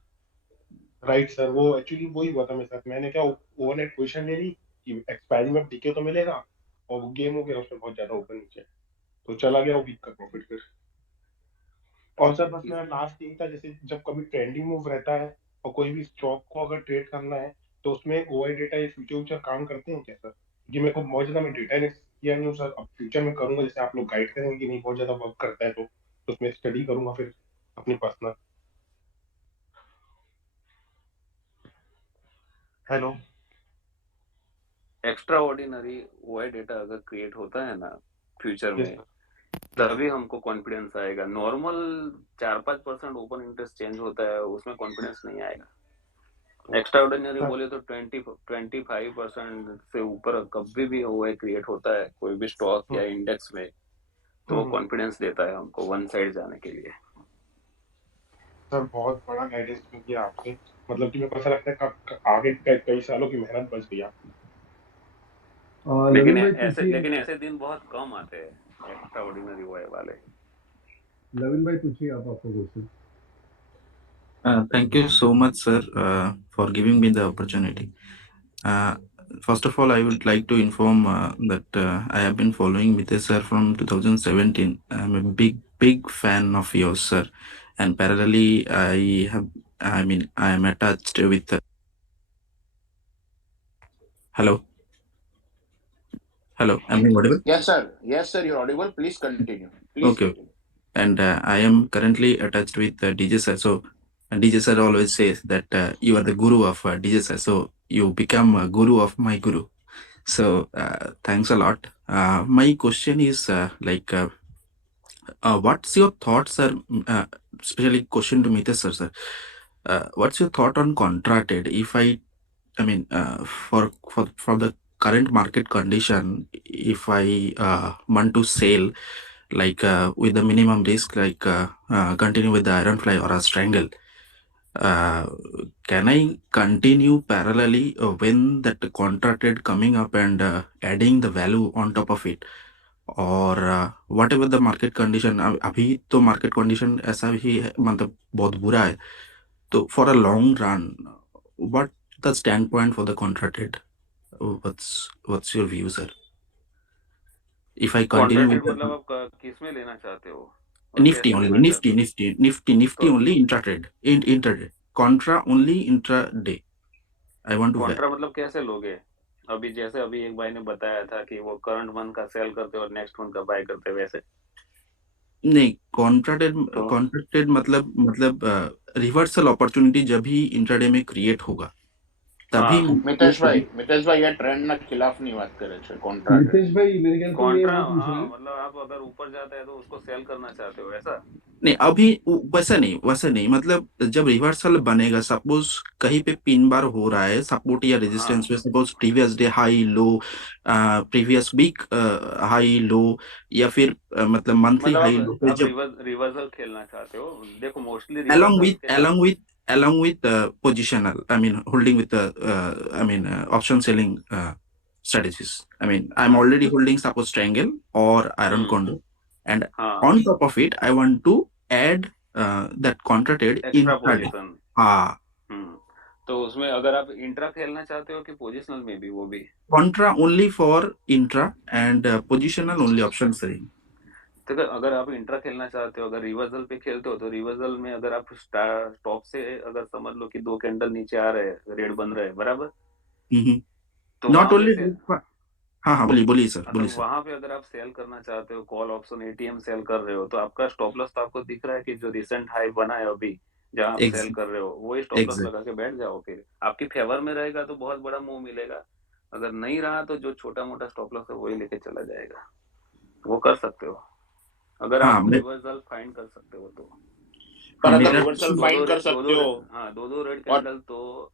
राइट सर, वो एक्चुअली वही हुआ था मेरे साथ। मैंने क्या ओवरनाइट पोजीशन ले ली कि एक्सपायरी में टिके तो मिलेगा, और वो गेम हो गया उसमें बहुत ज्यादा ऊपर नीचे, तो चला गया वो वीक का प्रॉफिट फिर। और सर बस मेरा लास्ट यही था, जैसे जब कभी ट्रेंडिंग मूव रहता है और कोई भी स्टॉक को अगर ट्रेड करना है तो उसमें ओआई डेटा या फ्यूचर काम करते हैं क्या सर? क्योंकि मेरे को बहुत ज्यादा मैं डेटा किया नहीं हूँ सर, अब फ्यूचर में करूंगा, जैसे आप लोग गाइड करेंगे कि नहीं बहुत ज्यादा वर्क करता है तो उसमें स्टडी करूंगा फिर अपनी personal. Hello, extra ordinary OI data अगर क्रिएट होता है ना फ्यूचर में तभी हमको कॉन्फिडेंस आएगा। नॉर्मल 4-5% ओपन इंटरेस्ट चेंज होता है उसमें कॉन्फिडेंस नहीं आएगा। एक्स्ट्रा ऑर्डिनरी बोले तो 25% से ऊपर कभी भी ओआई क्रिएट होता है कोई भी स्टॉक या इंडेक्स में, तो कॉन्फिडेंस देता है हमको वन साइड जाने के लिए। सर बहुत बड़ा गाइडेंस किया आपने, मतलब कि मेरे को ऐसा लगता है आगे कई सालों की मेहनत बच गई। लेकिन ऐसे दिन बहुत कम आते हैं एक्स्ट्रा ऑर्डिनरी ओआई वाले। लविन भाई पूछिए आप आपका question. Thank you so much, sir, for giving me the opportunity. First of all, I would like to inform that I have been following Mitesh sir from 2017. I'm a big fan of yours, sir. And parallelly, I am attached with... Hello? Hello, am I audible? Yes, sir, you're audible. Please continue. Okay. And I am currently attached with DJ sir. So DJ sir always says that you are the guru of DJ sir. So you become a guru of my guru. So thanks a lot. My question is what's your thoughts, sir? Especially question to Mitesh sir. What's your thought on contracted? If I mean, for the current market condition, if I want to sell like with the minimum risk, like continue with the iron fly or a strangle, can I continue parallelly when that contract trade coming up and adding the value on top of it? और whatever the market condition, अभी तो market condition ऐसा ही है, मतलब बहुत बुरा है, तो for a long run, what the standpoint for the contra trade? What's your view, sir? If I continue Contra with trade मतलब the आप किस में लेना चाहते हो और Nifty कैसे only, लेना चाहते हो? Nifty तो only intratrade, intraday, contra only intraday. I want to Contra मतलब कैसे लोगे? अभी जैसे अभी एक भाई ने बताया था कि वो करंट मंथ का सेल करते और नेक्स्ट मंथ का बाय करते, वैसे नहीं, कॉन्ट्रैक्टेड तो कॉन्ट्रैक्टेड मतलब रिवर्सल अपॉर्चुनिटी जब भी इंट्राडे में क्रिएट होगा तभी हाँ मितेश भाई ये ट्रेंड ना खिलाफ नहीं बात करे छे कॉन्ट्रा ट्रेड मितेश भाई मेरे ख्याल से ये कॉन्ट्रा, वो पूछ रहे हाँ हैं मतलब आप अगर ऊपर जाता है तो उसको सेल करना चाहते हो, ऐसा? नहीं, अभी वैसा नहीं, मतलब जब रिवर्सल बनेगा, सपोज कहीं पे पिन बार हो रहा है सपोर्ट या हाँ रेजिस्टेंस पे, suppose previous day high low, previous week high low, या फिर मतलब मंथली मतलब हाई लो पे आप जब रिवर्सल खेलना चाहते हो। देखो मोस्टली along रिवर्सल with के along with along with positional, I mean holding with the option selling strategies. I mean I'm हाँ already holding suppose triangle or iron condor, and हाँ on top of it I want to add that contra trade extra intraday. Position. हाँ, तो उसमें अगर आप intra खेलना चाहते हो कि पोजिशनल में भी, वो भी contra only for intra and positional only option selling. तो अगर आप इंट्रा खेलना चाहते हो, अगर रिवर्सल पे खेलते हो तो रिवर्सल में अगर आप टॉप से अगर समझ लो कि 2 कैंडल नीचे आ रहे हैं, रेड बन रहे हैं, बराबर, तो Not वहां पे only से हाँ बोलिए सर, तो बोलिए सर। वहां पे अगर आप सेल करना चाहते हो, कॉल ऑप्शन एटीएम सेल कर रहे हो, तो आपका स्टॉप लॉस तो आपको दिख रहा है कि जो रिसेंट हाई बना है अभी जहां आप सेल कर रहे हो, वही स्टॉप लॉस Exactly. लगा के बैठ जाओ। फिर आपकी फेवर में रहेगा तो बहुत बड़ा मूव मिलेगा, अगर नहीं रहा तो जो छोटा मोटा स्टॉप लॉस है वही लेके चला जाएगा। वो कर सकते हो अगर हाँ, आप रिवर्सल फाइंड कर सकते हो तो। पर अगर मेरा रिवर्सल फाइंड कर सकते हो दो रेड और कैंडल तो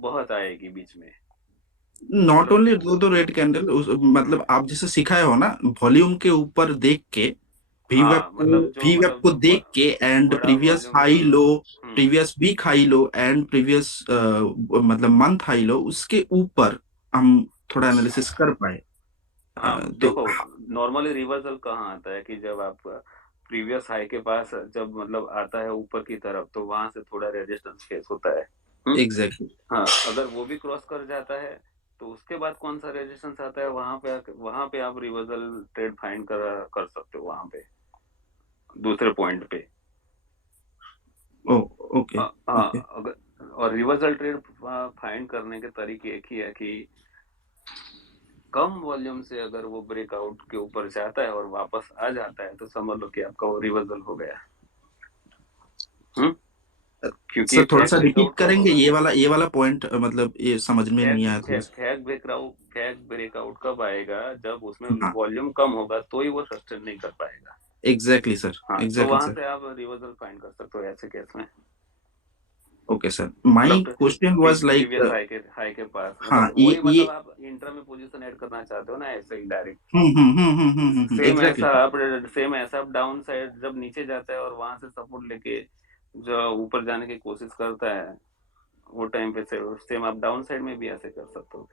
बहुत आएगी बीच में। नॉट ओनली दो रेड कैंडल, मतलब आप जैसे सिखाए हो ना, वॉल्यूम के ऊपर देख के हाँ मतलब को देख के एंड बड़ा प्रीवियस वॉल्यूम हाई का low, previous week high low and previous मतलब मंथ हाई लो, उसके ऊपर हम थोड़ा एनालिसिस कर पाए। हाँ तो देखो नॉर्मली रिवर्सल कहाँ आता है कि जब आप प्रीवियस हाई के पास जब मतलब आता है ऊपर की तरफ, तो वहां से थोड़ा रेजिस्टेंस फेस होता है। एग्जैक्टली। हाँ अगर वो भी क्रॉस कर जाता है तो उसके बाद कौन सा रेजिस्टेंस आता है, वहां पे आप रिवर्सल ट्रेड फाइंड कर सकते हो वहां पे दूसरे पॉइंट पे। ओके। हाँ अगर और रिवर्सल ट्रेड फाइंड करने के तरीके एक ही है कि कम वॉल्यूम से अगर वो ब्रेकआउट के ऊपर जाता है और वापस आ जाता है तो समझ लो कि आपका वो रिवर्सल हो गया। क्योंकि सर थोड़ा सा रिपीट करेंगे ये वाला पॉइंट, मतलब ये समझ में नहीं आया थोड़ा सा। फैक ब्रेकआउट कब आएगा, जब उसमें हाँ, वॉल्यूम कम होगा तो ही वो सस्टेन नहीं कर पाएगा। एग्जैक्टली सर, हाँ तो एग्जैक्टली वहां सर। से आप रिवर्सल फाइंड कर सकते हो ऐसे केस में। Okay sir, my question was like previous high के पास हाँ मतलब वही मतलब आप इंट्रा में पोजीशन ऐड करना चाहते हो ना, ऐसे ही डायरेक्ट एग्जैक्टली। सेम ऐसा आप डाउन साइड जब नीचे जाता है और वहां से सपोर्ट लेके जो ऊपर जाने की कोशिश करता है, वो टाइम पे सेम आप डाउन साइड में भी ऐसे कर सकते हो।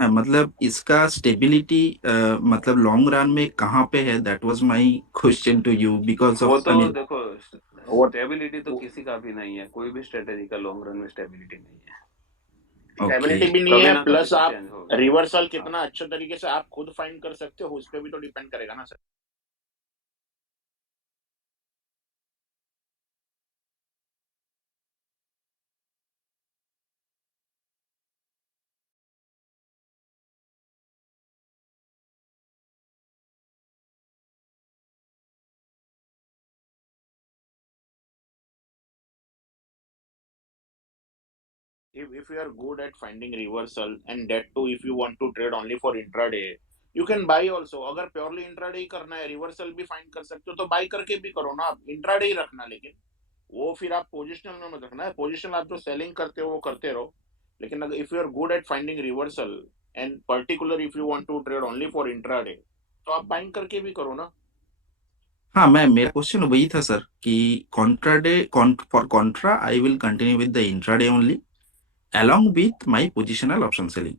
हाँ, मतलब इसका स्टेबिलिटी मतलब लॉन्ग रन में कहाँ पे है, that was my question to you because वो ऑफ तो आई मीन देखो स्टेबिलिटी तो किसी का भी नहीं है, कोई भी स्ट्रेटेजी का लॉन्ग रन में स्टेबिलिटी नहीं है। स्टेबिलिटी भी नहीं है, प्लस कभी आप चेंज होगा। रिवर्सल कितना अच्छे तरीके से आप खुद फाइंड कर सकते हो उस पर भी तो डिपेंड करेगा ना sir. If you are good at finding reversal and that too if you want to trade only for intraday, you can buy also। अगर प्योरली इंट्राडे ही करना है, रिवर्सल भी फाइंड कर सकते हो तो बाय करके भी करो ना, आप इंट्राडे ही रखना, लेकिन वो फिर आप पोजिशनल में मत रखना है। पोजिशनल आप जो सेलिंग करते हो वो करते रहो, लेकिन अगर if you are good at finding reversal and particular if you want to trade only for intraday तो आप बाइंग करके भी करो ना। हाँ, मेरा क्वेश्चन वही था सर कि for Contra I will continue with the intraday only along with my positional option selling.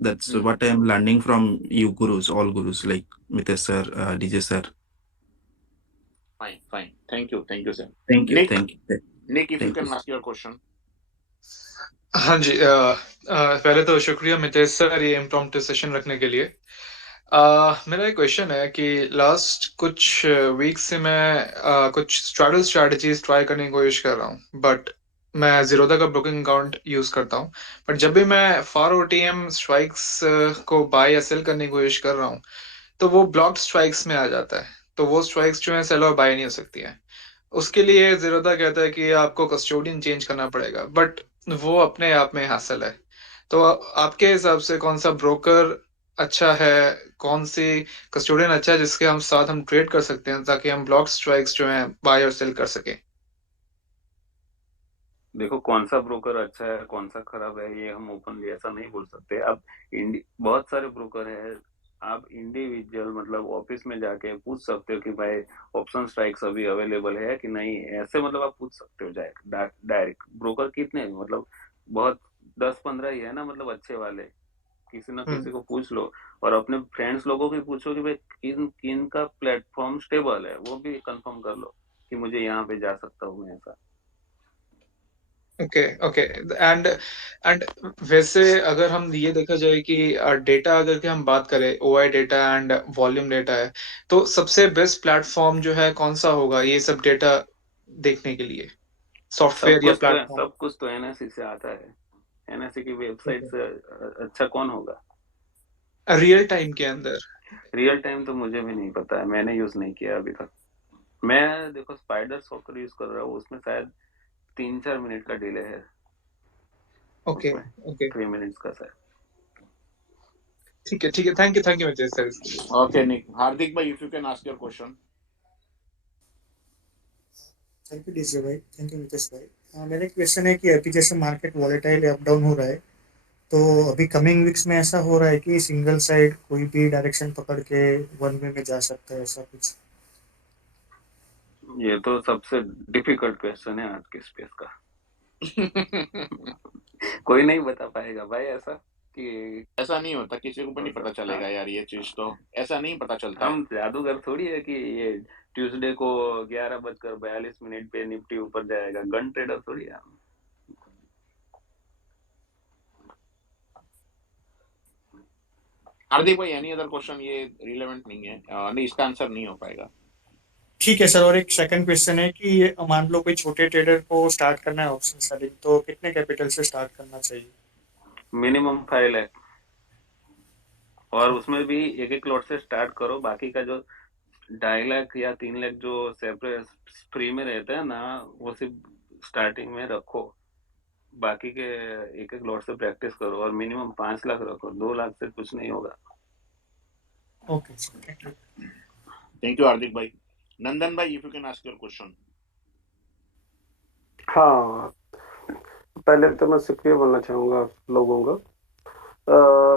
That's what I am learning from you gurus, all gurus like Mitesh sir, DJ sir. Fine. Thank you sir. Thank you. Nick, if you can you. ask your question. हाँ जी, पहले तो शुक्रिया Mitesh sir ये impromptu session रखने के लिए। मेरा एक क्वेश्चन है कि लास्ट कुछ वीक से मैं कुछ स्ट्रैटेजीज ट्राई करने की कोशिश कर रहा हूँ, बट मैं जीरोधा का ब्रोकिंग अकाउंट यूज करता हूँ, बट जब भी मैं फार ओटीएम स्ट्राइक्स को बाय या सेल करने की कोशिश कर रहा हूँ तो वो ब्लॉक्ड स्ट्राइक्स में आ जाता है, तो वो स्ट्राइक्स जो है सेल और बाय नहीं हो सकती है। उसके लिए जीरोधा कहता है कि आपको कस्टोडियन चेंज करना पड़ेगा, बट वो अपने आप में हासिल है। तो आपके हिसाब से कौन सा ब्रोकर अच्छा है, कौन सी कस्टोडियन अच्छा है जिसके साथ हम ट्रेड कर सकते हैं ताकि हम ब्लॉक स्ट्राइक्स जो हैं बाय और सेल कर सके? देखो, कौन सा ब्रोकर अच्छा है कौन सा खराब है ये हम ओपनली ऐसा नहीं बोल सकते। अब बहुत सारे ब्रोकर है, आप इंडिविजुअल मतलब ऑफिस में जाके पूछ सकते हो कि भाई ऑप्शन स्ट्राइक्स अभी अवेलेबल है कि नहीं, ऐसे मतलब आप पूछ सकते हो डायरेक्ट। ब्रोकर कितने मतलब बहुत 10-15 ही है ना, मतलब अच्छे वाले, किसी ना किसी को पूछ लो और अपने फ्रेंड्स लोगों को पूछो कि भाई किन का प्लेटफॉर्म स्टेबल है, वो भी कंफर्म कर लो कि मुझे यहाँ पे जा सकता हूँ मैं ऐसा। ओके एंड वैसे अगर हम ये देखा जाए कि डेटा अगर कि हम बात करें OI data and volume data है, तो सबसे बेस्ट प्लेटफॉर्म जो है कौन सा होगा ये सब डेटा देखने के लिए, सॉफ्टवेयर या प्लेटफॉर्म? सब कुछ तो एनएससी से आता है, एनएससी की वेबसाइट से अच्छा कौन होगा रियल टाइम के अंदर? रियल टाइम तो मुझे भी नहीं पता है, मैंने यूज नहीं किया अभी तक। मैं देखो स्पाइडर सॉकर यूज कर रहा हूँ, उसमें शायद 3-4 मिनट का डिले है। ओके 3 मिनट्स का सर। ठीक है, thank you Mitesh sir. Okay Nick, Hardik भाई if you can ask your question. Thank you DJ भाई, थैंक यू मितेश भाई। मेरा क्वेश्चन है कि अभी जैसे मार्केट वॉलेटाइल अप डाउन हो रहा है, तो अभी कमिंग वीक्स में ऐसा हो रहा है कि सिंगल साइड कोई भी डायरेक्शन पकड़ के वन वे में जा सकता है, ऐसा कुछ? ये तो सबसे डिफिकल्ट क्वेश्चन है आज के स्पेस का। कोई नहीं बता पाएगा भाई, ऐसा कि ऐसा नहीं होता, किसी को भी नहीं पता चलेगा यार, ये चीज तो ऐसा नहीं पता चलता। हम जादूगर थोड़ी है कि ये ट्यूसडे को 11:42 पे निफ्टी ऊपर जाएगा, गन ट्रेडर थोड़ी है। हार्दिक भाई एनी अदर क्वेश्चन? ये रिलेवेंट नहीं है, नहीं इसका आंसर नहीं हो पाएगा। ठीक है सर। और एक सेकंड क्वेश्चन है कि मान लो कोई छोटे ट्रेडर को स्टार्ट करना है ऑप्शन सेलिंग, तो कितने कैपिटल से स्टार्ट करना चाहिए? मिनिमम 5 लाख, और उसमें भी एक लॉट से स्टार्ट करो। बाकी का जो 2.5 लाख या 3 लाख जो सेपरेट फ्री में रहता है ना, वो सिर्फ स्टार्टिंग में रखो, बाकी के एक लॉट से प्रैक्टिस करो, और मिनिमम 5 लाख रखो, 2 लाख से कुछ नहीं होगा। ओके सर, थैंक यू हार्दिक भाई। नंदन भाई if you can ask your question. हाँ, पहले तो मैं शुक्रिया बोलना चाहूँगा लोगों का।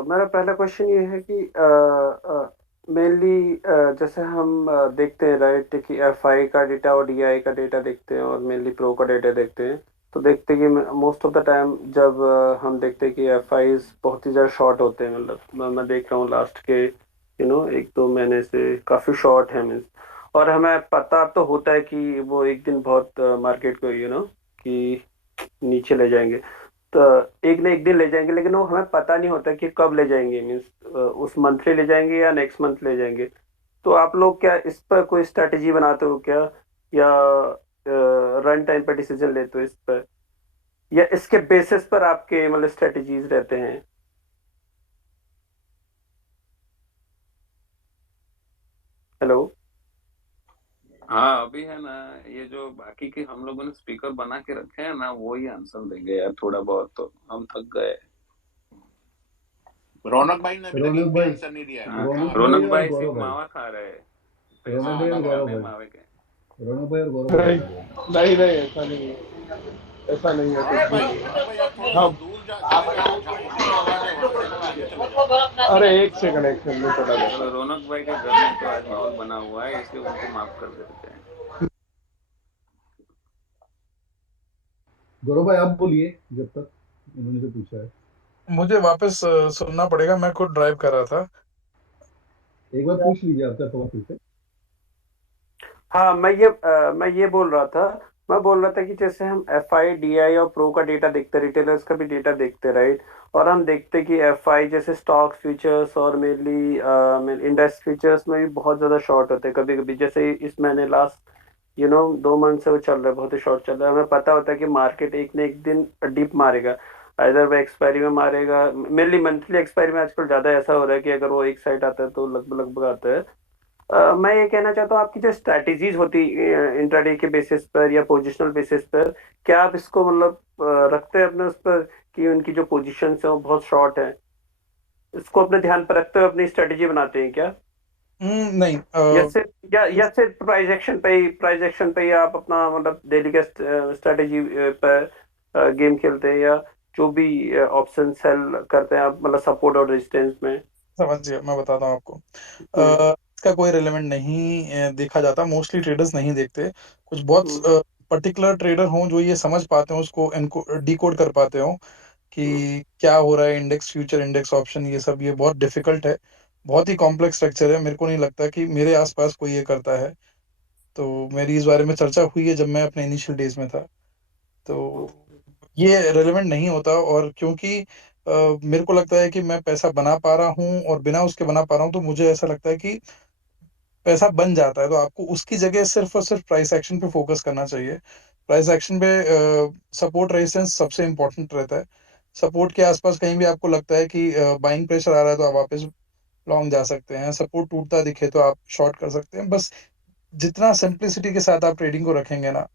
मेरा पहला क्वेश्चन ये है कि मेनली जैसे हम देखते हैं राइट कि एफआई का डेटा और डीआई का डेटा देखते हैं और मेनली प्रो का डेटा देखते हैं, तो देखते हैं कि मोस्ट ऑफ द टाइम जब हम देखते हैं कि एफआईज बहुत ही ज़्यादा शॉर्ट होते हैं, मतलब मैं देख रहा हूँ लास्ट के 1-2 महीने से काफ़ी शॉर्ट है मीन्स, और हमें पता तो होता है कि वो एक दिन बहुत मार्केट को कि नीचे ले जाएंगे, तो एक न एक दिन ले जाएंगे, लेकिन वो हमें पता नहीं होता कि कब ले जाएंगे, मीन्स उस मंथली ले जाएंगे या नेक्स्ट मंथ ले जाएंगे। तो आप लोग क्या इस पर कोई स्ट्रैटेजी बनाते हो क्या, या रन टाइम पर डिसीजन लेते हो इस पर, या इसके बेसिस पर आपके मतलब स्ट्रैटेजीज रहते हैं? हेलो। हाँ, अभी है ना, ये जो बाकी के हम लोगों ने स्पीकर बना के रखे हैं ना, वो ही आंसर देंगे यार, थोड़ा बहुत तो हम थक गए। रौनक भाई ने अभी तक एक भी आंसर नहीं दिया है। रौनक भाई सिर्फ मावा खा रहे हैं, मावे के। रौनक भाई और गौरव भाई नहीं ऐसा नहीं है, ऐसा नहीं है कुछ भी। हाँ, नीचे चले जाते हैं। अरे एक सेकंड में चला जाता चलो रौनक भाई के घर में तो आज माहौल बना हुआ है, इसलिए उनको माफ कर देते हैं। गौरव भाई आप बोलिए जब तक इन्होंने जो पूछा है। मुझे वापस सुनना पड़ेगा, मैं खुद ड्राइव कर रहा था। एक बार पूछ लीजिए आपका सवाल फिर से। हाँ, मैं ये बोल रहा था, कि जैसे हम FI, DI और प्रो का डेटा देखते, रिटेलर्स का भी डेटा देखते, राइट? और हम देखते कि FI जैसे स्टॉक फ्यूचर्स और मेनली इंडेक्स फ्यूचर्स में भी बहुत ज्यादा शॉर्ट होते हैं कभी कभी। जैसे इस महीने लास्ट 2 मंथ से वो चल रहा है, बहुत ही शॉर्ट चल रहा है। हमें पता होता है कि मार्केट एक न एक दिन डिप मारेगा, इधर वो एक्सपायरी में मारेगा। मेनली मंथली एक्सपायरी में आजकल ज्यादा ऐसा हो रहा है कि अगर वो एक साइड आता है तो लगभग आता है। मैं ये कहना चाहता हूँ, आपकी जो स्ट्रैटेजीज होती इंट्राडे के बेसिस पर या पोजिशनल बेसिस पर, क्या आप इसको मतलब रखते हैं अपने उस पर कि उनकी जो पोजीशन है वो बहुत शॉर्ट है, इसको अपने ध्यान पर रखते हुए अपनी स्ट्रेटेजी बनाते हैं क्या? नहीं, या सिर्फ प्राइस एक्शन पे ही आप अपना मतलब डेली का स्ट्रेटेजी पर गेम खेलते हैं, या जो भी ऑप्शन सेल करते हैं आप मतलब सपोर्ट और रेजिस्टेंस में? समझिए, मैं बताता हूँ आपको। इसका कोई रिलेवेंट नहीं देखा जाता, मोस्टली ट्रेडर्स नहीं देखते। कुछ बहुत पर्टिकुलर ट्रेडर हों जो ये समझ पाते हो, उसको इनको डिकोड कर पाते हो कि क्या हो रहा है। इंडेक्स फ्यूचर, इंडेक्स ऑप्शन, ये सब ये बहुत डिफिकल्ट है, बहुत ही कॉम्प्लेक्स स्ट्रक्चर है। मेरे को नहीं लगता कि मेरे आसपास कोई ये करता है। तो मेरी इस बारे में चर्चा हुई है जब मैं अपने इनिशियल डेज में था, तो ये रेलेवेंट नहीं होता। और क्योंकि मेरे को लगता है कि मैं पैसा बना पा रहा हूँ और बिना उसके बना पा रहा हूँ, तो मुझे ऐसा लगता है कि पैसा बन जाता है। तो आपको उसकी जगह सिर्फ और सिर्फ प्राइस एक्शन पे फोकस करना चाहिए। प्राइस एक्शन पे सपोर्ट रेजिस्टेंस सबसे इम्पोर्टेंट रहता है। सपोर्ट के आसपास कहीं भी आपको लगता है कि बाइंग प्रेशर आ रहा है तो आप वापस लॉन्ग जा सकते हैं। सपोर्ट टूटता दिखे तो आप शॉर्ट कर सकते हैं। बस जितना सिंप्लिसिटी के साथ आप ट्रेडिंग को रखेंगे ना,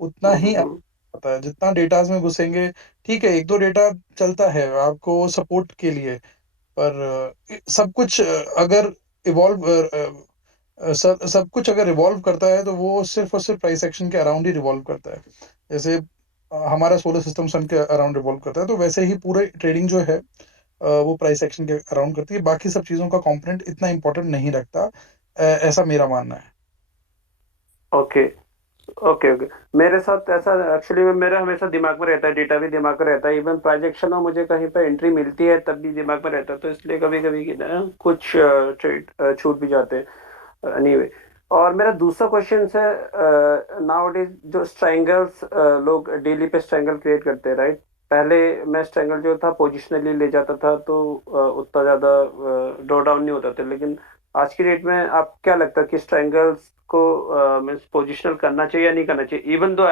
उतना ही पता है। जितना डेटाज में घुसेंगे, ठीक है, 1-2 डेटा चलता है आपको सपोर्ट के लिए, पर सब कुछ अगर सब कुछ अगर रिवॉल्व करता है तो वो सिर्फ और सिर्फ प्राइस एक्शन के अराउंड ही रिवॉल्व करता है। जैसे हमारा सोलर सिस्टम सन के अराउंड रिवॉल्व करता है, तो वैसे ही पूरे ट्रेडिंग जो है वो प्राइस एक्शन के अराउंड करती है। बाकी सब चीजों का कंपोनेंट इतना इंपॉर्टेंट नहीं रखता, ऐसा मेरा मानना है। ओके। मेरे साथ ऐसा एक्चुअली में मेरा हमेशा दिमाग में रहता है, डेटा भी दिमाग में रहता है। इवन प्रोजेक्शन में मुझे कहीं पर एंट्री मिलती है तब भी दिमाग में रहता है, तो इसलिए कभी कभी कुछ ट्रेड छूट भी जाते हैं। एनीवे, और मेरा दूसरा क्वेश्चन है, नाउअडेज जो स्ट्रैंगल्स लोग डेली पे स्ट्रैंगल क्रिएट करते हैं, राइट? पहले मैं स्ट्रैंगल जो था पोजिशनली ले जाता था तो उतना ज़्यादा ड्रॉ डाउन नहीं होता था, लेकिन आज की डेट में आप क्या लगता है कि स्ट्रैंगल्स को मीन्स पोजिशनल करना चाहिए या नहीं करना चाहिए? इवन दो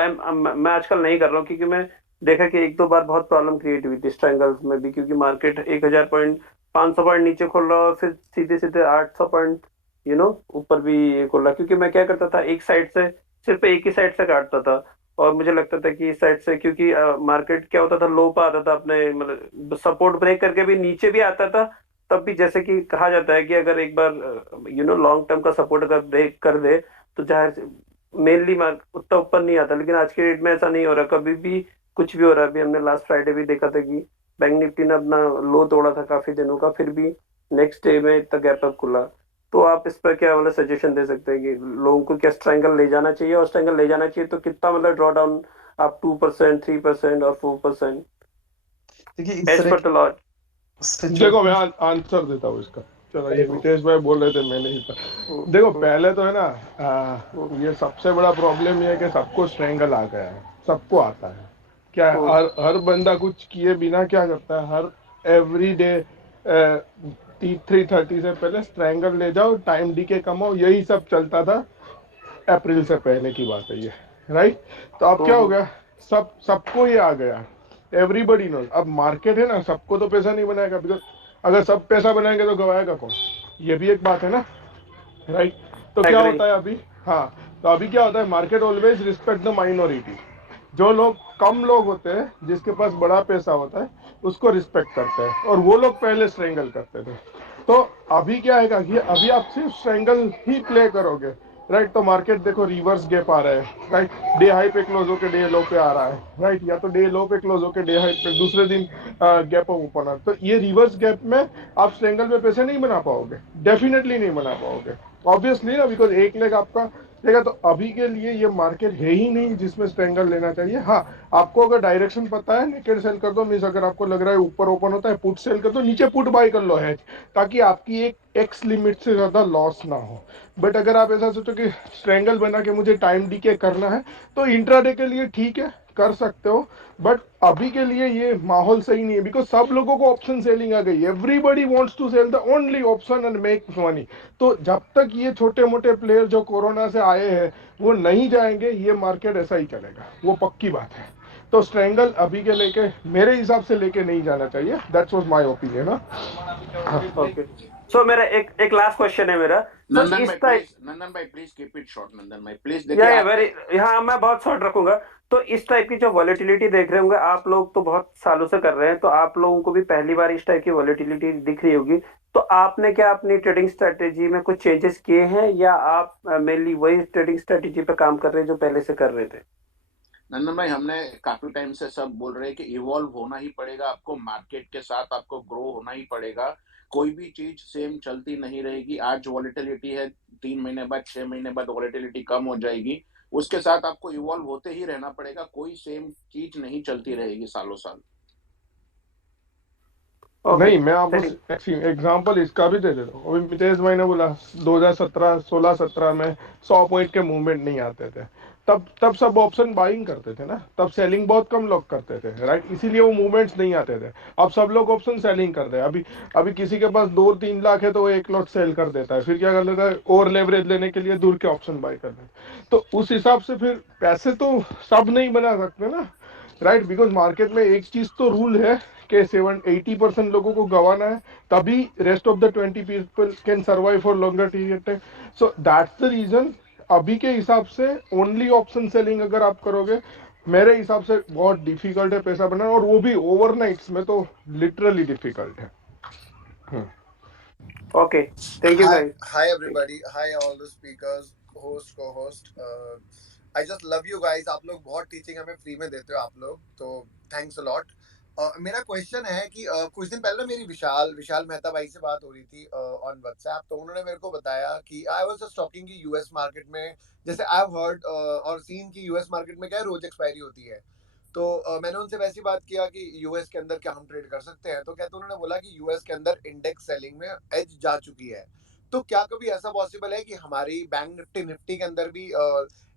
मैं आजकल नहीं कर रहा हूँ, क्योंकि मैं देखा कि 1-2 बार बहुत प्रॉब्लम क्रिएट हुई थी स्ट्रैंगल्स में भी, क्योंकि मार्केट 1000 पॉइंट 500 पॉइंट नीचे खोल रहा और फिर सीधे सीधे 800 पॉइंट ऊपर भी खोल रहा। क्योंकि मैं क्या करता था, एक साइड से सिर्फ एक ही साइड से काटता था, और मुझे लगता था कि इस साइड से, क्योंकि मार्केट क्या होता था, लो पे आता था, अपने मतलब सपोर्ट ब्रेक करके भी नीचे भी आता था, तब भी जैसे कि कहा जाता है कि अगर एक बार लॉन्ग टर्म का सपोर्ट अगर ब्रेक कर दे तो जाहिर मेनली उतना ऊपर नहीं आता। लेकिन आज के डेट में ऐसा नहीं हो रहा, कभी भी कुछ भी हो रहा है। अभी हमने लास्ट फ्राइडे भी देखा था कि बैंक निफ्टी ने अपना लो तोड़ा था काफी दिनों का, फिर भी नेक्स्ट डे में इतना गैप अप खुला। तो आप इस पर क्या मतलब सजेशन दे सकते हैं कि लोगों को क्या स्ट्रैंगल ले जाना चाहिए, और स्ट्रैंगल ले जाना चाहिए तो कितना मतलब ड्रॉ डाउन आप 2%, 3% और 4%? देखिए, इस तरह देखो मैं आंसर देता हूँ इसका। चलो, ये मितेश भाई बोल रहे थे, मैंने ही देखो पहले तो है ना, ये सबसे बड़ा प्रॉब्लम ये है कि सबको स्ट्रैंगल आ गया है, सबको आता है। क्या हर बंदा कुछ किए बिना क्या करता है, हर एवरीडे 3:30 से पहले स्ट्रैंगल ले जाओ, टाइम डीके कमाओ, यही सब चलता था अप्रैल से पहले की बात है ये, राइट? तो अब क्या हो गया, सबको ये आ गया, एवरीबडी नो। अब मार्केट है ना, सबको तो पैसा नहीं बनाएगा, बिकॉज अगर सब पैसा बनाएंगे तो गवाएगा कौन, ये भी एक बात है ना, राइट? तो क्या होता है अभी, हाँ, तो अभी क्या होता है, market always respect the minority. जो लोग कम लोग होते हैं, जिसके पास बड़ा पैसा होता है, उसको रिस्पेक्ट करते हैं, और वो लोग पहले स्ट्रैंगल करते थे। तो अभी क्या है कि अभी आप सिर्फ स्ट्रैंगल ही प्ले करोगे, राइट। तो मार्केट देखो रिवर्स गैप आ रहा है, राइट, डे हाई पे क्लोज होकर डे लो पे आ रहा है, राइट, या तो डे लो पे क्लोज होकर डे हाई पे दूसरे दिन गैप ओपन आ, तो ये रिवर्स गैप में आप स्ट्रेंगल पे पैसे नहीं बना पाओगे, डेफिनेटली नहीं बना पाओगे, ऑब्वियसली ना, बिकॉज एक लेग आपका देगा। तो अभी के लिए ये मार्केट है ही नहीं जिसमें स्ट्रेंगल लेना चाहिए। हाँ, आपको अगर डायरेक्शन पता है नेकेड सेल कर दो, मीन्स अगर आपको लग रहा है ऊपर ओपन होता है पुट सेल कर दो, नीचे पुट बाय कर लो हैज, ताकि आपकी एक एक्स लिमिट से ज्यादा लॉस ना हो। बट अगर आप ऐसा सोचो कि स्ट्रेंगल बना के मुझे टाइम डीके करना है, तो इंट्राडे के लिए ठीक है, कर सकते हो, बट अभी के लिए ये माहौल सही नहीं है, बिकॉज सब लोगों को ऑप्शन सेलिंग आ गई, everybody wants to sell the only option and make money. तो जब तक ये छोटे मोटे प्लेयर जो कोरोना से आए हैं वो नहीं जाएंगे, ये मार्केट ऐसा ही चलेगा, वो पक्की बात है। तो स्ट्रेंगल अभी के लेके मेरे हिसाब से लेके नहीं जाना चाहिए, that's was my opinion. Okay, so मेरा एक लास्ट क्वेश्चन है मेरा। नंदन भाई please keep it short. Nandan भाई प्लीज या वेरी, हाँ मैं बहुत शॉर्ट रखूंगा। तो इस टाइप की जो वॉलेटिलिटी देख रहे होंगे आप लोग, तो बहुत सालों से कर रहे हैं, तो आप लोगों को भी पहली बार इस टाइप की वॉलेटिलिटी दिख रही होगी। तो आपने क्या अपनी ट्रेडिंग स्ट्रेटेजी में कुछ चेंजेस किए हैं, या आप मेनली वही ट्रेडिंग स्ट्रेटेजी पे काम कर रहे हैं जो पहले से कर रहे थे? नंदन भाई हमने काफी टाइम से सब बोल रहे हैं कि इवॉल्व होना ही पड़ेगा, आपको मार्केट के साथ आपको ग्रो होना ही पड़ेगा। कोई भी चीज सेम चलती नहीं रहेगी। आज वॉलेटिलिटी है, 3 महीने बाद 6 महीने बाद वॉलेटिलिटी कम हो जाएगी, उसके साथ आपको इवॉल्व होते ही रहना पड़ेगा। कोई सेम चीज नहीं चलती रहेगी सालों साल। नहीं, मैं आपको एग्जांपल इसका भी दे देता हूँ। अभी मितेश भाई ने बोला 2017 16-17 में 100 पॉइंट के मूवमेंट नहीं आते थे, तब सब ऑप्शन बाइंग करते थे ना, तब सेलिंग बहुत कम लोग करते थे, राइट, इसीलिए वो मूवमेंट्स नहीं आते थे। अब सब लोग ऑप्शन सेलिंग करते हैं। अभी किसी के पास 2-3 लाख है तो वो 1 लॉट सेल कर देता है, फिर क्या कर लेता है, और लेवरेज लेने के लिए दूर के ऑप्शन बाय कर देता है। तो उस हिसाब से फिर पैसे तो सब नहीं बना सकते ना, राइट, बिकॉज मार्केट में एक चीज तो रूल है कि 80% लोगों को गंवाना है, तभी rest of the 20 people can survive for longer period time. So that's the reason अभी के हिसाब से ओनली ऑप्शन सेलिंग अगर आप करोगे, मेरे हिसाब से बहुत डिफिकल्ट है पैसा बनाना, और वो भी ओवरनाइट्स में तो लिटरली डिफिकल्ट है। Okay, thank you guys. Hi everybody, hi all the speakers, host, co-host. I just love you guys. आप लोग बहुत टीचिंग हमें फ्री में देते हो आप लोग, तो थैंक्स अ लॉट। मेरा क्वेश्चन है कि कुछ दिन पहले मेरी विशाल मेहता भाई से बात हो रही थी ऑन व्हाट्सएप, तो उन्होंने मेरे को बताया कि आई वाज जस्ट टॉकिंग कि यूएस मार्केट में, जैसे आई हैव हर्ड और सीन कि यूएस मार्केट में क्या है, रोज एक्सपायरी होती है। तो मैंने उनसे वैसी बात किया कि यूएस के अंदर क्या हम ट्रेड कर सकते हैं, तो कहते उन्होंने बोला कि यूएस के अंदर इंडेक्स सेलिंग में एज जा चुकी है। तो क्या कभी ऐसा पॉसिबल है कि हमारी बैंक निफ्टी के अंदर भी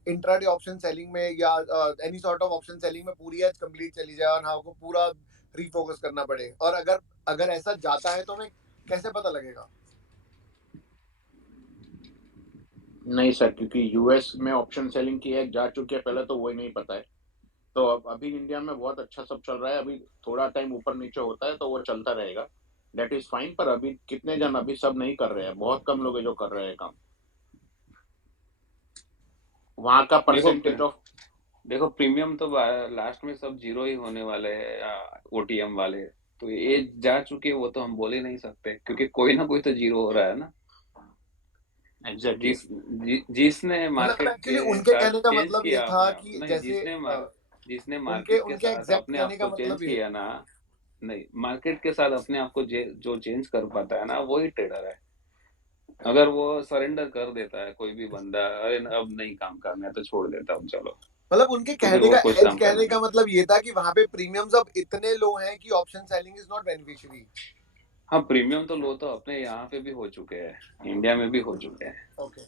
इंट्राडे ऑप्शन सेलिंग में या any sort of option selling में पूरी एज कंप्लीट चली जाए और हमको पूरा रीफोकस करना पड़े, और अगर ऐसा जाता है तो हमें कैसे पता लगेगा? नहीं सर, क्योंकि यूएस में ऑप्शन सेलिंग की एज जा चुकी है पहले, तो वही नहीं पता है। तो अब अभी इंडिया में बहुत अच्छा सब चल रहा है, अभी थोड़ा टाइम ऊपर नीचे होता है तो वो चलता रहेगा, दैट इज फाइन। पर अभी कितने जन अभी सब नहीं कर रहे हैं, बहुत कम लोग हैं जो कर रहे हैं काम। वहां का परसेंटेज ऑफ, देखो प्रीमियम तो लास्ट में सब जीरो ही होने वाले हैं, ओटीएम वाले। तो ये जा चुके वो तो हम बोल ही नहीं सकते, क्योंकि कोई ना कोई तो जीरो हो रहा है ना। एग्जैक्टली जिसने मार्केट एक्चुअली उनके कहने का मतलब ये था कि जिसने मार्केट के साथ अपने आप को चेंज किया ना, नहीं, मार्केट के साथ अपने आप को जो चेंज कर पाता है ना, वही ट्रेडर है। अगर वो सरेंडर कर देता है कोई भी बंदा, अरे अब नहीं काम करना है तो छोड़ देता हूँ, चलो, मतलब उनके कहने का मतलब ये था कि वहां पे प्रीमियम्स अब इतने लो हैं कि option selling is not beneficiary. हाँ, प्रीमियम तो लो तो अपने यहाँ पे भी हो चुके हैं, इंडिया में भी हो चुके हैं। ओके,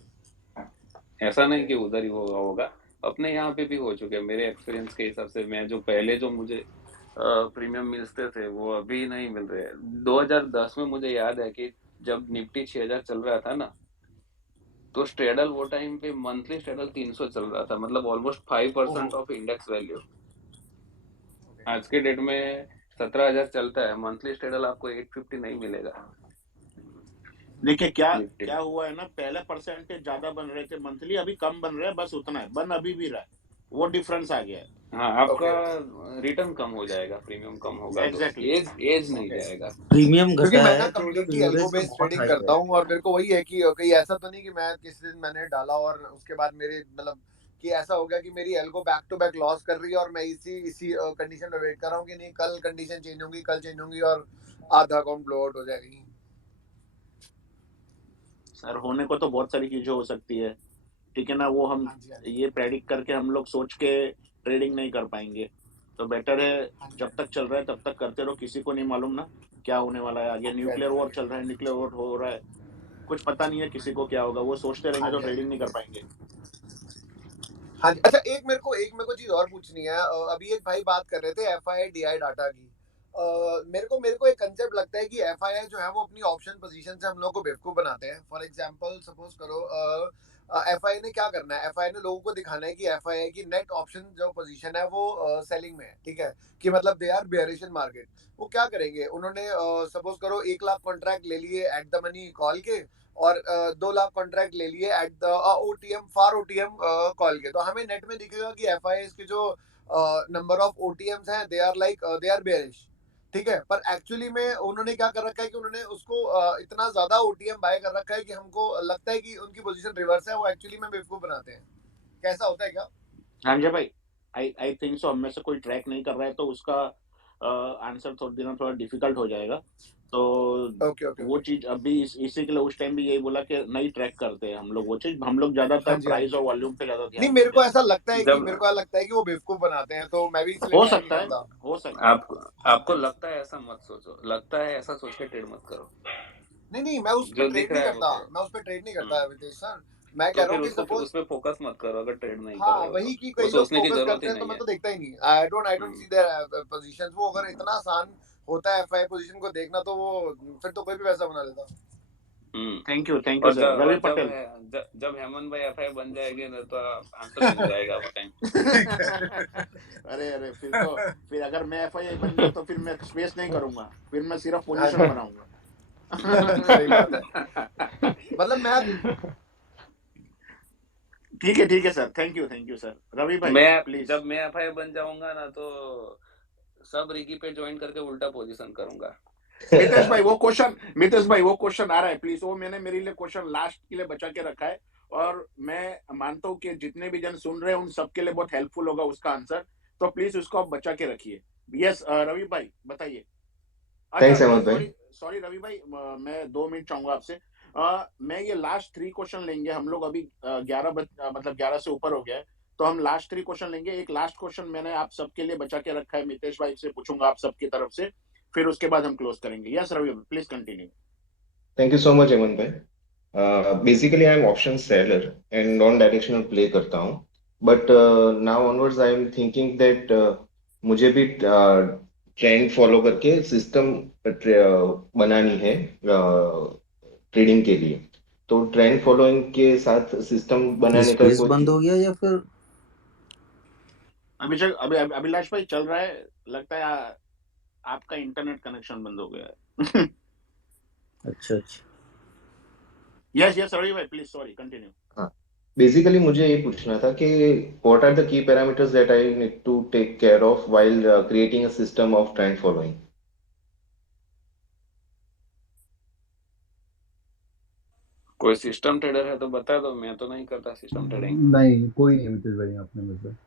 ऐसा नहीं कि उधर ही होगा, अपने यहाँ पे भी हो चुके हैं। मेरे एक्सपीरियंस के हिसाब से, मैं जो पहले जो मुझे प्रीमियम मिलते थे वो अभी नहीं मिल रहे। 2010 में मुझे याद है कि जब निफ्टी 6000 चल रहा था ना, तो स्ट्रेडल वो टाइम पे मंथली स्ट्रेडल 300 चल रहा था, मतलब ऑलमोस्ट 5% ऑफ इंडेक्स वैल्यू। आज के डेट में 17000 चलता है, मंथली स्ट्रेडल आपको 850 नहीं मिलेगा। देखिए क्या हुआ है ना, पहले परसेंटेज ज्यादा बन रहे थे मंथली, अभी कम बन रहे हैं, बस उतना है, बन अभी भी रहा है, वो डिफरेंस आ गया है। हाँ, आपका ओके रिटर्न कम हो जाएगा, प्रीमियम कम होगा तो एग्जैक्टली एज नहीं ओके जाएगा। प्रीमियम क्योंकि घटा मैं ना है तो कम्प्लीटली एल्गो लीवरेज का बेस्ड बहुत ट्रेडिंग हाई करता है। हूँ और मेरे को वही है कि कहीं ऐसा तो नहीं कि मैं किसी दिन मैंने डाला और उसके बाद मेरे मतलब कि ऐसा हो गया कि मेरी algo back to back loss कर रही है और मैं इसी इसी कंडीशन में वेट कर रहा हूँ कि नहीं कल कंडीशन चेंज होंगी, कल चेंज होंगी और आधा अकाउंट ब्लो आउट हो जाएगी। सर होने को तो बहुत सारी चीजें हो सकती है, ठीक है ना, वो हम हाँ जी हाँ जी ये प्रेडिक्ट करके हम लोग सोच के ट्रेडिंग नहीं कर पाएंगे। तो बेटर है हाँ जी जब तक चल रहा है तब तक करते रहो, किसी को नहीं मालूम ना क्या होने वाला है आगे। हाँ जी हाँ न्यूक्लियर जी हाँ वॉर जी चल रहा है, न्यूक्लियर वॉर हो रहा है, कुछ पता नहीं है किसी को क्या होगा, वो सोचते रहेंगे हाँ तो जी हाँ ट्रेडिंग जी नहीं कर पाएंगे। हाँ जी। अच्छा एक मेरे को चीज और पूछनी है। अभी एक भाई बात कर रहे थे एफआईआई डीआई डाटा की। मेरे को एक कंसेप्ट लगता है कि एफआईआई जो है वो अपनी ऑप्शन पोजीशन से हम लोग को बेवकूफ बनाते हैं। फॉर एग्जांपल सपोज करो एफआईआई ने क्या करना है, एफआईआई ने लोगों को दिखाना है कि एफआईआई की नेट ऑप्शन जो पोजीशन है वो सेलिंग में है, ठीक है, कि मतलब they are bearish in market. वो क्या करेंगे, उन्होंने सपोज करो 1 लाख कॉन्ट्रैक्ट ले लिए एट द मनी कॉल के और 2 लाख कॉन्ट्रैक्ट ले लिए at the OTM for OTM call के। तो हमें नेट में दिखेगा कि एफआईएस के जो नंबर ऑफ ओटीएम्स हैं they are like they are bearish, ठीक है। पर एक्चुअली में उन्होंने क्या कर रखा है कि उन्होंने उसको इतना ज्यादा ओटीएम बाय कर रखा है कि हमको लगता है कि उनकी पोजीशन रिवर्स है, वो एक्चुअली में बेवकूफ बनाते हैं। कैसा होता है क्या? हाँ जी भाई, आई थिंक सो। हम में से कोई ट्रैक नहीं कर रहा है तो उसका आंसर थोड़ा देना थोड़ा डिफिकल्ट हो जाएगा। तो ओके ओके वो ओके। चीज अभी इसी के लिए उस टाइम भी यही बोला कि नहीं ट्रैक करते हैं हम लोग वो चीज। हम लोग ज्यादातर हाँ जी हाँ प्राइस जी। और वॉल्यूम पे ज्यादा नहीं ध्यान मेरे देते को हैं। ऐसा लगता है कि जब मेरे को ऐसा लगता है कि वो बेवकूफ बनाते हैं, तो मैं भी इसलिए हो ट्राई नहीं सकता है, करता। हो सकता है। आपको आपको लगता है ऐसा मत सोचो, लगता है ऐसा सोच के ट्रेड मत करो। नहीं नहीं मैं उस पर जो दिख ट्रेड नहीं रहा है वो करता, करो। मैं उस पर ट्रेड नहीं हम्म करता विदेश सर। मैं कह तो रहा फिर हूँ कि उसको सपोज उस पे फोकस मत करो अगर ट्रेड नहीं कर हाँ रहे हो वही तो। कि वो कई लोग सोचने की फोकस जरूरत करते ही हैं तो नहीं मैं है। तो देखता ही नहीं। I don't hmm see their positions. वो अगर इतना आसान होता है एफआई पोजीशन को देखना तो वो फिर तो कोई भी वैसा बना लेता। Thank you sir. रवि और पटेल। जब हेमंत भाई एफआई बन जाएंगे ना तो आंसर मिल जाएगा वो टाइम। ठीक है। अरे अरे, फिर अगर मैं एफआईआई बन गया तो फिर मैं स्पेस नहीं करूंगा, फिर मैं सिर्फ हाँ पोजीशन जी बनाऊंगा। सही बात है। मतलब मैं ठीक है sir. Thank you sir. Ravi भाई मैं प्लीज। जब मैं एफआई बन जाऊंगा ना तो सब रिकी पे ज्वाइन करके उल्टा पोजीशन करूंगा। मितेश भाई वो क्वेश्चन आ रहा है प्लीज। वो मैंने मेरे लिए क्वेश्चन लास्ट के लिए बचा के रखा है और मैं मानता हूँ कि जितने भी जन सुन रहे हैं उन सबके लिए बहुत हेल्पफुल होगा उसका आंसर। तो प्लीज उसको आप बचा के रखिए। यस रवि भाई बताइए। थैंक्स अच्छा हेमंत भाई। सॉरी सॉरी रवि भाई, मैं 2 मिनट चाहूंगा आपसे। मैं ये लास्ट 3 क्वेश्चन लेंगे हम लोग अभी। 11 मतलब 11 से ऊपर हो गया है तो हम लास्ट 3 क्वेश्चन लेंगे। एक लास्ट क्वेश्चन मैंने आप सबके लिए बचा के रखा है, मितेश भाई से पूछूंगा आप सबकी तरफ से, फिर उसके बाद हम क्लोज करेंगे। Yes Ravi please continue. Thank you so much Hemant भाई। Basically I am option seller and non directional play करता हूँ, but now onwards I am thinking that मुझे भी ट्रेंड फॉलो करके सिस्टम बनानी है ट्रेडिंग के लिए। तो ट्रेंड फॉलोइंग के साथ सिस्टम बनाने का स्पेस बंद कोई। हो गया या फिर अभिलाष भाई चल रहा है लगता है। आपका इंटरनेट कनेक्शन बंद हो गया है। अच्छा अच्छा। यस रवि भाई प्लीज सॉरी कंटिन्यू। हाँ, बेसिकली मुझे ये पूछना था कि what are the key parameters that I need to take care of while creating a system of trend following. कोई सिस्टम ट्रेडर है तो बता दो, मैं तो नहीं करता सिस्टम ट्रेडिंग। नहीं कोई नहीं मितेश भाई आपने मतलब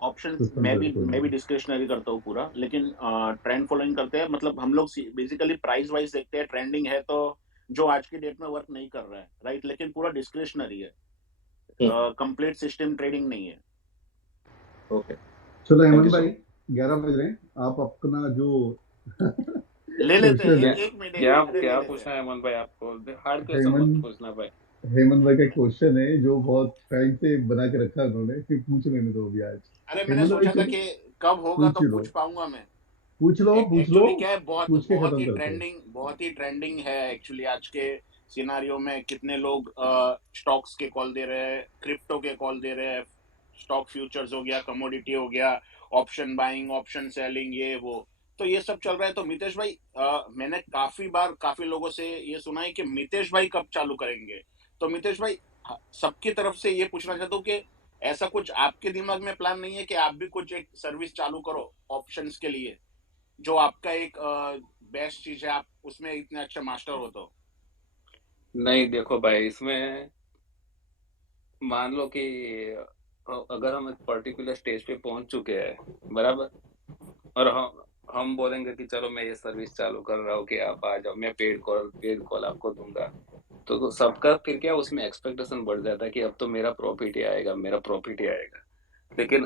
ऑप्शन सिस्टम मैं ट्रेड कोई भी नहीं। डिस्क्रिशनरी करता हूँ पूरा, लेकिन ट्रेंड फॉलोइंग करते हैं। मतलब हम लोग बेसिकली प्राइस वाइज देखते हैं, ट्रेंडिंग है तो जो आज की डेट में वर्क नहीं कर रहा है राइट, लेकिन पूरा डिस्क्रिशनरी है, कंप्लीट सिस्टम ट्रेडिंग नहीं है। ओके चलो थैंक यू हेमंत सो भाई मच। 11 बज रहे हैं, आप अपना जो ले लेते हैं क्वेश्चन है एक मिनट क्या अरे ले क्या लेते पूछना हैं। है हेमंत भाई आपको? हार्ड क्वेश्चन मत हेमंत पूछना भाई। हेमंत भाई का क्वेश्चन है जो बहुत टाइम से बना के रखा है उन्होंने, फिर पूछ लेने दो अभी आज। अरे मैंने हेमंत भाई सोचा था चलो कि कब होगा पूछ तो ही लो, पूछ पाऊंगा मैं। पूछ लो पूछ लो, एक्चुअली क्या है, पूछ के खत्म करते हैं। बहुत ही ट्रेंडिंग है एक्चुअली आज के सिनारियो में। कितने लोग स्टॉक्स के कॉल दे रहे हैं, क्रिप्टो के कॉल दे रहे हैं, स्टॉक फ्यूचर्स हो गया, कमोडिटी हो गया, ऑप्शन बाइंग ऑप्शन सेलिंग ये वो, तो ये सब चल रहा है। तो मितेश भाई मैंने काफी बार काफी लोगों से ये सुना है कि मितेश भाई कब चालू करेंगे। तो मितेश भाई सबकी तरफ से ये पूछना चाहता हूँ कि ऐसा कुछ आपके दिमाग में प्लान नहीं है कि आप भी कुछ एक सर्विस चालू करो ऑप्शंस के लिए, जो आपका एक बेस्ट चीज है, आप उसमें इतने अच्छे मास्टर हो तो? नहीं देखो भाई, इसमें मान लो कि अगर हम एक पर्टिकुलर स्टेज पे पहुंच चुके हैं बराबर, और हम बोलेंगे कि चलो मैं ये सर्विस चालू कर रहा हूँ कि आप आ जाओ, मैं पेड कॉल आपको दूंगा, तो सबका फिर क्या उसमें एक्सपेक्टेशन बढ़ जाता है कि अब तो मेरा प्रॉफिट ही आएगा, मेरा प्रॉफिट ही आएगा। लेकिन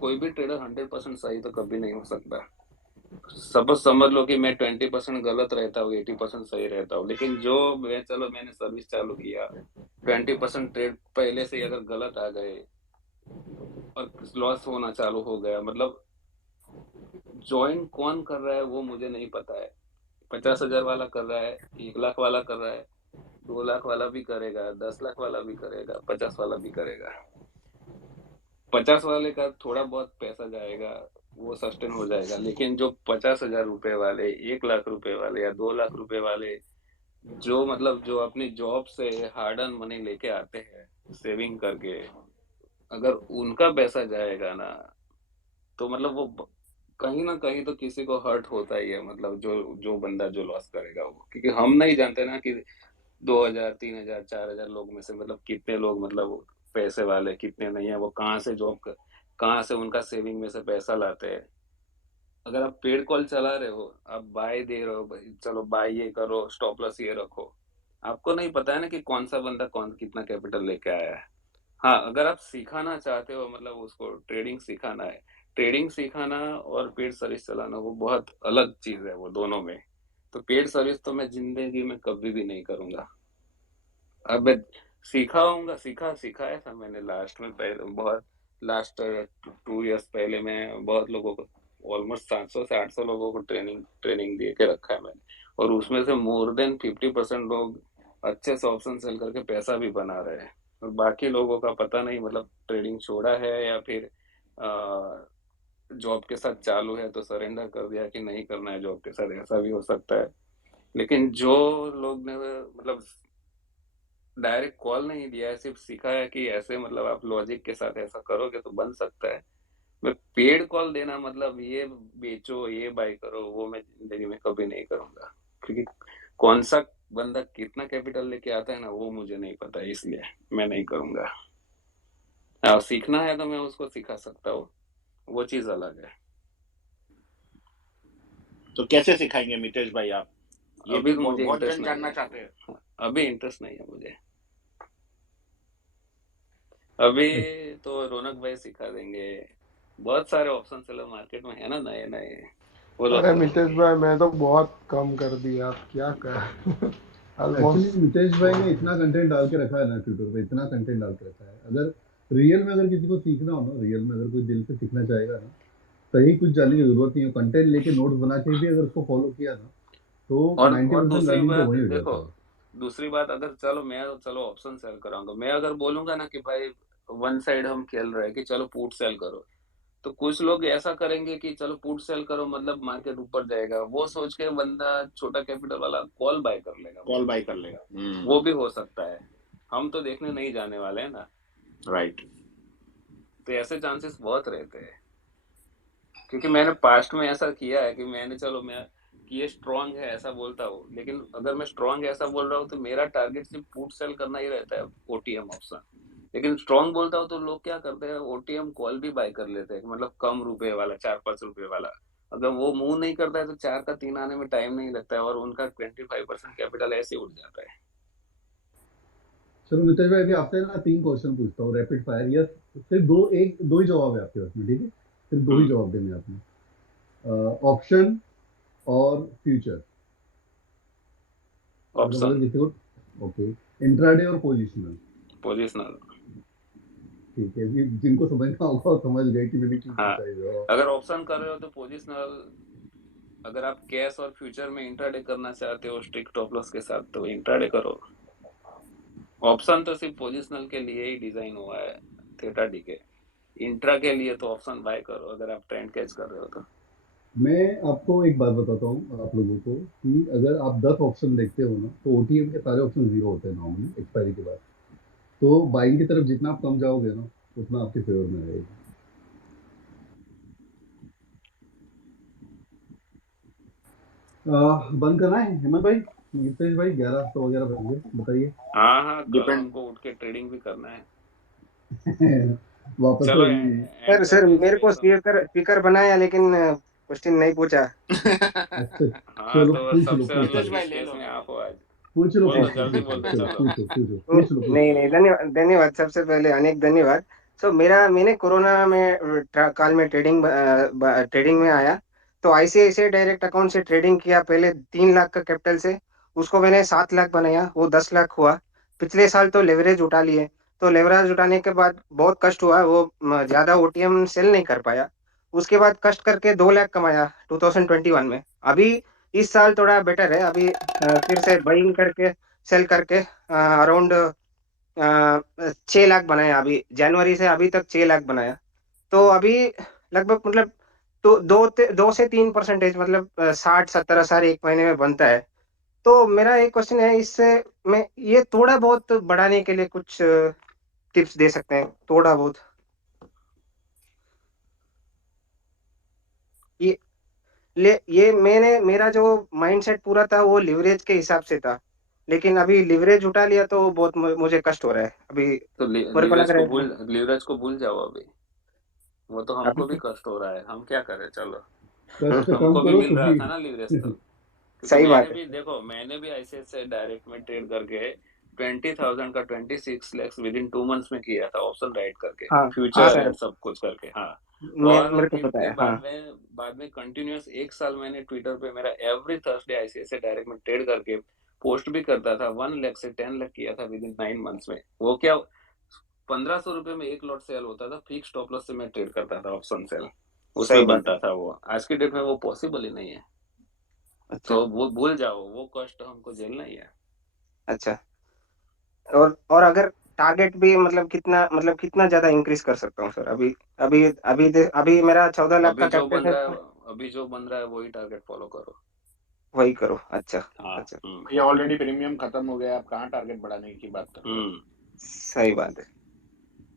कोई भी ट्रेडर 100% सही तो कभी नहीं हो सकता। सपोज समझ लो कि मैं 20% गलत रहता हूँ, 80% सही रहता हूँ, लेकिन जो मैंने सर्विस चालू किया, 20% ट्रेड पहले से ही अगर गलत आ गए और लॉस होना चालू हो गया, मतलब ज्वाइन कौन कर रहा है वो मुझे नहीं पता है। 50,000 वाला कर रहा है, 1 लाख वाला कर रहा है, 2 लाख वाला भी करेगा, 10 लाख वाला भी करेगा, 50 वाला भी करेगा। 50 वाले का थोड़ा बहुत पैसा जाएगा, वो सस्टेन हो जाएगा, लेकिन जो 50,000 रुपए वाले, 1 लाख रुपए वाले या 2 लाख रुपए वाले, जो मतलब जो अपनी जॉब से हार्ड अर्न मनी लेके आते हैं सेविंग करके, अगर उनका पैसा जाएगा ना, तो मतलब वो कहीं ना कहीं तो किसी को हर्ट होता ही है, मतलब जो जो बंदा जो लॉस करेगा वो, क्योंकि हम नहीं जानते ना कि 2,000 3,000 4,000 लोग में से मतलब कितने लोग मतलब पैसे वाले, कितने नहीं है, वो कहाँ से कहाँ से उनका सेविंग में से पैसा लाते हैं। अगर आप पेड कॉल चला रहे हो, आप बाय दे रहे हो, भाई चलो बाय ये करो, स्टॉप लॉस ये रखो, आपको नहीं पता है ना कि कौन सा बंदा कौन कितना कैपिटल लेके आया है। हाँ, अगर आप सिखाना चाहते हो, मतलब उसको ट्रेडिंग सिखाना है, ट्रेडिंग सिखाना और पेड सर्विस चलाना वो बहुत अलग चीज है, वो दोनों में। तो पेड सर्विस तो मैं जिंदगी में कभी भी नहीं करूंगा। अब मैं सिखाया था मैंने लास्ट में, पहले बहुत लास्ट 2 इयर्स पहले मैं बहुत लोगों को, ऑलमोस्ट 700 से 800 लोगों को ट्रेनिंग दे के रखा है मैंने, और उसमें से मोर देन 50% लोग अच्छे से ऑप्शन सेल करके पैसा भी बना रहे हैं, और बाकी लोगों का पता नहीं, मतलब ट्रेडिंग छोड़ा है या फिर जॉब के साथ चालू है तो सरेंडर कर दिया कि नहीं करना है जॉब के साथ, ऐसा भी हो सकता है। लेकिन जो लोग ने मतलब डायरेक्ट कॉल नहीं दिया है, सिर्फ सिखाया कि ऐसे मतलब आप लॉजिक के साथ ऐसा करोगे तो बन सकता है, मैं पेड कॉल देना मतलब ये बेचो ये बाय करो, वो मैं जिंदगी में कभी नहीं करूंगा, क्योंकि कौन सा बंदा कितना कैपिटल लेके आता है ना वो मुझे नहीं पता, इसलिए मैं नहीं करूंगा। और सीखना है तो मैं उसको सिखा सकता हूँ, वो चीज अलग है। तो कैसे सिखाएंगे मितेश भाई आप? ये अभी भी तो मुझे बहुत इंटरेस्ट जन नहीं जानना है, चाहते हैं। अभी इंटरेस्ट नहीं है मुझे। अभी तो रौनक भाई सिखा देंगे, बहुत सारे ऑप्शन सेलर मार्केट में है ना, नए नए, वो लोग अरे कर मितेश देंगे। भाई मैं तो बहुत कम कर दिया, अब क्या कर एक्चुअली ऑलमोस्ट मितेश भाई ने इतना कंटेंट डाल के रखा है ना ट्विटर पे, इतना कंटेंट डाल के रखा है, अगर रियल में अगर किसी को सीखना हो ना, रियल में अगर कोई दिल से सीखना चाहेगा ना, कहीं कुछ जाने की जरूरत नहीं है, कंटेंट लेके नोट्स बना के भी अगर उसको फॉलो किया ना, तो और 90% दूसरी लर्निंग तो बात वही हो देखो, जाता है। दूसरी बात, अगर चलो ऑप्शन सेल कराऊंगा, मैं अगर बोलूंगा ना कि भाई वन साइड हम खेल रहे हैं कि चलो पुट सेल करो, तो कुछ लोग ऐसा करेंगे कि चलो पुट सेल करो मतलब मार्केट ऊपर जाएगा, वो सोच के बंदा छोटा कैपिटल वाला कॉल बाय कर लेगा, कॉल बाय कर लेगा। वो भी हो सकता है, हम तो देखने नहीं जाने वाले हैं ना। राइट। तो ऐसे चांसेस बहुत रहते हैं, क्योंकि मैंने पास्ट में ऐसा किया है कि मैं कि ये स्ट्रांग है ऐसा बोलता हूँ, लेकिन अगर मैं स्ट्रांग ऐसा बोल रहा हूँ तो मेरा टारगेट सिर्फ पुट सेल करना ही रहता है, ओटीएम ऑप्शन। लेकिन स्ट्रांग बोलता हूँ तो लोग क्या करते हैं, ओटीएम कॉल भी बाय कर लेते हैं, मतलब कम रुपए वाला, 4-5 रुपए वाला, अगर वो मूव नहीं करता है तो 4 का 3 आने में टाइम नहीं लगता है, और उनका 25% कैपिटल ऐसे उठ जाता है। चलो मितेश भाई, अभी आपसे ना 3 क्वेश्चन पूछता हूँ रैपिड फायर, या सिर्फ दो ही जवाब है आपके पास में, ठीक है? सिर्फ 2 ही जवाब देने हैं आपने, ऑप्शन और फ्यूचर। ऑप्शन। अगर किसी को, ओके, इंट्राडे और पोजिशनल। पोजिशनल। ठीक है, अभी जिनको समझना होगा वो समझ गए कि मैंने क्यों हाँ, पूछा है जवाब। अगर ऑप्शन कर रहे हो तो पोजिशनल, अगर आप कैश और फ्यूचर में इंट्राडे करना चाहते हो स्ट्रिक्ट स्टॉप लॉस के साथ तो इंट्राडे करो। ऑप्शन तो सिर्फ पोजिशनल के लिए ही डिजाइन हुआ है, थीटा डी के। इंट्रा के लिए तो ऑप्शन बाय करो अगर आप ट्रेंड कैच कर रहे हो तो। मैं आपको एक बात बताता हूँ आप लोगों को, कि अगर आप 10 ऑप्शन देखते हो ना, तो ओटीएम के सारे ऑप्शन 0 होते हैं नॉर्मली एक्सपायरी के बाद। तो बाइंग की तरफ जितना आप कम जाओगे ना, उतना आपके फेवर में रहेगी। बंद करना है हेमंत भाई, नितेश भाई? 11 तो वगैरह बन गए, बताइए। हाँ कल डिपेंड हमको उठ के ट्रेडिंग भी करना है। वापस चलो से सर मेरे को स्पीकर बनाया लेकिन क्वेश्चन नहीं पूछा। अच्छा हाँ चलो तो पूछ लो सबसे पूछ नितेश अनलकी भाई ले स्पेस लो। में आप हो आज। पूछ लो बोल दो पूछ लो जल्दी पूछ बोल लो, दो चलो चलो। पूछ लो नहीं नहीं, धन्यवाद सबसे पहले अनेक धन्यवाद। सो मैंने कोरोना में काल में ट्रेडिंग में आया, तो आईसीआईसीआई डायरेक्ट अकाउंट से ट्रेडिंग किया। पहले 3 लाख का कैपिटल से उसको मैंने 7 लाख बनाया, वो 10 लाख हुआ। पिछले साल तो लेवरेज उठा लिए, तो लेवरेज उठाने के बाद बहुत कष्ट हुआ, वो ज्यादा ओटीएम सेल नहीं कर पाया। उसके बाद कष्ट करके 2 लाख कमाया 2021 में। अभी इस साल थोड़ा बेटर है, अभी फिर से बाइंग करके सेल करके अराउंड 6 लाख बनाया। अभी जनवरी से अभी तक 6 लाख बनाया। तो अभी लगभग मतलब तो 2 से 3% मतलब 60-70 हजार एक महीने में बनता है। तो मेरा एक क्वेश्चन है, इससे मैं ये थोड़ा बहुत बढ़ाने के लिए कुछ टिप्स दे सकते हैं थोड़ा बहुत? ये मेरा जो माइंडसेट पूरा था वो लिवरेज के हिसाब से था, लेकिन अभी लिवरेज उठा लिया तो बहुत मुझे कष्ट हो रहा है अभी। तो मेरे को लग रहा है लीवरेज को भूल जाओ अभी। वो तो अभी हमको भी कष्ट हो रहा है, हम क्या करें। चलो कष्ट कम हमको भी करो मिल रहा तभी। था ना लीवरेज तब, क्योंकि सही बात है। मैंने भी ऐसे डायरेक्ट में ट्रेड करके 20,000 का 26 lakhs विद इन 2 months में किया था, ऑप्शन राइट करके, हाँ हाँ फ्यूचर सर, एंड सब कुछ करके। हाँ मेरे और को पता फिर है। हाँ बाद में कंटिन्यूअस 1 साल मैंने ट्विटर पे मेरा एवरी थर्सडे आईसीआईसीआई डायरेक्ट में ट्रेड करके पोस्ट भी करता था। 1 लाख से 10 लाख किया था विद इन 9 months में। वो क्या 1,500 रुपए में एक लॉट सेल होता था, फिक्स स्टॉप लॉस से मैं ट्रेड करता था, ऑप्शन सेल सही उसमें बात है। बनता था। वो आज की डेट में वो पॉसिबल ही नहीं है। अच्छा तो वो भूल जाओ, वो कष्ट हमको झेलना ही है। अच्छा। और अगर टारगेट भी मतलब कितना ज्यादा इंक्रीज कर सकता हूँ सर? अभी मेरा 14 लाख का कैपिटल है, अभी जो बन रहा है वही टारगेट फॉलो करो। वही करो। अच्छा हाँ अच्छा, ये ऑलरेडी प्रीमियम खत्म हो गया, आप कहाँ टारगेट बढ़ाने की बात कर रहे हो? सही बात है।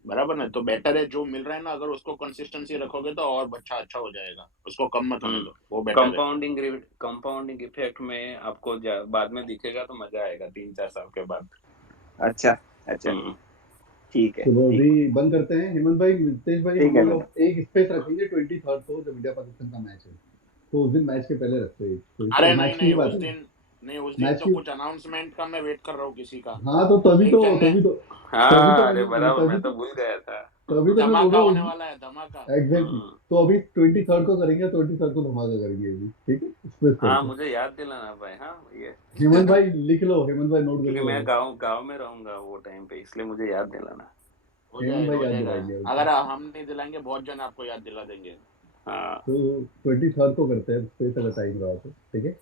बराबर ना? तो बेटर है जो मिल रहा है ना, अगर उसको कंसिस्टेंसी रखोगे तो और अच्छा हो जाएगा, उसको कम मत होने दो, वो बेटर है। कंपाउंडिंग इफेक्ट में आपको बाद में दिखेगा तो मजा आएगा 3-4 साल के बाद। अच्छा अच्छा, ठीक है। चलो अभी बंद करते हैं। हेमंत भाई, नितेश भाई, ठीक हम है लोग एक स्पेस रखेंगे 23rd को, जब इंडिया पाकिस्तान का मैच है, तो उस दिन मैच के पहले रखते हैं। अरे मैच की नहीं, बात उस है, दिन नहीं, उस दिन मैच तो की। कुछ अनाउंसमेंट का मैं वेट कर रहा हूँ किसी का। हाँ तो तभी एक तो जन ने तभी तो हाँ अरे मैं बराबर, तभी मैं तो तो भूल गया था। तभी तो मैं बोल धमाका रहा होने हूँ। वाला है, धमाका। एग्जैक्टली। तो अभी 23rd को करेंगे, 23rd को धमाका करेंगे अभी, ठीक है? स्पेस हाँ करके। मुझे याद दिलाना भाई। हाँ ये हेमंत भाई लिख लो, हेमंत भाई नोट क्योंकि करो। मैं गांव में रहूंगा वो टाइम पे, इसलिए मुझे याद दिलाना। हो हेमंत भाई याद जाएगा। दिलाएंगे अगर हम नहीं दिलाएंगे, बहुत जन आपको याद दिला देंगे। हाँ तो 23rd को करते हैं स्पेस, अगर टाइम रहा तो, ठीक है?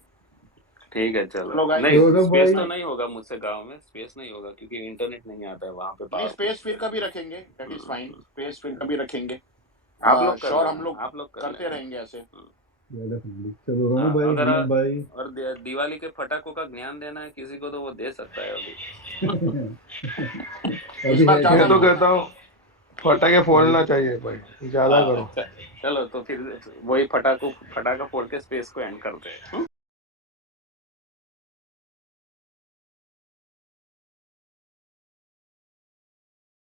ठीक है चलो। चलो गाइस, नहीं सौरभ स्पेस भाई, तो नहीं होगा मुझसे, गांव में स्पेस नहीं होगा क्योंकि इंटरनेट नहीं आता है वहां पे, नहीं पावर स्पेस फिर कभी रखेंगे, दैट इज फाइन। स्पेस फिर कभी रखेंगे, आप लोग कर श्योर, लेना, हम लोग आप लोग कर करते लेना। रहेंगे ऐसे। चलो रोनू हाँ भाई, अगर हेमंत भाई। और दिवाली के फटाकों का ज्ञान देना है किसी को तो वो दे सकता है अभी। इस अभी बार है ज्यादा क्या? मैं तो नहीं। कहता हूँ फटाके फोड़ना चाहिए भाई, ज्यादा करो। चलो तो फिर वही फटाका फोड़ के स्पेस को एंड करते हैं।